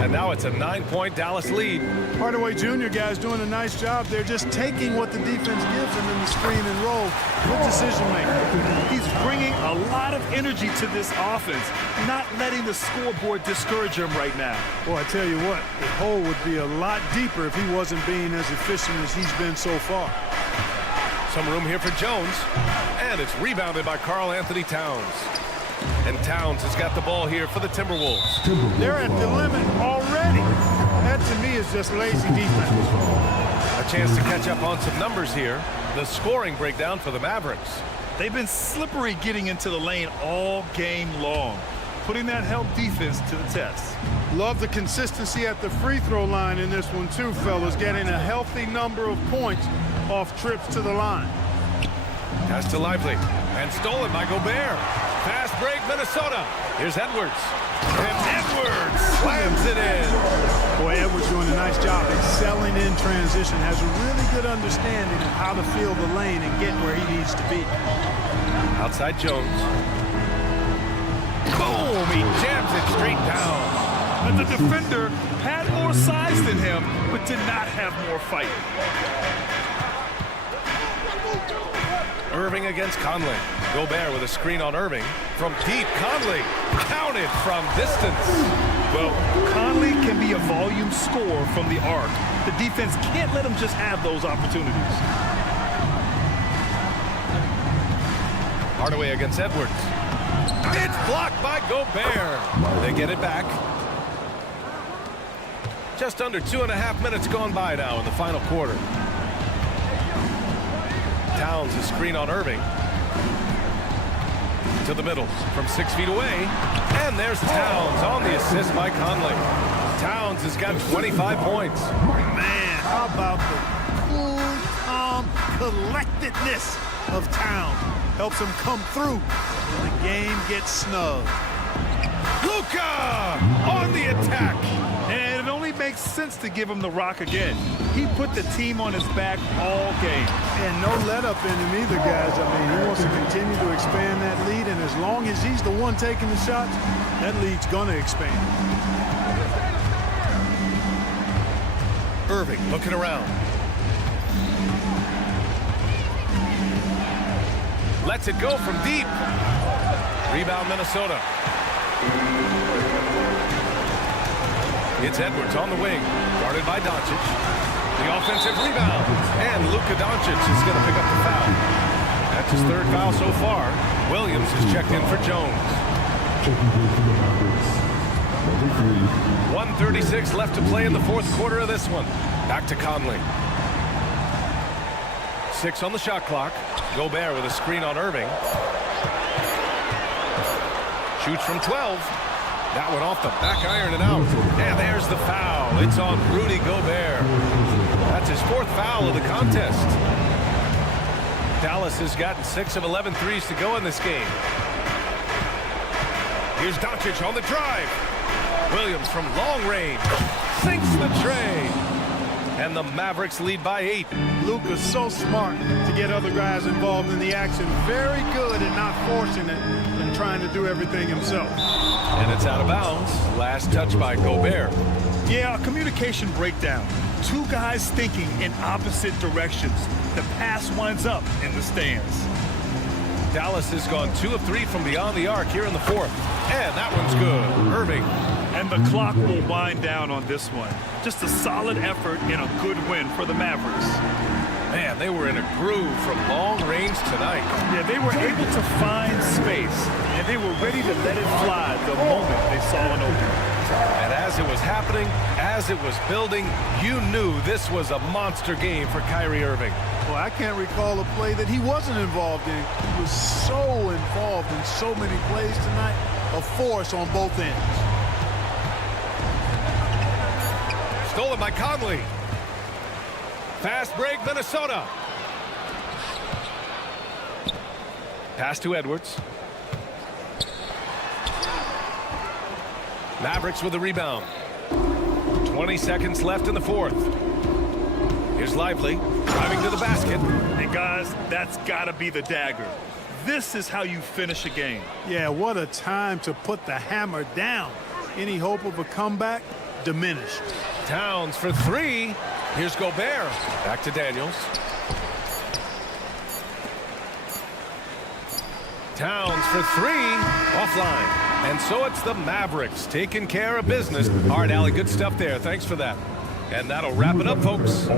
And now it's a 9-point Dallas lead. Hardaway Jr. guys doing a nice job. They're just taking what the defense gives them in the screen and roll. Good decision making. He's bringing a lot of energy to this offense, not letting the scoreboard discourage him right now. Well, I tell you what, the hole would be a lot deeper if he wasn't being as efficient as he's been so far. Some room here for Jones. And it's rebounded by Karl Anthony Towns. And Towns has got the ball here for the Timberwolves. They're at the limit already. That, to me, is just lazy defense. A chance to catch up on some numbers here. The scoring breakdown for the Mavericks. They've been slippery getting into the lane all game long, putting that help defense to the test. Love the consistency at the free throw line in this one, too, fellas. Getting a healthy number of points off trips to the line. Pass to Lively. And stolen by Gobert. Fast break, Minnesota. Here's Edwards. And Edwards slams it in. Boy, Edwards doing a nice job excelling in transition. Has a really good understanding of how to feel the lane and get where he needs to be. Outside Jones. Boom! He jams it straight down. But the defender had more size than him, but did not have more fight. Irving against Conley. Gobert with a screen on Irving. From deep, Conley counted from distance. Well, Conley can be a volume scorer from the arc. The defense can't let him just have those opportunities. Hardaway against Edwards. It's blocked by Gobert. They get it back. Just under 2.5 minutes gone by now in the final quarter. Towns a screen on Irving. To the middle from 6 feet away. And there's Towns on the assist by Conley. Towns has got 25 points. Man, how about the cool, calm collectedness of Towns? Helps him come through when the game gets snug. Luka on the attack. And it only makes sense to give him the rock again. He put the team on his back all game. And no let up in him either, guys. I mean, he wants to continue to expand that lead, and as long as he's the one taking the shots, that lead's going to expand. Irving looking around. Lets it go from deep. Rebound Minnesota. It's Edwards on the wing, guarded by Doncic. The offensive rebound, and Luka Doncic is going to pick up the foul. That's his third foul so far. Williams is checked in for Jones. 1:36 left to play in the fourth quarter of this one. Back to Conley. 6 on the shot clock. Gobert with a screen on Irving. Shoots from 12. That one off the back iron and out. And there's the foul. It's on Rudy Gobert. That's his fourth foul of the contest. Dallas has gotten 6 of 11 threes to go in this game. Here's Doncic on the drive. Williams from long range sinks the tray. And the Mavericks lead by 8. Luka's so smart to get other guys involved in the action. Very good at not forcing it and trying to do everything himself. And it's out of bounds. Last touch by Gobert. Yeah, a communication breakdown. Two guys thinking in opposite directions. The pass winds up in the stands. Dallas has gone 2 of 3 from beyond the arc here in the fourth. And that one's good. Irving. And the clock will wind down on this one. Just a solid effort and a good win for the Mavericks. Man, they were in a groove from long range tonight. Yeah, they were able to find space, and they were ready to let it fly the moment they saw an opening. And as it was happening, as it was building, you knew this was a monster game for Kyrie Irving. Well, I can't recall a play that he wasn't involved in. He was so involved in so many plays tonight, a force on both ends. Stolen by Conley. Fast break, Minnesota. Pass to Edwards. Mavericks with the rebound. 20 seconds left in the fourth. Here's Lively, driving to the basket. And guys, that's got to be the dagger. This is how you finish a game. Yeah, what a time to put the hammer down. Any hope of a comeback? Diminished. Towns for 3. Here's Gobert. Back to Daniels. Towns for 3. Offline. And so it's the Mavericks taking care of business. All right, Allie, good stuff there. Thanks for that. And that'll wrap it up, folks.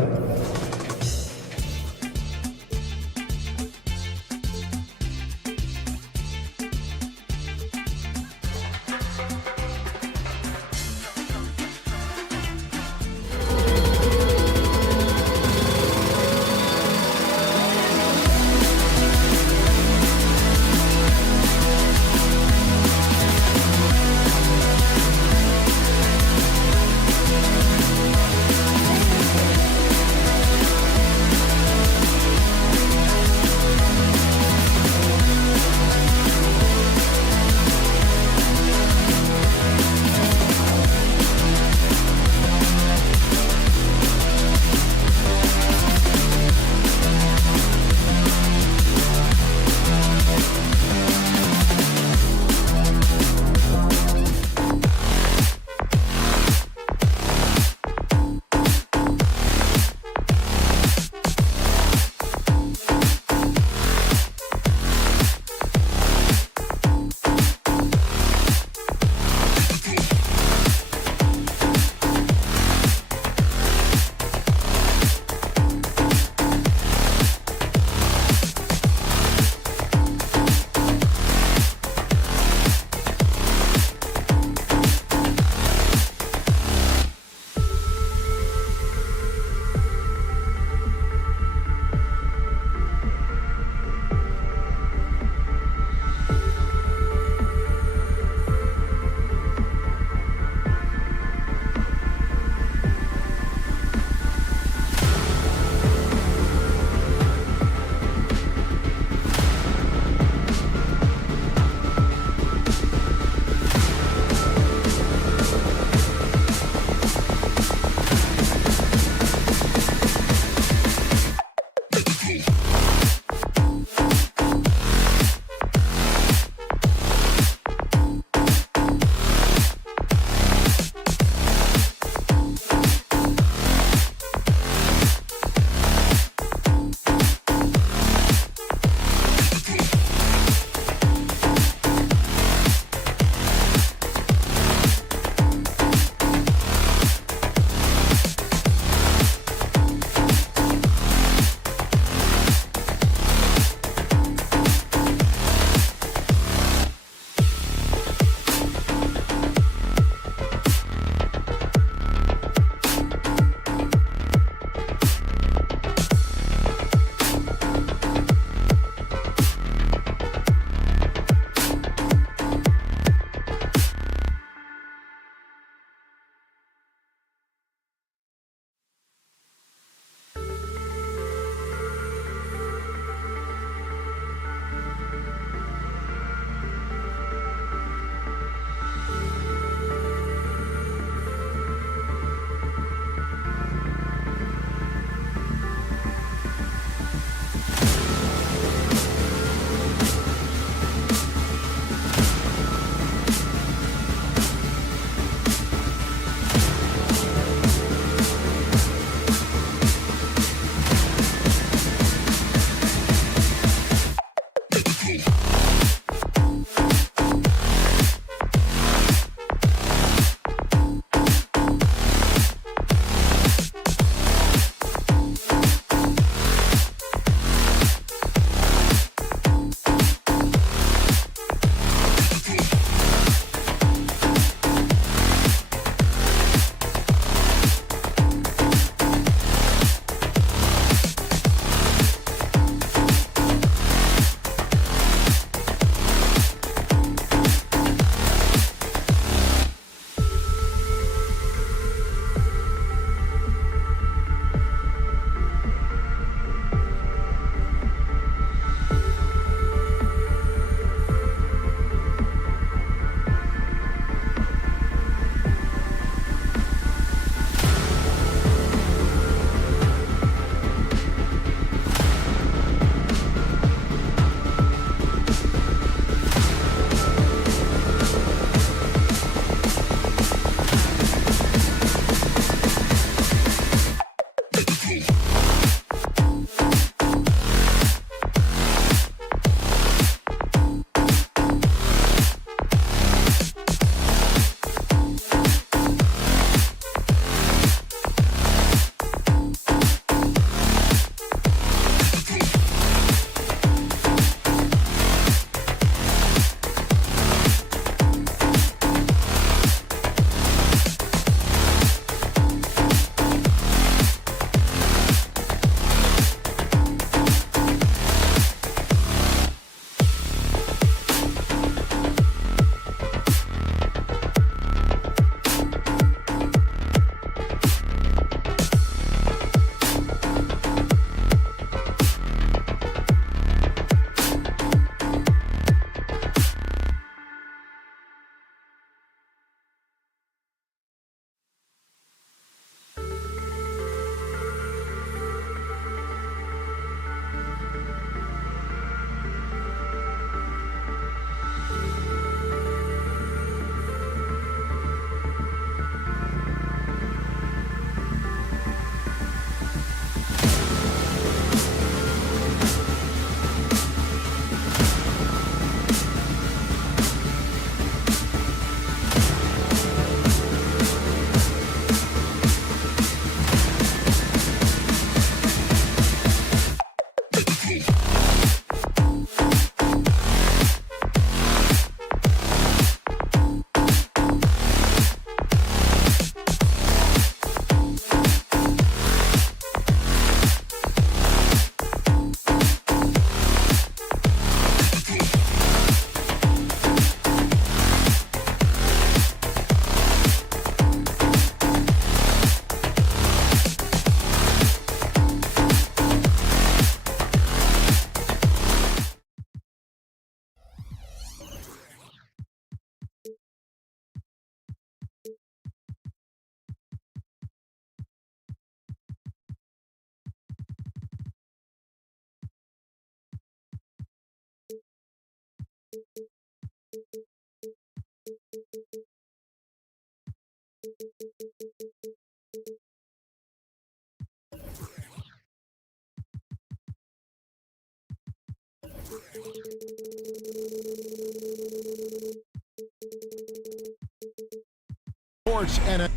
Sports and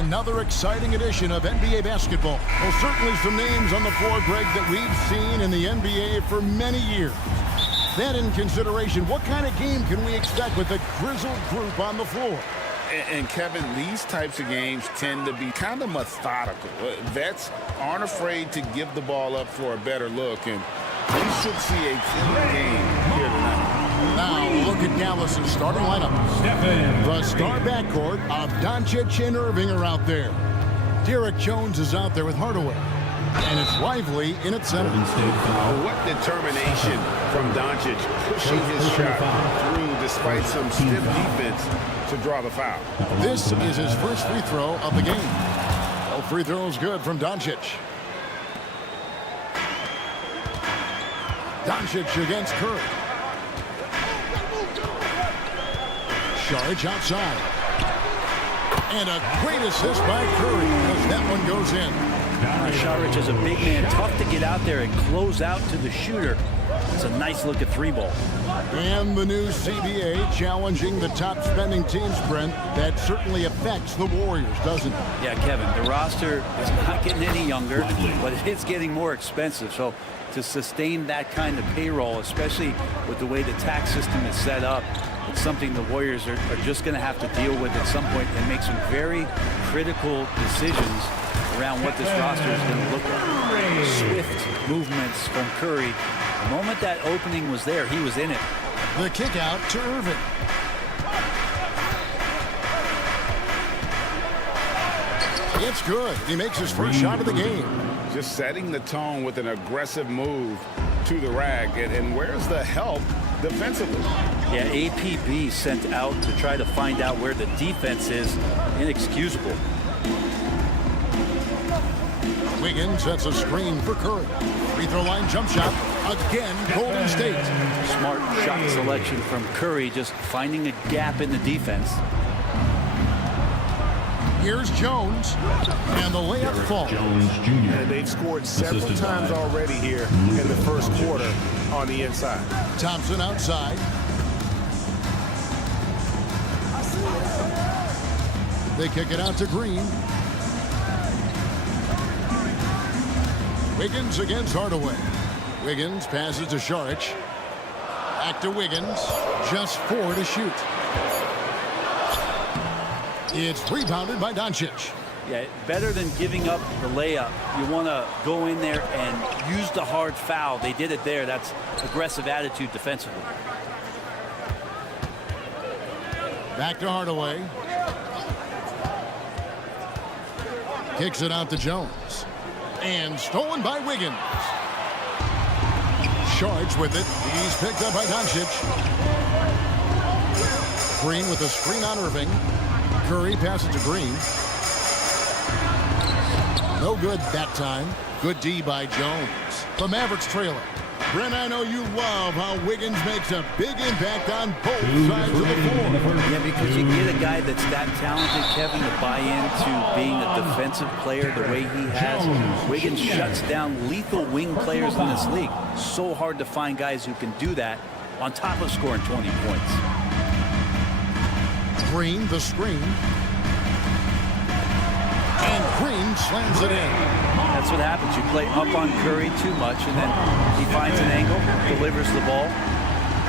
another exciting edition of NBA basketball. Well, certainly some names on the floor, Greg, that we've seen in the NBA for many years. That in consideration, what kind of game can we expect with a grizzled group on the floor? And Kevin, these types of games tend to be kind of methodical. Vets aren't afraid to give the ball up for a better look, and we should see a clean game here tonight. Now, look at Dallas's starting lineup. The star backcourt of Doncic and Irving are out there. Derek Jones is out there with Hardaway. And it's Lively in its center. What determination from Doncic pushing his shot through despite some stiff defense to draw the foul. This is his first free throw of the game. Well, free throw is good from Doncic. Doncic against Curry. Saric outside. And a great assist by Curry as that one goes in. Saric is a big man, tough to get out there and close out to the shooter. It's a nice look at three ball. And the new CBA challenging the top spending teams, Brent. That certainly affects the Warriors, doesn't it? Yeah, Kevin, the roster is not getting any younger, but it's getting more expensive. So to sustain that kind of payroll, especially with the way the tax system is set up, it's something the Warriors are just going to have to deal with at some point and make some very critical decisions around what this roster is going to look like. Swift movements from Curry. The moment that opening was there, he was in it. The kick out to Irving. It's good. He makes his first shot of the game. Just setting the tone with an aggressive move to the rack. And where's the help defensively? Yeah, APB sent out to try to find out where the defense is. Inexcusable. Wiggins sets a screen for Curry. Free throw line jump shot. Again, Golden State. Smart shot selection from Curry, just finding a gap in the defense. Here's Jones, and the layup falls. And they've scored several times already here in the first quarter on the inside. Thompson outside. They kick it out to Green. Wiggins against Hardaway. Wiggins passes to Saric. Back to Wiggins. Just 4 to shoot. It's rebounded by Doncic. Yeah, better than giving up the layup. You want to go in there and use the hard foul. They did it there. That's aggressive attitude defensively. Back to Hardaway. Kicks it out to Jones. And stolen by Wiggins. Saric with it. He's picked up by Doncic. Green with a screen on Irving. Curry passes to Green. No good that time. Good D by Jones. The Mavericks trailer. Brent, I know you love how Wiggins makes a big impact on both sides of the floor. Yeah, because you get a guy that's that talented, Kevin, to buy into being a defensive player the way he has. Wiggins shuts down lethal wing players in this league. So hard to find guys who can do that on top of scoring 20 points. Green, the screen. And Green slams it in. That's what happens. You play up on Curry too much, and then he finds an angle, delivers the ball.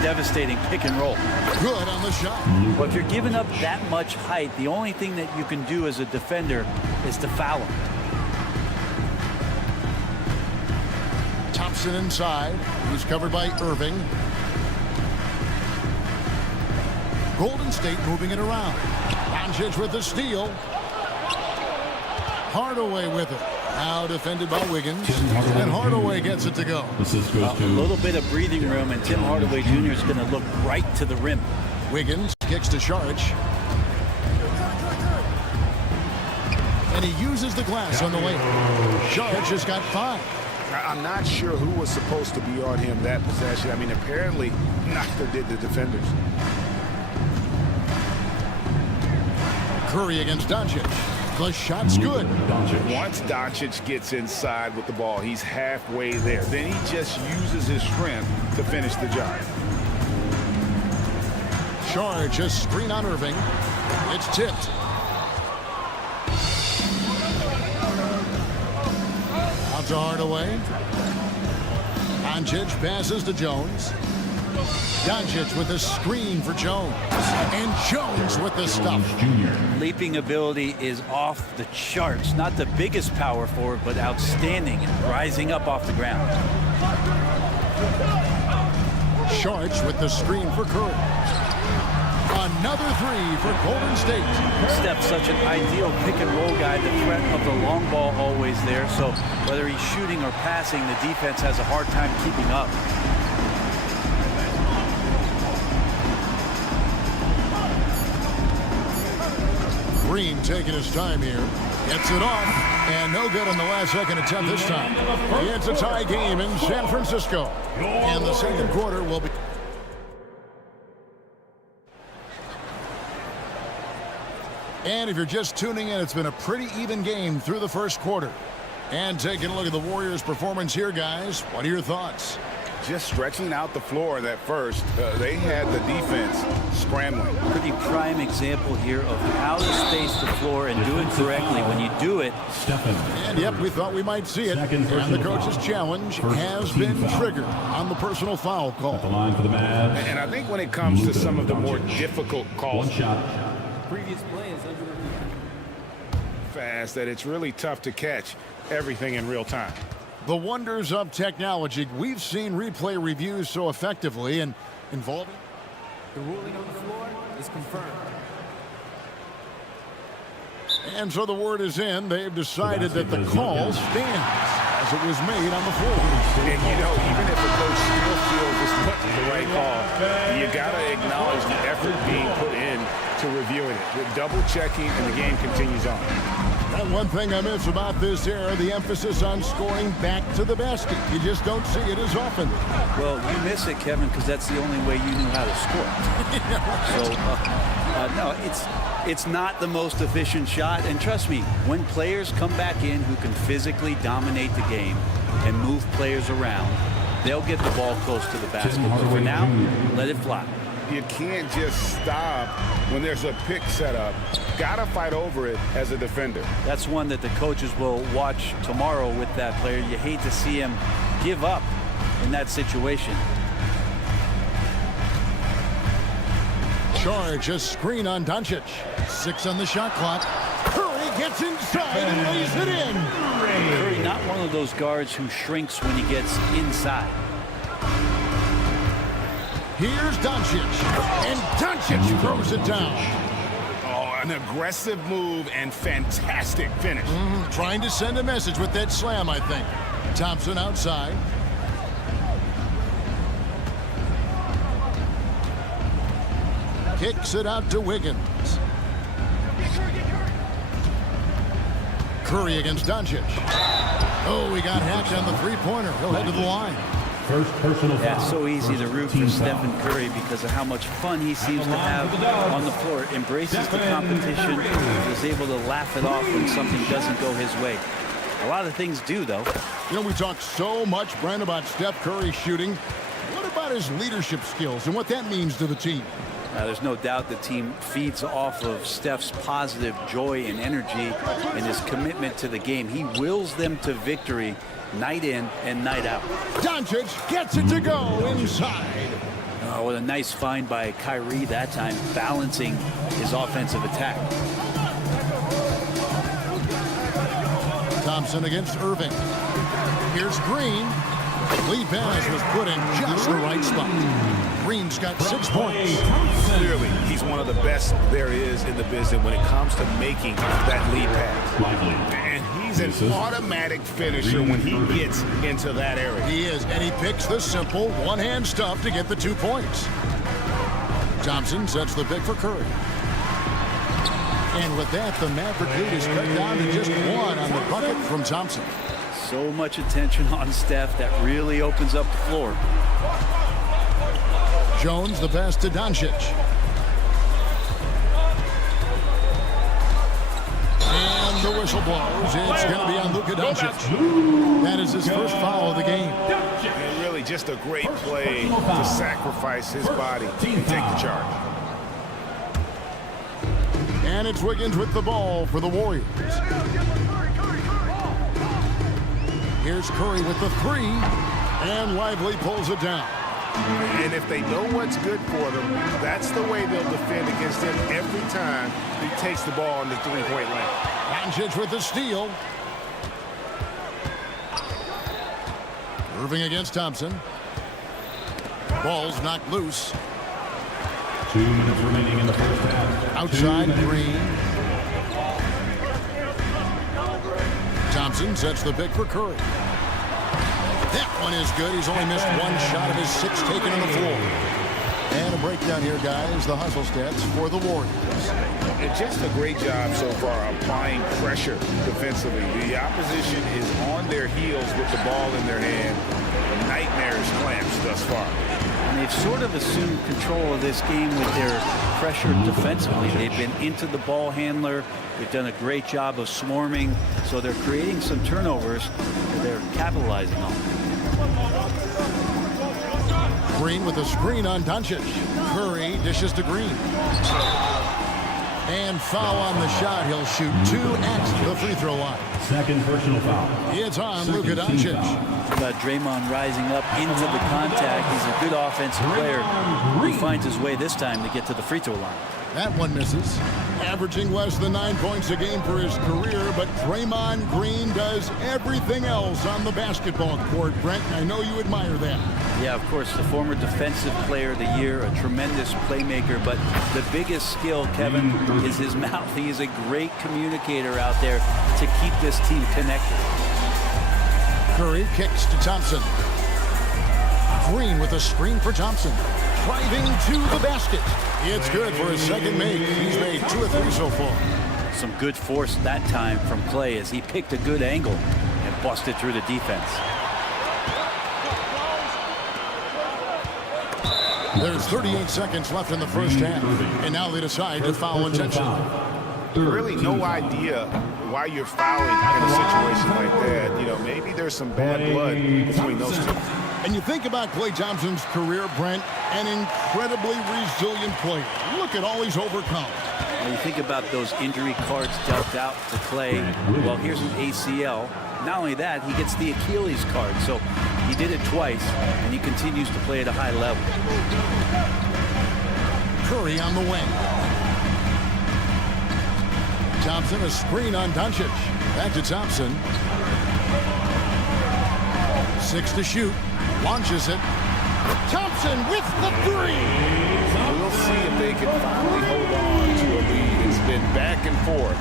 Devastating pick and roll. Good on the shot. Well, if you're giving up that much height, the only thing that you can do as a defender is to foul him. Thompson inside. He's covered by Irving. Golden State moving it around. Doncic with the steal. Hardaway with it. Now defended by Wiggins, and Hardaway gets it to go. A little bit of breathing room, and Tim Hardaway Jr. is going to look right to the rim. Wiggins kicks to Sharge. And he uses the glass on the way. Sharge has got 5. I'm not sure who was supposed to be on him that possession. I mean, apparently neither did the defenders. Curry against Doncic. The shot's good. Once Doncic gets inside with the ball, he's halfway there. Then he just uses his strength to finish the job. Sharge a screen on Irving. It's tipped. Out to Hardaway. Doncic passes to Jones. Doncic with a screen for Jones. And Jones with the stuff. Leaping ability is off the charts. Not the biggest power forward, but outstanding and rising up off the ground. Sharge with the screen for Curry. Another 3 for Golden State. Steph's such an ideal pick and roll guy. The threat of the long ball always there. So whether he's shooting or passing, the defense has a hard time keeping up. Green taking his time here. Gets it off. And no good on the last second attempt this time. It's a tie game in San Francisco. And the second quarter will be... And if you're just tuning in, it's been a pretty even game through the first quarter. And taking a look at the Warriors' performance here, guys. What are your thoughts? Just stretching out the floor that first. They had the defense scrambling. Pretty prime example here of how to space the floor and do it correctly. When you do it. And yep, we thought we might see it. And the coach's challenge has been triggered on the personal foul call. And I think when it comes to some of the more difficult calls. Previous play is under review. Fast that it's really tough to catch everything in real time. The wonders of technology. We've seen replay reviews so effectively and involving. The ruling on the floor is confirmed. And so the word is in. They've decided that the call stands as it was made on the floor. And you know, even if a coach still feels this wasn't the right call, you got to acknowledge the effort being put in to reviewing it. With double checking, and the game continues on. And one thing I miss about this era, the emphasis on scoring back to the basket. You just don't see it as often. Well, you miss it, Kevin, because that's the only way you knew how to score. So, no, it's not the most efficient shot. And trust me, when players come back in who can physically dominate the game and move players around, they'll get the ball close to the basket. But for now, let it fly. You can't just stop when there's a pick set up. Gotta fight over it as a defender. That's one that the coaches will watch tomorrow with that player. You hate to see him give up in that situation. Charge a screen on Doncic. 6 on the shot clock. Curry gets inside and lays it in. Curry, not one of those guards who shrinks when he gets inside. Here's Doncic, and Doncic throws it down. Oh, an aggressive move and fantastic finish. Trying to send a message with that slam, I think. Thompson outside. Kicks it out to Wiggins. Curry against Doncic. Oh, he got hacked on the three-pointer. He'll head to the line. First personal foul. Yeah, it's so easy to root for Stephen Curry because of how much fun he seems to have on the floor. Embraces the competition, is able to laugh it off when something doesn't go his way. A lot of things do, though. You know, we talk so much, Brent, about Steph Curry shooting. What about his leadership skills and what that means to the team? There's no doubt the team feeds off of Steph's positive joy and energy and his commitment to the game. He wills them to victory night in and night out. Doncic gets it to go inside. Oh, what a nice find by Kyrie that time, balancing his offensive attack. Thompson against Irving. Here's Green. Lead pass was put in just the right spot. Green's got 6 points. Clearly, he's one of the best there is in the business when it comes to making that lead pass. And he's He's an automatic finisher when he gets into that area. He is, and he picks the simple one-hand stuff to get the 2 points. Thompson sets the pick for Curry. And with that, the Maverick lead is cut down to just 1 on the bucket from Thompson. So much attention on Steph that really opens up the floor. Jones, the pass to Doncic. And the whistle blows. It's going to be on Luka Doncic. That is his first foul of the game. And really just a great play to sacrifice his body and take the charge. And it's Wiggins with the ball for the Warriors. Here's Curry with the 3. And Lively pulls it down. And if they know what's good for them, that's the way they'll defend against him every time he takes the ball in the three-point lane. Doncic with the steal. Irving against Thompson. Ball's knocked loose. 2 minutes remaining in the first half. Outside, Green. Thompson sets the pick for Curry. That one is good. He's only missed 1 shot of his 6 taken on the floor. And a breakdown here, guys. The hustle stats for the Warriors. And just a great job so far applying pressure defensively. The opposition is on their heels with the ball in their hand. Nightmarish clamps thus far. And they've sort of assumed control of this game with their pressure defensively. They've been into the ball handler. They've done a great job of swarming. So they're creating some turnovers that they're capitalizing on. Green with a screen on Doncic. Curry dishes to Green. And foul on the shot. He'll shoot 2 at the free throw line. Second personal foul. It's on Luka Doncic. About Draymond rising up into the contact. He's a good offensive player who finds his way this time to get to the free throw line. That one misses. Averaging less than 9 points a game for his career, but Draymond Green does everything else on the basketball court. Brent, I know you admire that. Yeah, of course, the former defensive player of the year, a tremendous playmaker, but the biggest skill, Kevin, is his mouth. He is a great communicator out there to keep this team connected. Curry kicks to Thompson. Green with a screen for Thompson. Driving to the basket. It's good for his second make. He's made 2 of 3 so far. Some good force that time from Clay as he picked a good angle and busted through the defense. There's 38 seconds left in the first half. And now they decide to foul intentionally. Really no idea why you're fouling in a situation like that. You know, maybe there's some bad blood between those two. And you think about Klay Thompson's career, Brent, an incredibly resilient player. Look at all he's overcome. When you think about those injury cards dealt out to Clay, well, here's an ACL. Not only that, he gets the Achilles card. So he did it twice, and he continues to play at a high level. Curry on the wing. Thompson, a screen on Doncic. Back to Thompson. 6 to shoot. Launches it. Thompson with the 3. We'll see if they can finally hold on to a lead. It's been back and forth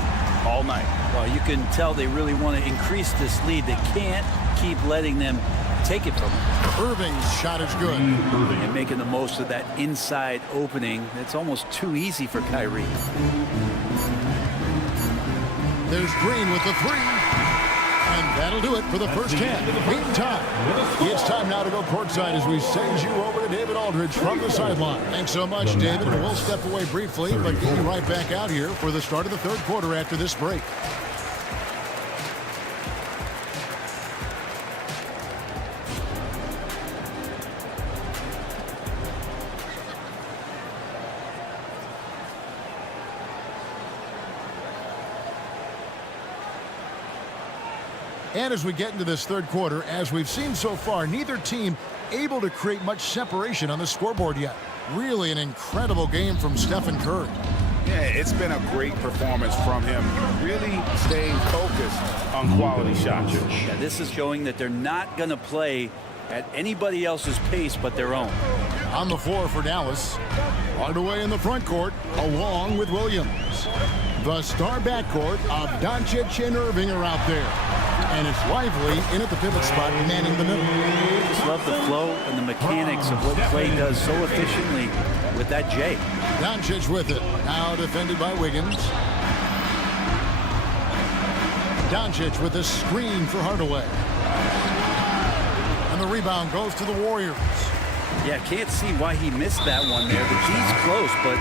all night. Well, you can tell they really want to increase this lead. They can't keep letting them take it from them. Irving's shot is good. And making the most of that inside opening. It's almost too easy for Kyrie. There's Green with the 3. And that'll do it for the first half. Meantime, it's time now to go courtside as we send you over to David Aldridge from the sideline. Thanks so much, David. And we'll step away briefly, but get you right back out here for the start of the third quarter after this break. And as we get into this third quarter, as we've seen so far, neither team able to create much separation on the scoreboard yet. Really an incredible game from Stephen Curry. Yeah, it's been a great performance from him. Really staying focused on quality shots. Yeah, this is showing that they're not going to play at anybody else's pace but their own. On the floor for Dallas. Hardaway in the front court, along with Williams. The star backcourt of Doncic and Irving are out there. And it's Lively in at the pivot spot, manning the middle. I just love the flow and the mechanics of what Clay does so efficiently with that J. Doncic with it. Now defended by Wiggins. Doncic with a screen for Hardaway. And the rebound goes to the Warriors. Yeah, can't see why he missed that one there. The G's close, but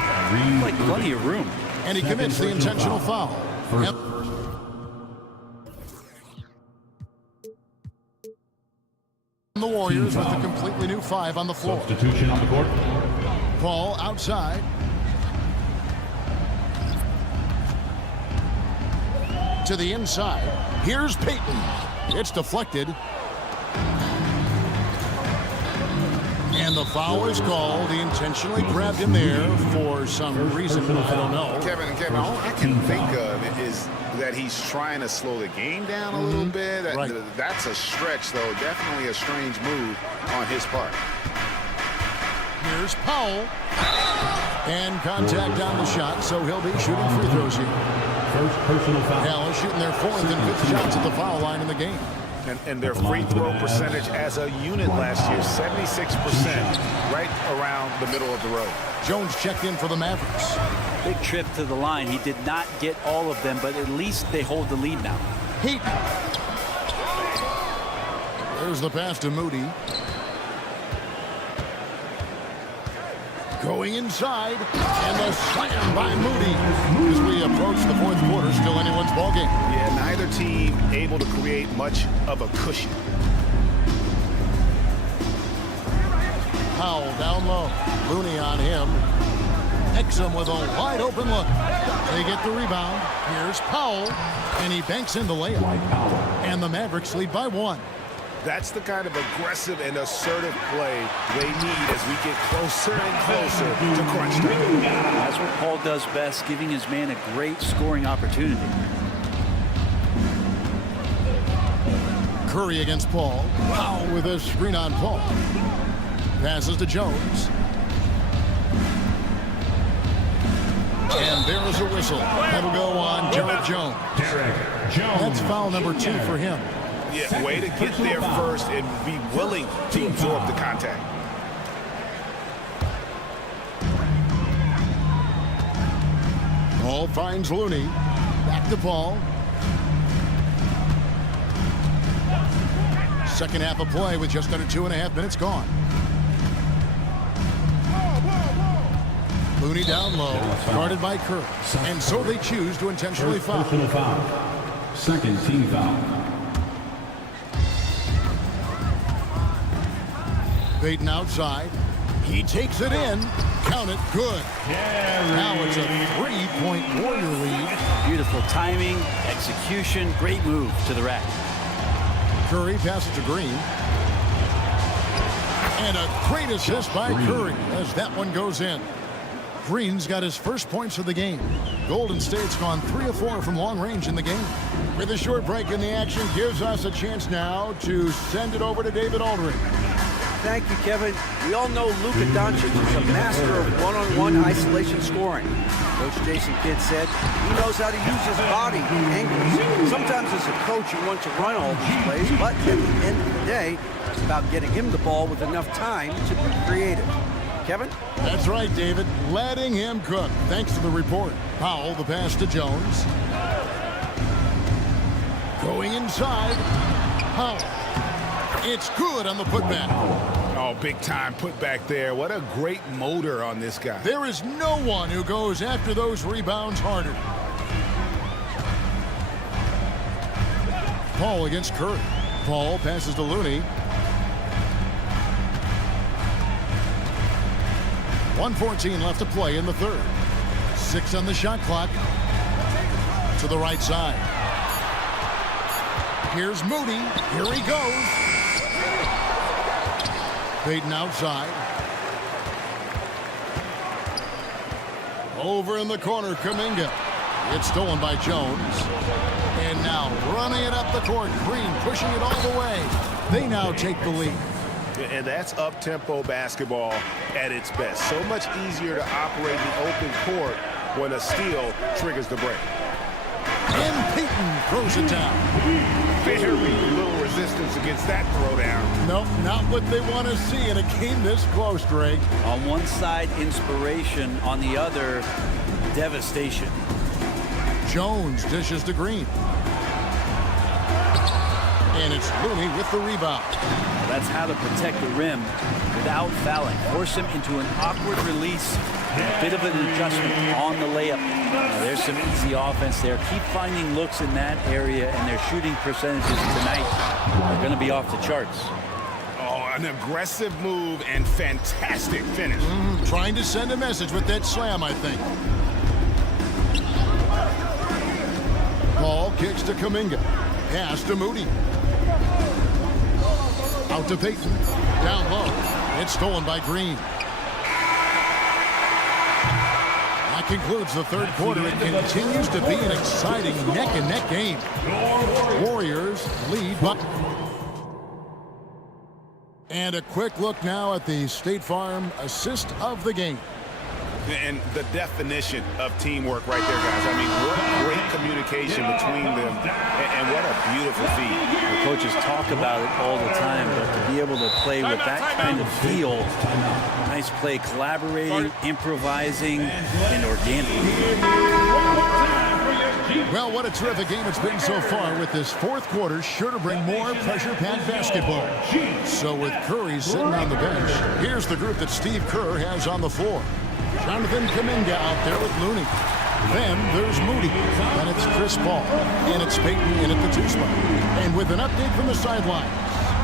like plenty of room. And he commits the intentional foul. Yep. The Warriors with a completely new 5 on the floor. Substitution on the court. Paul outside. To the inside. Here's Payton. It's deflected. And the foul is called. He intentionally grabbed him there for some reason. I don't know. Kevin, all I can think of is that he's trying to slow the game down a little bit. That's a stretch, though. Definitely a strange move on his part. Here's Powell. And contact on the shot, so he'll be shooting free throws here. First personal foul. Dallas shooting their 4th and 5th shots at the foul line in the game. And their free throw percentage as a unit last year, 76%, right around the middle of the road. Jones checked in for the Mavericks. Big trip to the line. He did not get all of them, but at least they hold the lead now. Heat. There's the pass to Moody. Going inside, and the slam by Moody. As we approach the 4th quarter, still anyone's ballgame. Yeah, neither team able to create much of a cushion. Powell down low. Looney on him. Exum with a wide open look. They get the rebound. Here's Powell, and he banks in the layup. And the Mavericks lead by 1. That's the kind of aggressive and assertive play they need as we get closer and closer to crunch time. That's what Paul does best, giving his man a great scoring opportunity. Curry against Paul. Powell with a screen on Paul. Passes to Jones. And there's a whistle. That'll go on Derek Jones. That's foul number 2 for him. Yeah, way to get there first and be willing to absorb the contact. Paul finds Looney. Back to Paul. Second half of play with just under 2.5 minutes gone. Looney down low, guarded by Curry. And so they choose to intentionally foul. Second team foul. Payton outside. He takes it in. Count it. Good. Now it's a 3-point Warrior lead. Beautiful timing, execution, great move to the rack. Curry passes to Green. And a great assist by Curry as that one goes in. Green's got his first points of the game. Golden State's gone 3 of 4 from long range in the game. With a short break in the action, gives us a chance now to send it over to David Aldridge. Thank you, Kevin. We all know Luka Doncic is a master of one-on-one isolation scoring. Coach Jason Kidd said he knows how to use his body and angles. Sometimes as a coach, you want to run all these plays, but at the end of the day, it's about getting him the ball with enough time to be creative. Kevin? That's right, David. Letting him cook. Thanks to the report. Powell, the pass to Jones. Going inside. Powell. It's good on the putback. Oh, big time putback there. What a great motor on this guy. There is no one who goes after those rebounds harder. Paul against Curry. Paul passes to Looney. 1:14 left to play in the third. 6 on the shot clock. To the right side. Here's Moody. Here he goes. Payton outside. Over in the corner, Kuminga. It's stolen by Jones. And now running it up the court. Green pushing it all the way. They now take the lead. And that's up-tempo basketball at its best. So much easier to operate in the open court when a steal triggers the break. And Peyton throws it down. Very little resistance against that throwdown. Nope, not what they want to see in a game this close, Greg. On one side, inspiration. On the other, devastation. Jones dishes to Green. And it's Looney with the rebound. That's how to protect the rim without fouling. Force him into an awkward release. A bit of an adjustment on the layup. There's some easy offense there. Keep finding looks in that area, and their shooting percentages tonight are going to be off the charts. Oh, an aggressive move and fantastic finish. Trying to send a message with that slam, I think. Ball kicks to Kuminga. Pass to Moody. Out to Peyton. Down low. It's stolen by Green. That concludes the third quarter. It continues to be an exciting neck-and-neck game. Warriors lead by... And a quick look now at the State Farm assist of the game. And the definition of teamwork right there, guys. I mean, what great communication between them, and what a beautiful feed. The coaches talk about it all the time, but to be able to play with that kind of feel, nice play, collaborating, improvising, and organically. Well, what a terrific game it's been so far, with this fourth quarter sure to bring more pressure-packed basketball. So with Curry sitting on the bench, here's the group that Steve Kerr has on the floor. Jonathan Kuminga out there with Looney. Then there's Moody. Then it's Chris Paul. And it's Peyton in at the 2 spot. And with an update from the sidelines,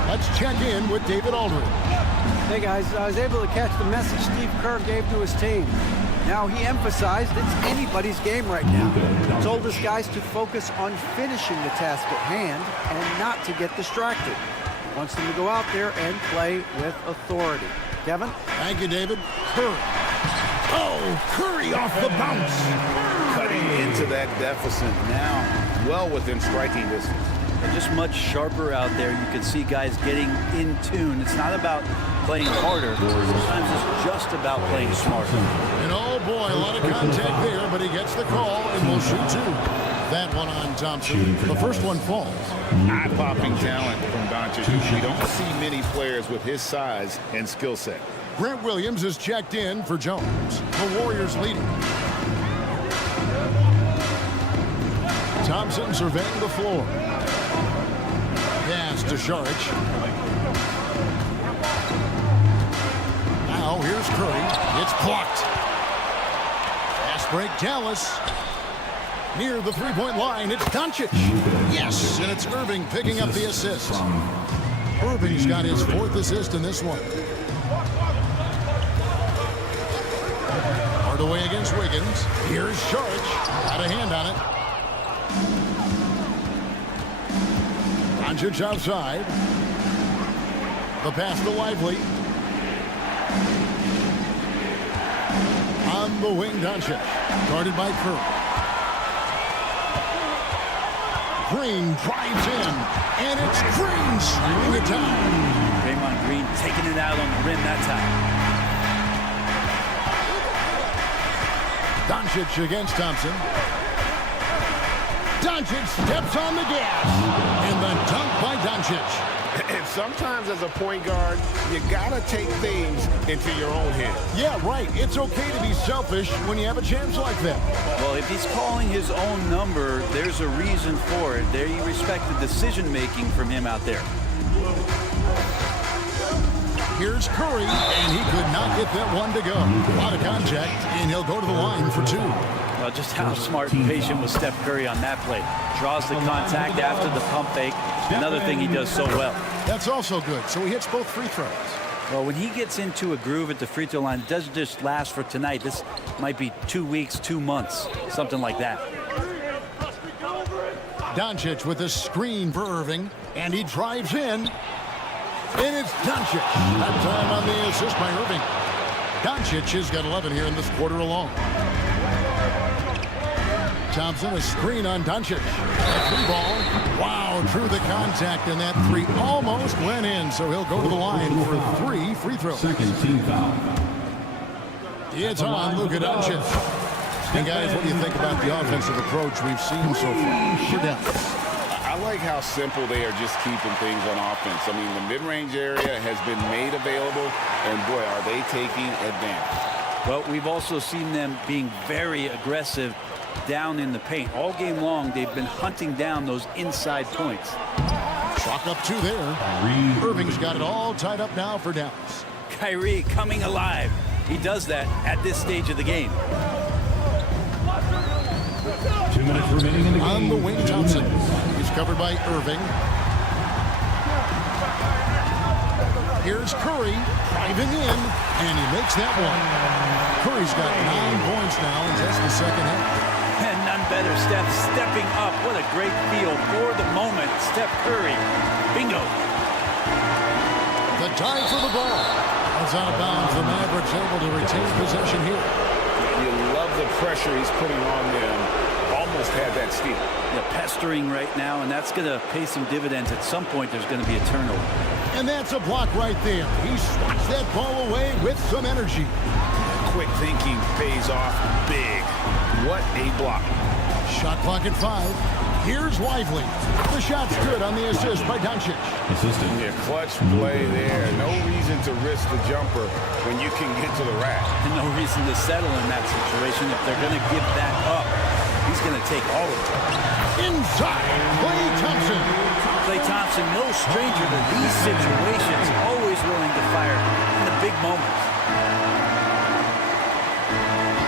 let's check in with David Aldridge. Hey guys, I was able to catch the message Steve Kerr gave to his team. Now he emphasized it's anybody's game right now. He told his guys to focus on finishing the task at hand and not to get distracted. He wants them to go out there and play with authority. Kevin? Thank you, David. Curry. Oh, Curry off the bounce. Cutting into that deficit now, well within striking distance. They're just much sharper out there. You can see guys getting in tune. It's not about playing harder. Sometimes it's just about playing smarter. And oh boy, a lot of contact there, but he gets the call and will shoot 2. That one on Thompson. The first one falls. Eye-popping talent from Doncic. We don't see many players with his size and skill set. Grant Williams is checked in for Jones. The Warriors leading. Thompson surveying the floor. Pass to Saric. Now here's Curry. It's blocked. Fast break, Dallas. Near the three-point line, it's Doncic. Yes, and it's Irving picking up the assist. Irving's got his 4th assist in this one. Hard away against Wiggins. Here's Saric. Got a hand on it. Doncic outside. The pass to Lively. On the wing, Doncic. Guarded by Curry. Green drives in, and it's Green swinging it down. Draymond Green taking it out on the rim that time. Doncic against Thompson. Doncic steps on the gas, and the dunk by Doncic. And sometimes as a point guard, you gotta take things into your own hands. Yeah, right. It's okay to be selfish when you have a chance like that. Well, if he's calling his own number, there's a reason for it. There you respect the decision-making from him out there. Here's Curry, and he could not get that one to go. A lot of contact, and he'll go to the line for 2. Well, just how smart and patient was Steph Curry on that play. Draws the contact after the pump fake. Another thing he does so well. That's also good. So he hits both free throws. Well, when he gets into a groove at the free throw line, it doesn't just last for tonight. This might be 2 weeks, 2 months, something like that. Doncic with a screen for Irving, and he drives in. And it's Doncic. That time on the assist by Irving. Doncic has got 11 here in this quarter alone. Thompson, a screen on Doncic. A 3 ball. Wow, through the contact, and that 3 almost went in, so he'll go to the line for 3 free throws. Second team foul. It's on Luka Doncic. And guys, what do you think about the offensive approach we've seen so far? For Dallas. I like how simple they are just keeping things on offense. I mean, the mid-range area has been made available, and boy, are they taking advantage. Well, we've also seen them being very aggressive down in the paint. All game long, they've been hunting down those inside points. Chalk up 2 there. Irving's got it all tied up now for Dallas. Kyrie coming alive. He does that at this stage of the game. 2 minutes remaining in the game. On the wing, Thompson. He's covered by Irving. Here's Curry driving in, and he makes that one. Curry's got 9 points now in just the second half. And none better, Steph stepping up. What a great feel for the moment. Steph Curry. Bingo. The dive for the ball. It's out of bounds. The Mavericks able to retain possession here. You love the pressure he's putting on them. Almost had that steal. Yeah, pestering right now, and that's going to pay some dividends. At some point, there's going to be a turnover. And that's a block right there. He swats that ball away with some energy. Quick thinking pays off big. What a block. Shot clock at 5. Here's Lively. The shot's good on the assist by Doncic. Assistant. Yeah, clutch play there. No reason to risk the jumper when you can get to the rack. And no reason to settle in that situation. If they're going to give that up, he's going to take all of it. Inside, Klay Thompson. Klay Thompson, no stranger to these situations. Always willing to fire in the big moments.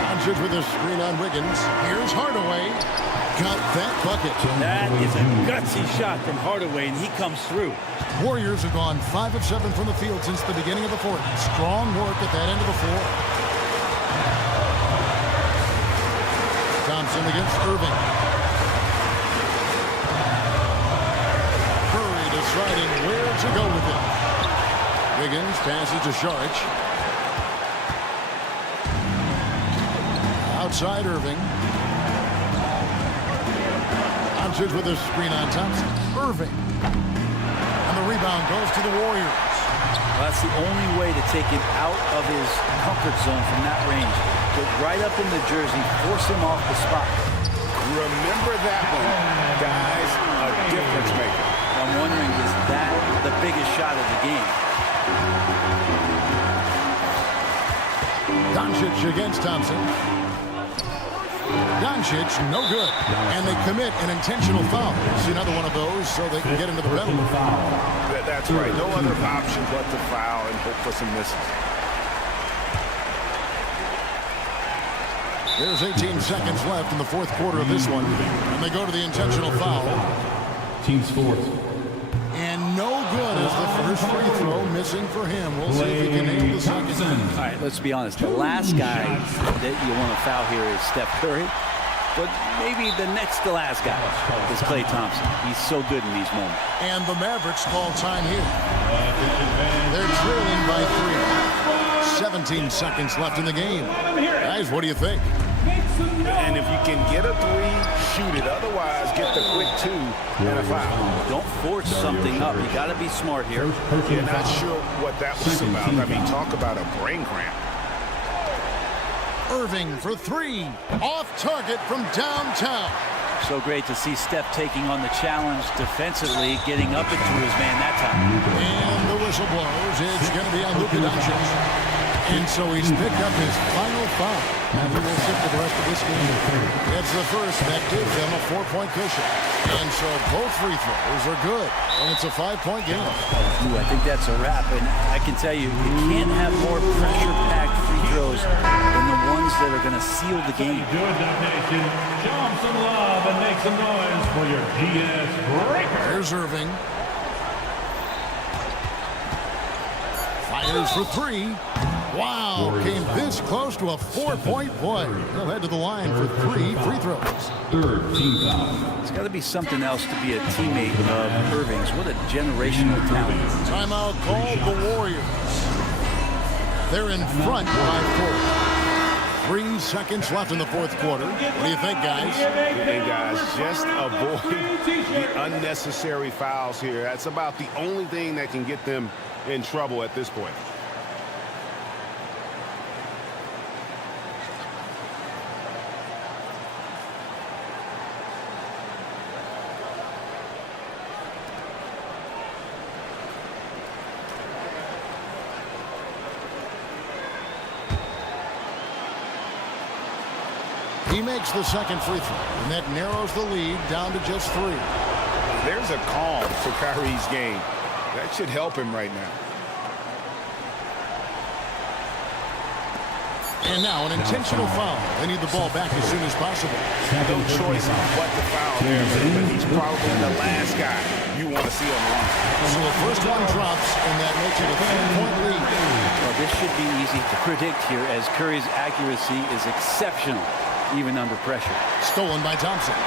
Doncic with a screen on Wiggins. Here's Hardaway. Got that bucket. That is a gutsy shot from Hardaway, and he comes through. Warriors have gone 5 of 7 from the field since the beginning of the fourth. Strong work at that end of the floor. Thompson against Irving. Curry deciding where to go with it. Wiggins passes to Saric. Outside Irving. Doncic with a screen on Thompson. Irving. And the rebound goes to the Warriors. Well, that's the only way to take him out of his comfort zone from that range. Get right up in the jersey, force him off the spot. Remember that one, guys, a difference maker. I'm wondering, is that the biggest shot of the game? Doncic against Thompson. Doncic, no good. And they commit an intentional foul. See another one of those so they can get into the penalty. That's right. No other option but to foul and hope for some misses. There's 18 seconds left in the fourth quarter of this one. And they go to the intentional foul. Team sports. And no good as the first free throw missing for him. We'll see if he can nail the second. All right, let's be honest. The last guy that you want to foul here is Steph Curry. But maybe the next to last guy is Klay Thompson. He's so good in these moments. And the Mavericks call time here. They're trailing by 3. 17 seconds left in the game. Guys, what do you think? And if you can get a 3, shoot it. Otherwise, get the quick 2 and a foul. Don't force something up. You got to be smart here. You're not sure what that was about. I mean, talk about a brain cramp. Irving for 3. Off target from downtown. So great to see Steph taking on the challenge defensively, getting up into his man that time. And the whistle blows. It's going to be on Luka Doncic. And so he's picked up his final foul. And he will sit for the rest of this game. It's the first that gives them a 4-point cushion. And so both free throws are good. And it's a 5-point game. Ooh, I think that's a wrap. And I can tell you, you can't have more pressure-packed free throws than the ones that are going to seal the game. Do it, Dub Nation. Show them some love and make some noise for your DS Breaker. Here's Irving. Fires for 3. Wow, came this close to a 4-point play. He'll head to the line for 3 free throws. Third team foul. It's got to be something else to be a teammate of Irving's. What a generational talent. Timeout called the Warriors. They're in front by 4. 3 seconds left in the fourth quarter. What do you think, guys? Hey, guys, just avoid the unnecessary fouls here. That's about the only thing that can get them in trouble at this point. He makes the second free throw, and that narrows the lead down to just 3. There's a calm to Kyrie's game. That should help him right now. And now an intentional foul. They need the ball back as soon as possible. No choice on what to foul there, but he's probably the last guy you want to see on the line. So the first one drops, and that makes it a 3-point lead. Well, this should be easy to predict here, as Curry's accuracy is exceptional, even under pressure. Stolen by Thompson.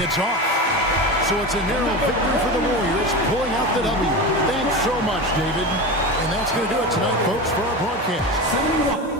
It's off. So it's a narrow victory for the Warriors, pulling out the W. Thanks so much, David. And that's going to do it tonight, folks, for our broadcast.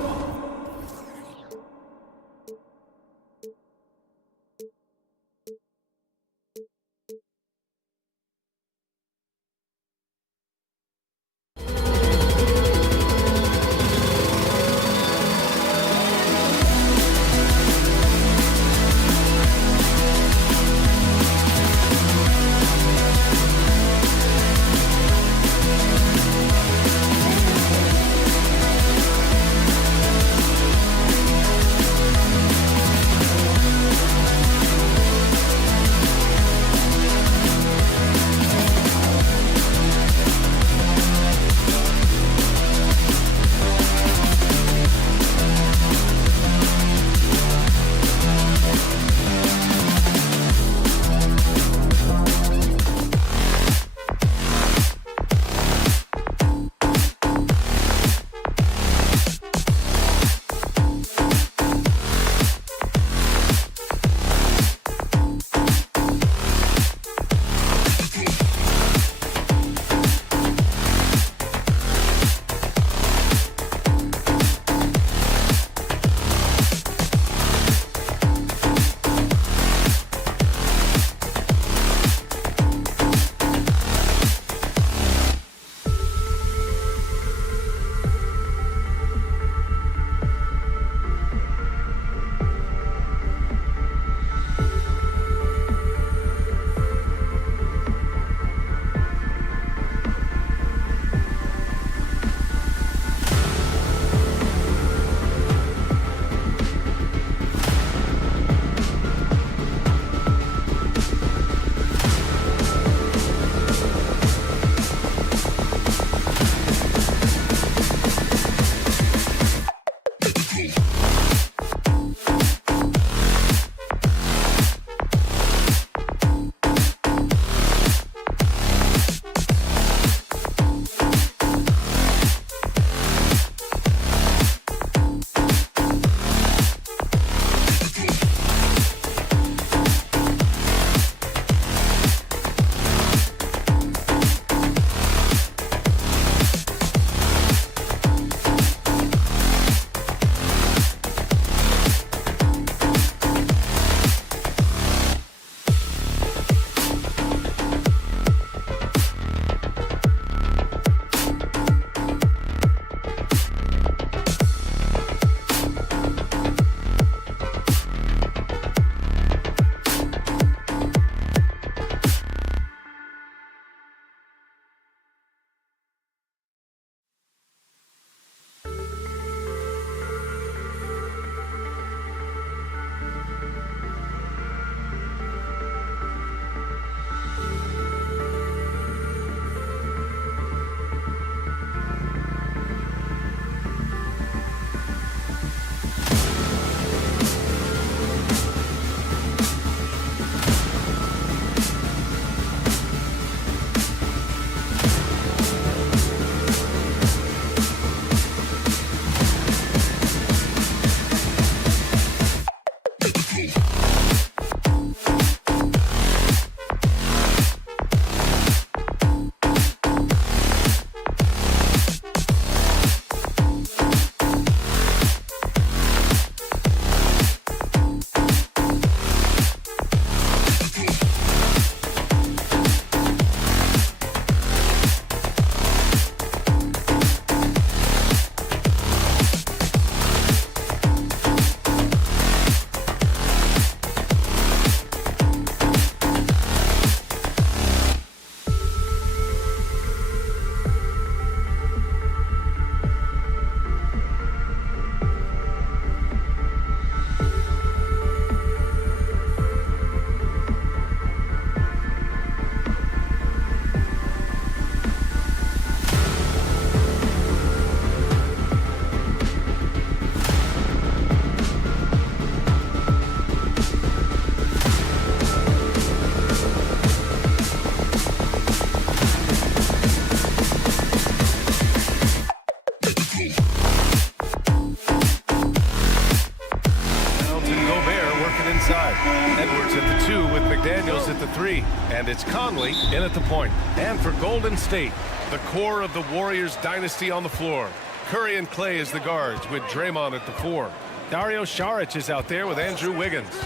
And it's Conley in at the point. And for Golden State, the core of the Warriors dynasty on the floor. Curry and Clay as the guards with Draymond at the 4. Dario Saric is out there with Andrew Wiggins.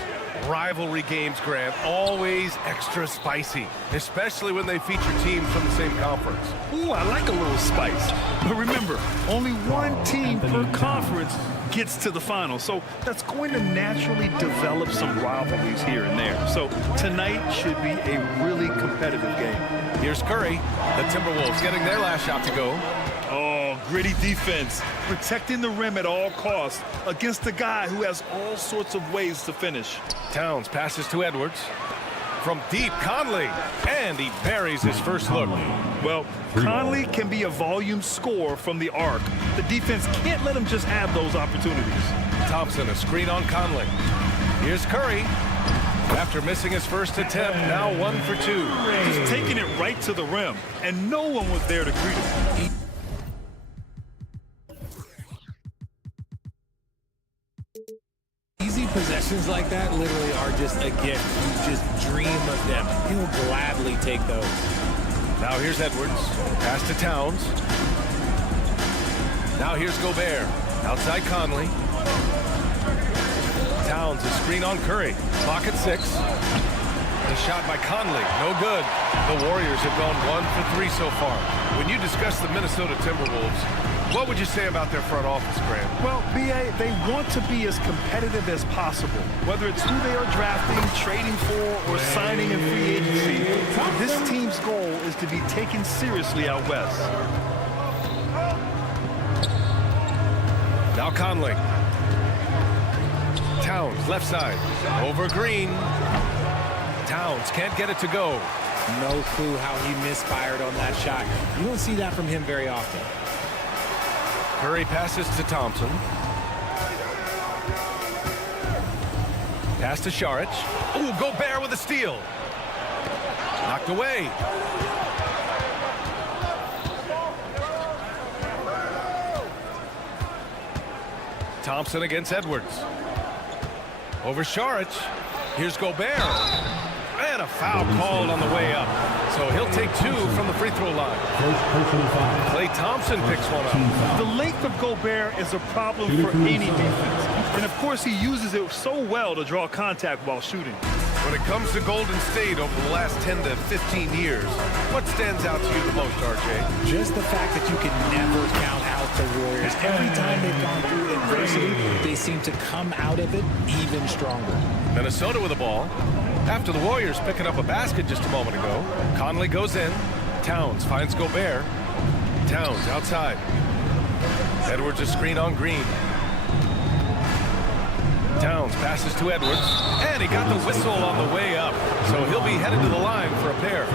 Rivalry games, Grant, always extra spicy, especially when they feature teams from the same conference. Ooh, I like a little spice. But remember, only one team per conference gets to the final. So that's going to naturally develop some rivalries here and there. So tonight should be a really competitive game. Here's Curry. The Timberwolves getting their last shot to go. Oh, gritty defense. Protecting the rim at all costs against a guy who has all sorts of ways to finish. Towns passes to Edwards. From deep, Conley. And he buries his first look. Well, Conley can be a volume scorer from the arc. The defense can't let him just have those opportunities. Thompson, a screen on Conley. Here's Curry. After missing his first attempt, now 1 for 2. He's taking it right to the rim, and no one was there to greet him. Easy possessions like that literally are just a gift. You just dream of them. He'll gladly take those. Now here's Edwards. Pass to Towns. Now here's Gobert. Outside Conley. Towns, a screen on Curry. Clock at 6. The shot by Conley, no good. The Warriors have gone 1 for 3 so far. When you discuss the Minnesota Timberwolves, what would you say about their front office, Grant? Well, B.A., they want to be as competitive as possible. Whether it's who they are drafting, trading for, or signing in free agency, this team's goal is to be taken seriously out west. Now Conley. Towns, left side. Over Green. Towns can't get it to go. No clue how he misfired on that shot. You don't see that from him very often. Curry passes to Thompson. Pass to Saric. Ooh, Gobert with a steal. Knocked away. Thompson against Edwards. Over Saric. Here's Gobert. And a foul called on the way up. So he'll take 2 from the free throw line. Klay Thompson picks one up. The length of Gobert is a problem for any defense. And of course he uses it so well to draw contact while shooting. When it comes to Golden State over the last 10 to 15 years, what stands out to you the most, RJ? Just the fact that you can never count out the Warriors. Every time they've gone through adversity, they seem to come out of it even stronger. Minnesota with the ball. After the Warriors picking up a basket just a moment ago, Conley goes in. Towns finds Gobert. Towns outside. Edwards a screen on Green. Towns passes to Edwards, and he got the whistle on the way up. So he'll be headed to the line for a pair.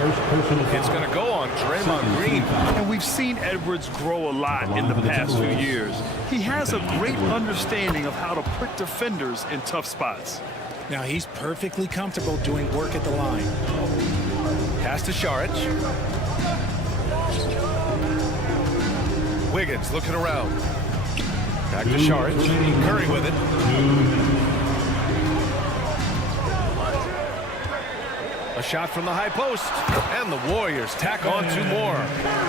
It's going to go on Draymond Green. And we've seen Edwards grow a lot in the past few years. He has a great understanding of how to put defenders in tough spots. Now he's perfectly comfortable doing work at the line. Pass to Saric. Wiggins looking around. Back to Saric. Curry with it. A shot from the high post. And the Warriors tack on 2 more.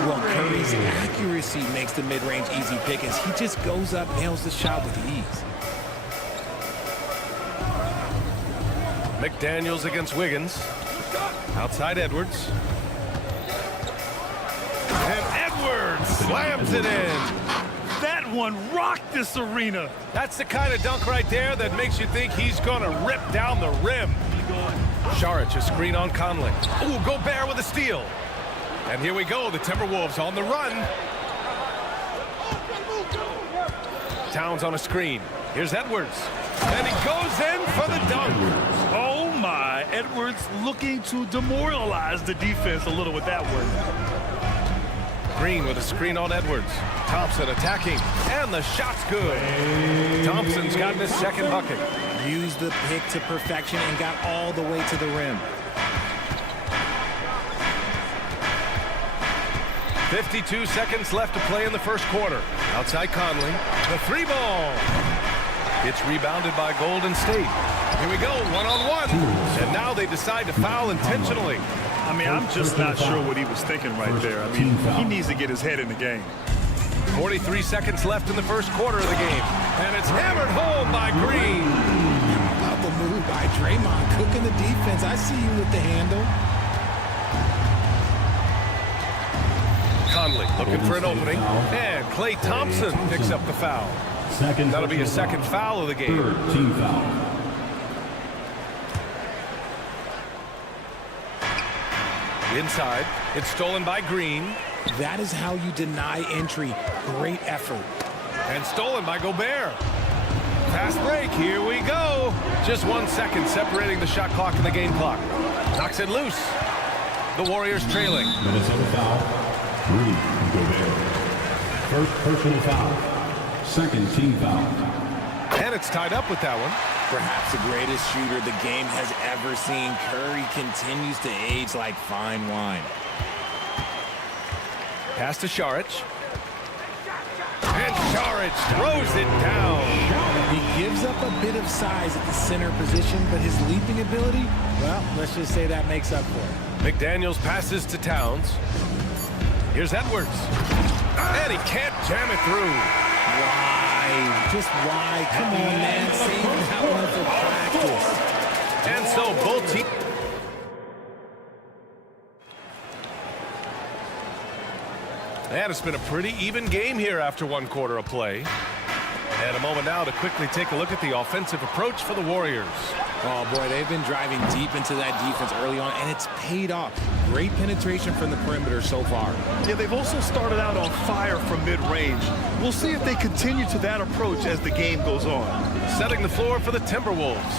Well, Curry's accuracy makes the mid-range easy pickings. He just goes up, nails the shot with ease. McDaniels against Wiggins. Outside Edwards. And Edwards slams it in. That one rocked this arena. That's the kind of dunk right there that makes you think he's going to rip down the rim. Saric, a screen on Conley. Ooh, Gobert with a steal. And here we go, the Timberwolves on the run. Towns on a screen. Here's Edwards. And he goes in for the dunk. Oh my, Edwards looking to demoralize the defense a little with that one. Green with a screen on Edwards. Thompson attacking, and the shot's good. Thompson's gotten his second bucket. Used the pick to perfection and got all the way to the rim. 52 seconds left to play in the first quarter. Outside Conley, the 3 ball. It's rebounded by Golden State. Here we go, one-on-one. And now they decide to foul intentionally. I mean, I'm just not sure what he was thinking right there. I mean, he needs to get his head in the game. 43 seconds left in the first quarter of the game. And it's hammered home by Green. How about the move by Draymond cooking the defense? I see you with the handle. Conley looking for an opening. And Klay Thompson picks up the foul. That'll be his second foul of the game. Team foul. Inside, it's stolen by Green. That is how you deny entry. Great effort. And stolen by Gobert. Fast break, here we go. Just 1 second separating the shot clock and the game clock. Knocks it loose. The Warriors trailing. Minnesota foul. Rudy Gobert. First personal foul. Second team foul. And it's tied up with that one. Perhaps the greatest shooter the game has ever seen. Curry continues to age like fine wine. Pass to Šarić. And Šarić throws it down. He gives up a bit of size at the center position, but his leaping ability, well, let's just say that makes up for it. McDaniels passes to Towns. Here's Edwards. And he can't jam it through. Why? Just why? Come on, man. Save that one for practice. And so both teams. And it's been a pretty even game here after 1 quarter of play. And a moment now to quickly take a look at the offensive approach for the Warriors. Oh, boy, they've been driving deep into that defense early on, and it's paid off. Great penetration from the perimeter so far. Yeah, they've also started out on fire from mid-range. We'll see if they continue to that approach as the game goes on. Setting the floor for the Timberwolves.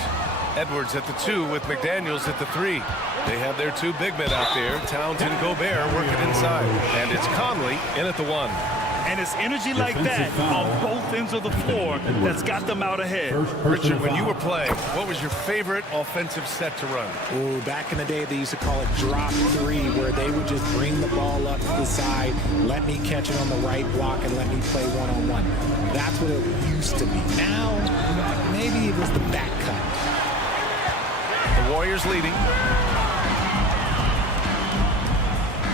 Edwards at the 2 with McDaniels at the 3. They have their 2 big men out there, Towns and Gobert, working inside. And it's Conley in at the 1. And it's energy like that on both ends of the floor that's got them out ahead. Richard, when you were playing, what was your favorite offensive set to run? Ooh, back in the day, they used to call it drop 3, where they would just bring the ball up to the side, let me catch it on the right block, and let me play one-on-one. That's what it used to be. Now, maybe it was the back cut. The Warriors leading.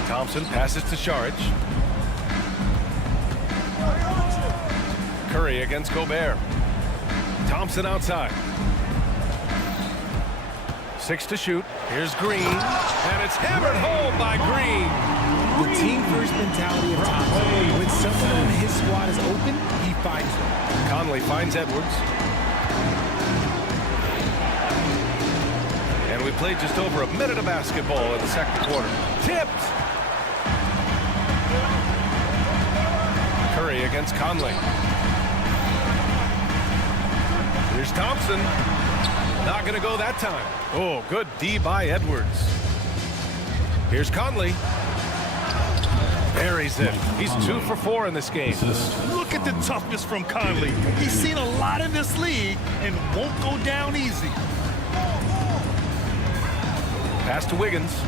Thompson passes to Šarić. Curry against Gobert. Thompson outside. 6 to shoot. Here's Green. And it's hammered home by Green. The team-first mentality of Thompson. When someone on his squad is open, he finds them. Conley finds Edwards. And we played just over a minute of basketball in the second quarter. Tipped. Curry against Conley. Here's Thompson. Not going to go that time. Oh, good D by Edwards. Here's Conley. Buries it. He's 2 for 4 in this game. Look at the toughness from Conley. He's seen a lot in this league and won't go down easy. Pass to Wiggins.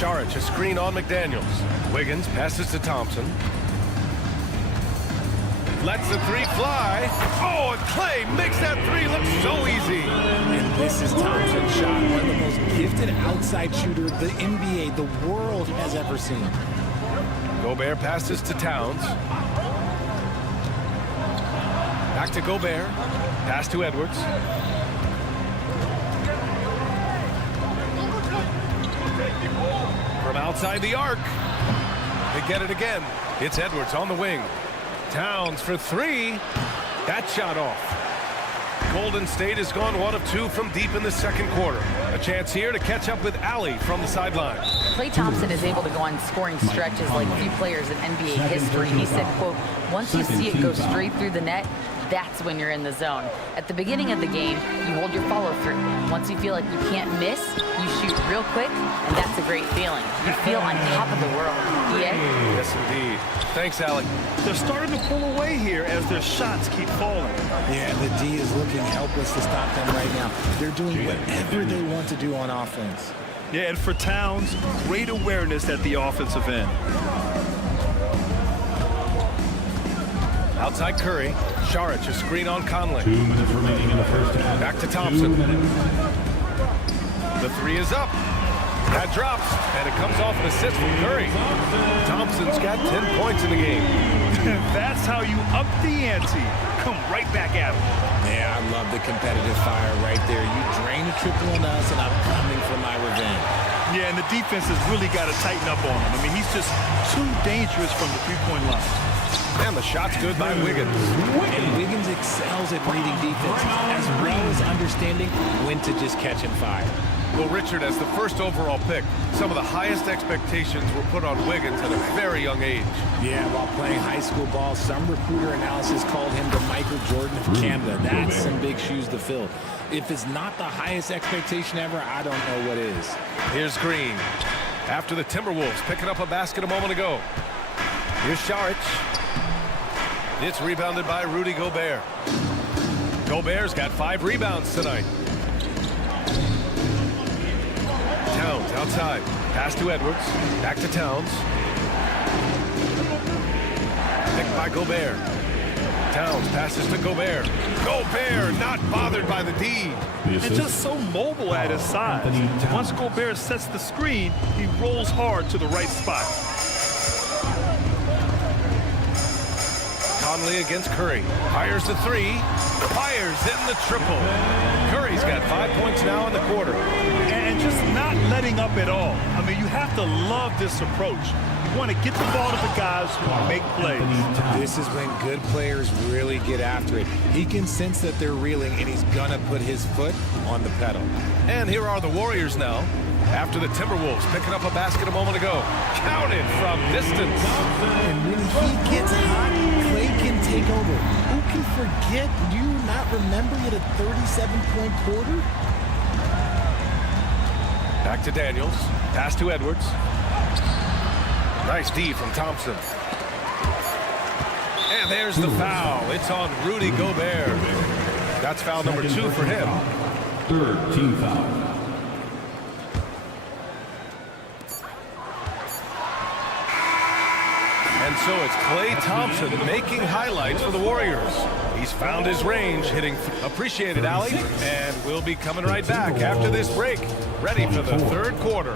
Šarić, a screen on McDaniels. Wiggins passes to Thompson. Lets the 3 fly. Oh, and Klay makes that 3 look so easy. And this is Thompson's shot, one of the most gifted outside shooters the NBA, the world has ever seen. Gobert passes to Towns. Back to Gobert. Pass to Edwards. From outside the arc. They get it again. It's Edwards on the wing. Towns for 3. That shot off. Golden State has gone 1 of 2 from deep in the second quarter. A chance here to catch up with Allie from the sideline. Klay Thompson is able to go on scoring stretches like few players in NBA history. He said, quote, once you see it go straight through the net, that's when you're in the zone. At the beginning of the game, you hold your follow-through. Once you feel like you can't miss, you shoot real quick, and that's a great feeling. You feel on top of the world. Yeah? Yes, indeed. Thanks, Allie. They're starting to pull away here as their shots keep falling. Yeah, the D is looking helpless to stop them right now. They're doing whatever they want to do on offense. Yeah, and for Towns, great awareness at the offensive end. Outside Curry. Saric, a screen on Conley. 2 minutes remaining in the first half. Back to Thompson. 2 minutes. The three is up. That drops, and it comes off an assist from Curry. Thompson's got 10 points in the game. That's how you up the ante. Come right back at him. Yeah, I love the competitive fire right there. You drain a triple on us, and I'm coming for my revenge. Yeah, and the defense has really got to tighten up on him. I mean, he's just too dangerous from the three-point line. And the shot's good by Wiggins. And Wiggins excels at reading defenses, as well as understanding when to just catch and fire. Well, Richard, as the first overall pick, some of the highest expectations were put on Wiggins at a very young age. Yeah, while playing high school ball, some recruiter analysis called him the Michael Jordan of Canada. That's some big shoes to fill. If it's not the highest expectation ever, I don't know what is. Here's Green. After the Timberwolves picking up a basket a moment ago. Here's Saric. It's rebounded by Rudy Gobert. Gobert's got 5 rebounds tonight. Towns outside. Pass to Edwards. Back to Towns. Picked by Gobert. Towns passes to Gobert. Gobert not bothered by the D. And just so mobile at his size. Once Gobert sets the screen, he rolls hard to the right spot. Conley against Curry. Fires the three. Fires in the triple. Curry's got 5 points now in the quarter. And just not letting up at all. I mean, you have to love this approach. You want to get the ball to the guys who make plays. This is when good players really get after it. He can sense that they're reeling, and he's going to put his foot on the pedal. And here are the Warriors now. After the Timberwolves picking up a basket a moment ago. Counted from distance. And when he gets hot, Clay can take over. Who can forget? Do you not remember it a 37-point quarter? Back to Daniels. Pass to Edwards. Nice D from Thompson. And there's the foul. It's on Rudy Gobert. That's foul number 2 for him. Third team foul. And so it's Klay Thompson making highlights for the Warriors. He's found his range, hitting. Appreciate it, Allie. And we'll be coming right back after this break. Ready for the third quarter.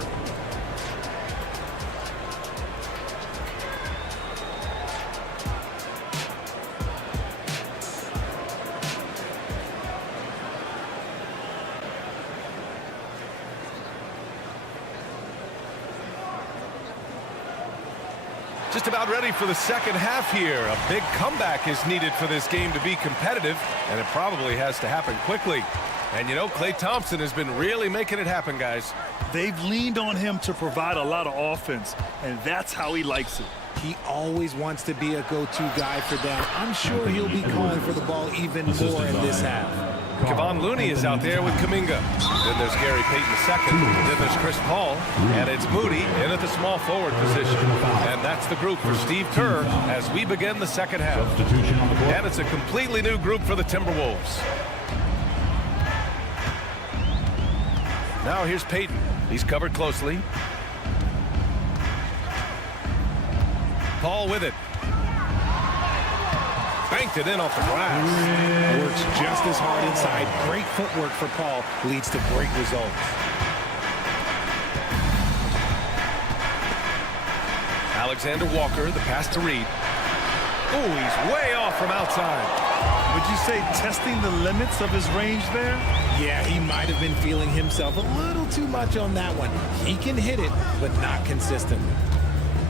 Just about ready for the second half here. A big comeback is needed for this game to be competitive, and it probably has to happen quickly. And you know, Klay Thompson has been really making it happen, guys. They've leaned on him to provide a lot of offense, and that's how he likes it. He always wants to be a go-to guy for them. I'm sure he'll be calling for the ball even more in this half. Kevon Looney is out there with Kuminga. Then there's Gary Payton II. Then there's Chris Paul. And it's Moody in at the small forward position. And that's the group for Steve Kerr as we begin the second half. And it's a completely new group for the Timberwolves. Now here's Payton. He's covered closely. Paul with it. Banked it in off the glass. Works just as hard inside. Great footwork for Paul leads to great results. Alexander Walker, the pass to Reed. Oh, he's way off from outside. Would you say testing the limits of his range there? Yeah, he might have been feeling himself a little too much on that one. He can hit it, but not consistently.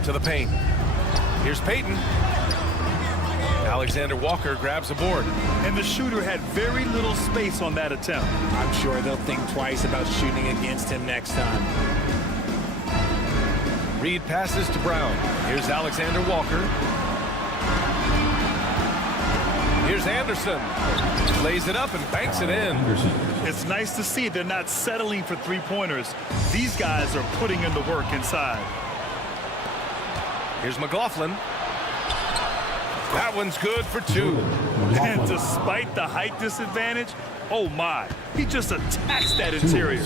To the paint. Here's Payton. Alexander Walker grabs a board. And the shooter had very little space on that attempt. I'm sure they'll think twice about shooting against him next time. Reed passes to Brown. Here's Alexander Walker. Here's Anderson. Lays it up and banks it in. It's nice to see they're not settling for three-pointers. These guys are putting in the work inside. Here's McLaughlin. That one's good for 2. And despite the height disadvantage, oh my, he just attacks that interior.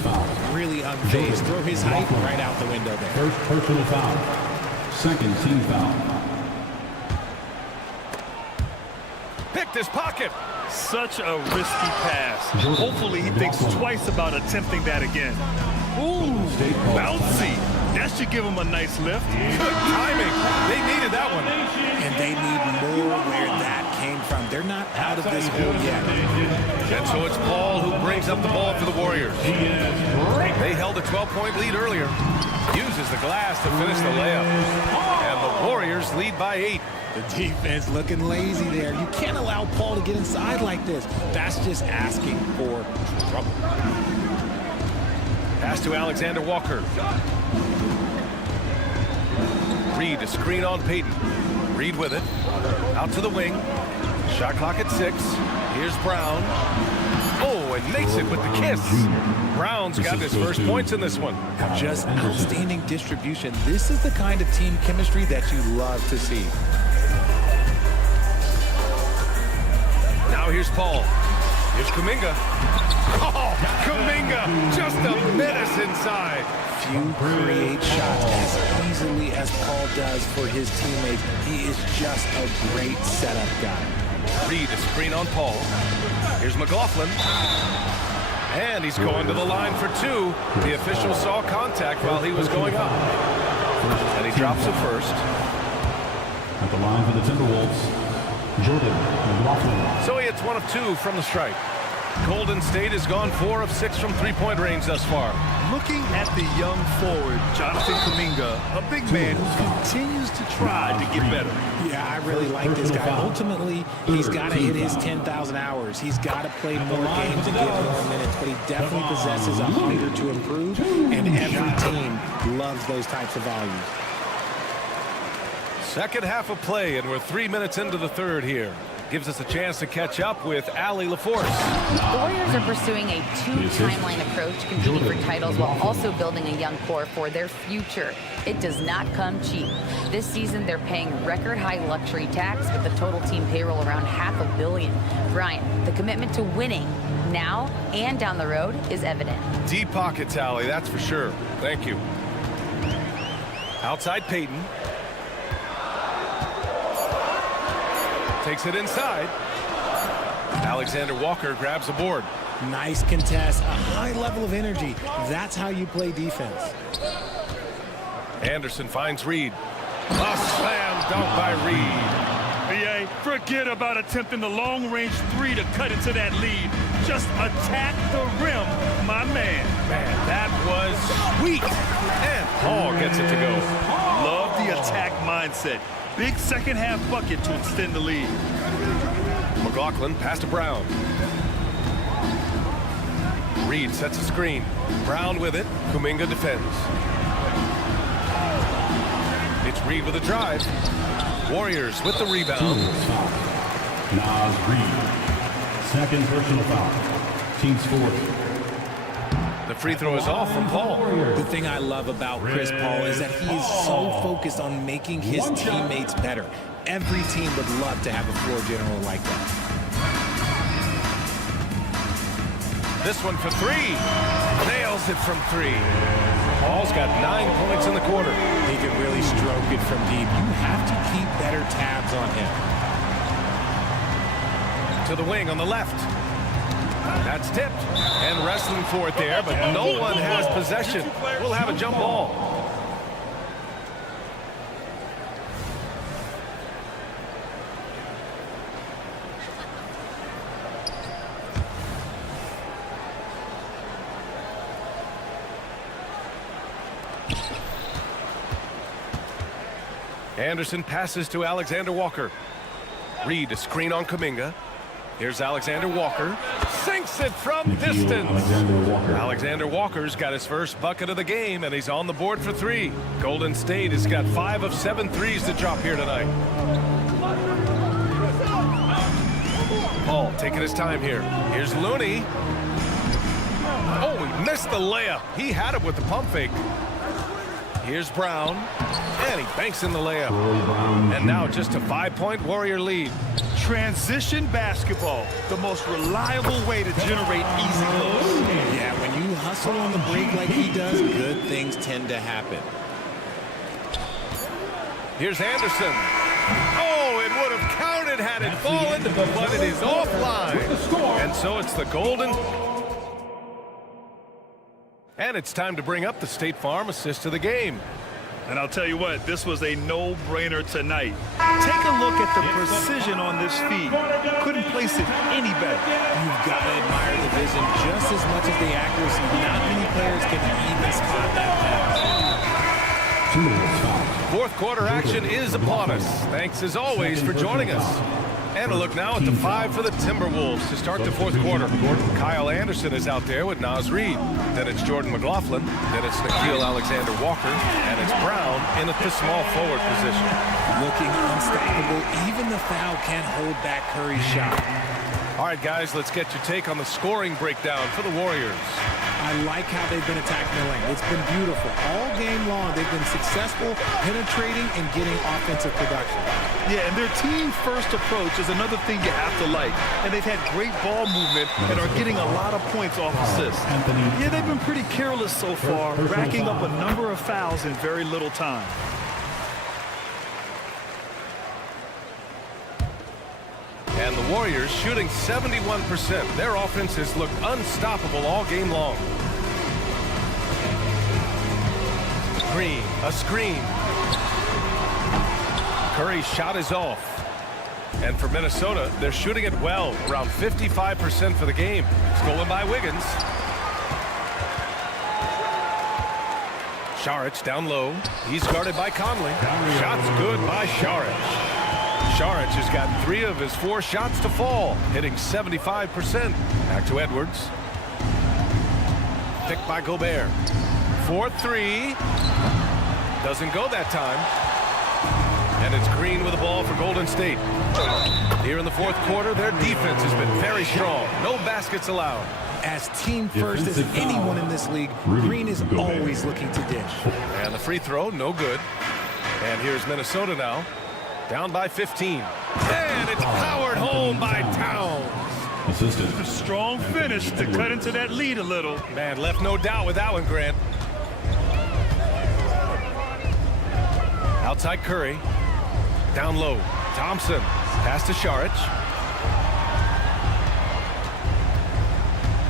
Really unfazed. Throw his height right out the window there. First personal foul. Second team foul. picked his pocket. Such a risky pass. Hopefully he thinks twice about attempting that again. Ooh, bouncy. That should give him a nice lift. Good timing. They needed that one. And they need more where that came from. They're not out of this hole yet. And so it's Paul who brings up the ball for the Warriors. They held a 12-point lead earlier. Uses the glass to finish the layup. And the Warriors lead by 8. The defense looking lazy there. You can't allow Paul to get inside like this. That's just asking for trouble. Pass to Alexander Walker. Reed, a screen on Payton. Reed with it. Out to the wing. Shot clock at 6. Here's Brown. Oh, and makes it with the kiss. Brown's got his first points in this one. Just outstanding distribution. This is the kind of team chemistry that you love to see. Now here's Paul. Here's Kuminga. Oh, Kuminga, just a menace inside. Few create shots as easily as Paul does for his teammates. He is just a great setup guy. Reed, a screen on Paul. Here's McLaughlin. And he's going to the line for 2. The official saw contact while he was going up. And he drops it first. At the line for the Timberwolves, Jordan McLaughlin. So he hits 1 of 2 from the stripe. Golden State has gone 4 of 6 from three-point range thus far. Looking at the young forward, Jonathan Kuminga, a big man who continues to try to get better. Yeah, I really like this guy. Ultimately, he's got to hit his 10,000 hours. He's got to play more games and get more minutes, but he definitely possesses a hunger to improve, and every team loves those types of values. Second half of play, and we're 3 minutes into the third here. Gives us a chance to catch up with Allie LaForce. The Warriors are pursuing a 2-timeline approach, competing for titles while also building a young core for their future. It does not come cheap. This season, they're paying record-high luxury tax with the total team payroll around $500 million. Brian, the commitment to winning now and down the road is evident. Deep pockets, Allie, that's for sure. Thank you. Outside Payton. Takes it inside. Alexander Walker grabs a board. Nice contest, a high level of energy. That's how you play defense. Anderson finds Reed. A slam dunk by Reed. BA, forget about attempting the long-range 3 to cut into that lead. Just attack the rim, my man. Man, that was sweet. And Paul gets it to go. Love the attack mindset. Big second half bucket to extend the lead. McLaughlin pass to Brown. Reed sets a screen. Brown with it. Kuminga defends. It's Reed with a drive. Warriors with the rebound. Nas Reed. Second personal foul. Team fourth. The free throw is off from Paul. The thing I love about Chris Paul is that he is so focused on making his teammates better. Every team would love to have a floor general like that. This one for 3. Nails it from 3. Paul's got 9 points in the quarter. He can really stroke it from deep. You have to keep better tabs on him. To the wing on the left. That's tipped and wrestling for it there, but no one has possession. We'll have a jump ball. Anderson passes to Alexander Walker. Reed, a screen on Kuminga. Here's Alexander Walker. Sinks it from distance. Alexander Walker's got his first bucket of the game, and he's on the board for 3. Golden State has got 5 of 7 threes to drop here tonight. Paul taking his time here. Here's Looney. Oh, he missed the layup. He had it with the pump fake. Here's Brown, and he banks in the layup. And now just a 5-point Warrior lead. Transition basketball, the most reliable way to generate easy looks. Yeah, when you hustle on the break like he does, good things tend to happen. Here's Anderson. Oh, it would have counted had it fallen, but it is offline. And so it's the Golden. And it's time to bring up the State Farm assist of the game. And I'll tell you what, this was a no-brainer tonight. Take a look at the precision on this feed. Couldn't place it any better. You've got to admire the vision just as much as the accuracy. Not many players can even spot that pass. Fourth quarter action is upon us. Thanks as always for joining us. And a look now at the 5 for the Timberwolves to start the fourth quarter. Kyle Anderson is out there with Naz Reid. Then it's Jordan McLaughlin. Then it's Nickeil Alexander-Walker. And it's Brown in at the small forward position. Looking unstoppable. Even the foul can't hold back Curry's shot. All right, guys, let's get your take on the scoring breakdown for the Warriors. I like how they've been attacking the lane. It's been beautiful. All game long, they've been successful penetrating and getting offensive production. Yeah, and their team-first approach is another thing you have to like. And they've had great ball movement and are getting a lot of points off assists. Yeah, they've been pretty careless so far, racking up a number of fouls in very little time. And the Warriors shooting 71%. Their offense has looked unstoppable all game long. Green, a screen. Curry's shot is off. And for Minnesota, they're shooting it well, around 55% for the game. Stolen by Wiggins. Saric down low. He's guarded by Conley. Shot's good by Saric. Saric has gotten 3 of his 4 shots to fall, hitting 75%. Back to Edwards. Picked by Gobert. 4-3. Doesn't go that time. And it's Green with the ball for Golden State. Here in the fourth quarter, their defense has been very strong. No baskets allowed. As team first as anyone in this league, Green is always looking to dish. And the free throw, no good. And here's Minnesota now. Down by 15. And it's powered home by Towns. A strong finish to cut into that lead a little. Man, left no doubt with that one, Grant. Outside Curry. Down low. Thompson. Pass to Saric.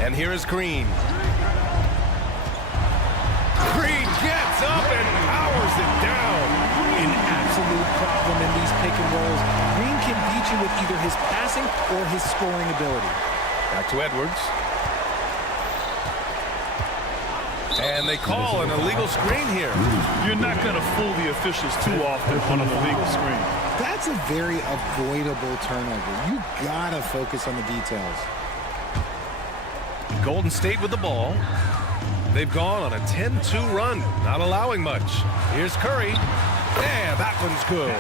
And here is Green. Green gets up and powers it down. An absolute problem in these pick and rolls. Green can beat you with either his passing or his scoring ability. Back to Edwards. And they call an illegal screen here. You're not going to fool the officials too often on an illegal screen. That's a very avoidable turnover. You gotta focus on the details. Golden State with the ball. They've gone on a 10-2 run, not allowing much. Here's Curry. Yeah, that one's good.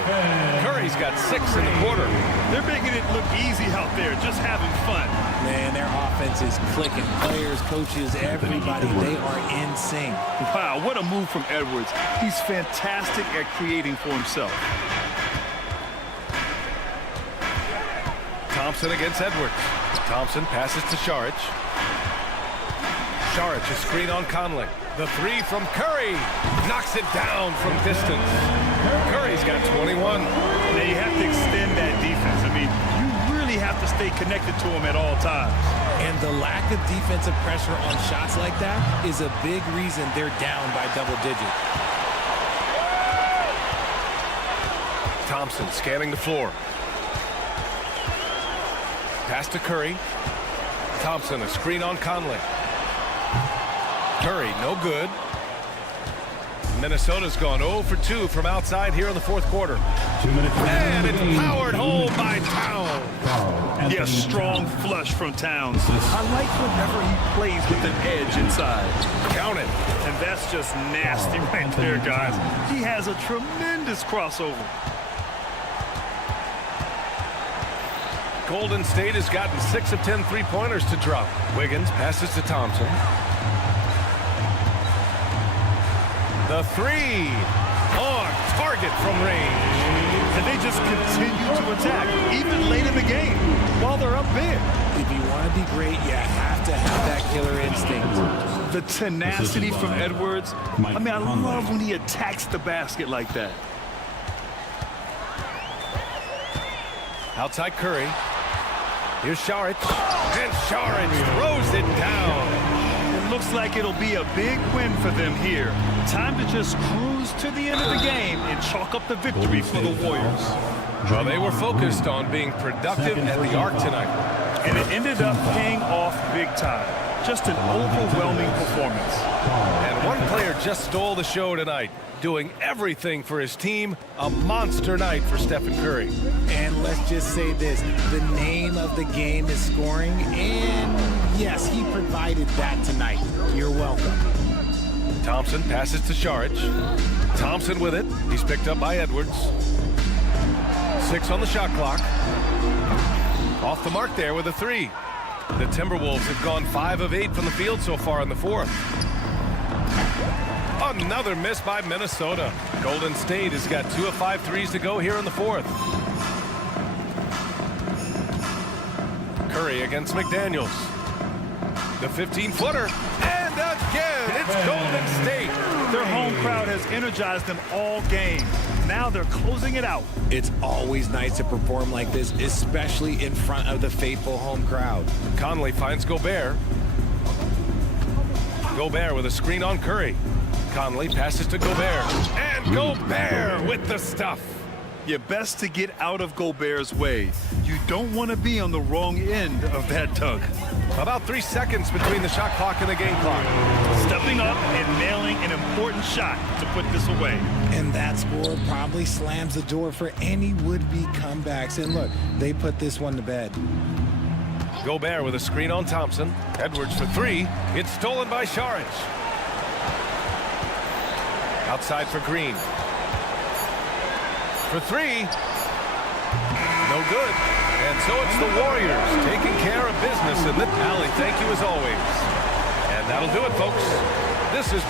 Curry's got 6 in the quarter. They're making it look easy out there, just having fun. Man, their offense is clicking. Players, coaches, everybody, they are in sync. Wow, what a move from Edwards. He's fantastic at creating for himself. Thompson against Edwards. Thompson passes to Saric. Saric, a screen on Conley. The 3 from Curry knocks it down from distance. Curry's got 21. Now you have to extend that defense. I mean, you really have to stay connected to him at all times. And the lack of defensive pressure on shots like that is a big reason they're down by double digits. Thompson scanning the floor. Pass to Curry. Thompson, a screen on Conley. Curry, no good. Minnesota's gone 0 for 2 from outside here in the fourth quarter. 2 minutes. And it's powered home by Towns. Yeah, strong flush from Towns. I like whenever he plays with an edge inside. Count it. And that's just nasty right there, guys. He has a tremendous crossover. Golden State has gotten 6 of 10 three-pointers to drop. Wiggins passes to Thompson. The 3 on target from range. And they just continue to attack, even late in the game, while they're up big. If you want to be great, you have to have that killer instinct. The tenacity from Edwards. I mean, I love when he attacks the basket like that. Outside Curry. Here's Saric. And Saric throws it down. It looks like it'll be a big win for them here. Time to just cruise to the end of the game and chalk up the victory for the Warriors. Well, they were focused on being productive at the arc tonight. And it ended up paying off big time. Just an overwhelming performance. And one player just stole the show tonight, doing everything for his team. A monster night for Stephen Curry. And let's just say this, the name of the game is scoring, and yes, he provided that tonight. You're welcome. Thompson passes to Saric. Thompson with it. He's picked up by Edwards. 6 on the shot clock. Off the mark there with a 3. The Timberwolves have gone 5 of 8 from the field so far in the 4th. Another miss by Minnesota. Golden State has got 2 of 5 threes to go here in the 4th. Curry against McDaniels. The 15-footer. And again, it's Golden State. Their home crowd has energized them all game. Now they're closing it out. It's always nice to perform like this, especially in front of the faithful home crowd. Conley finds Gobert. Gobert with a screen on Curry. Conley passes to Gobert. And Gobert with the stuff. You're best to get out of Gobert's way. You don't want to be on the wrong end of that tug. About 3 seconds between the shot clock and the game clock. Stepping up and nailing an important shot to put this away. And that score probably slams the door for any would-be comebacks. And look, they put this one to bed. Gobert with a screen on Thompson. Edwards for 3. It's stolen by Saric. Outside for Green. For 3. No good. And so it's the Warriors taking care of business in the alley. Thank you as always. And that'll do it, folks. This is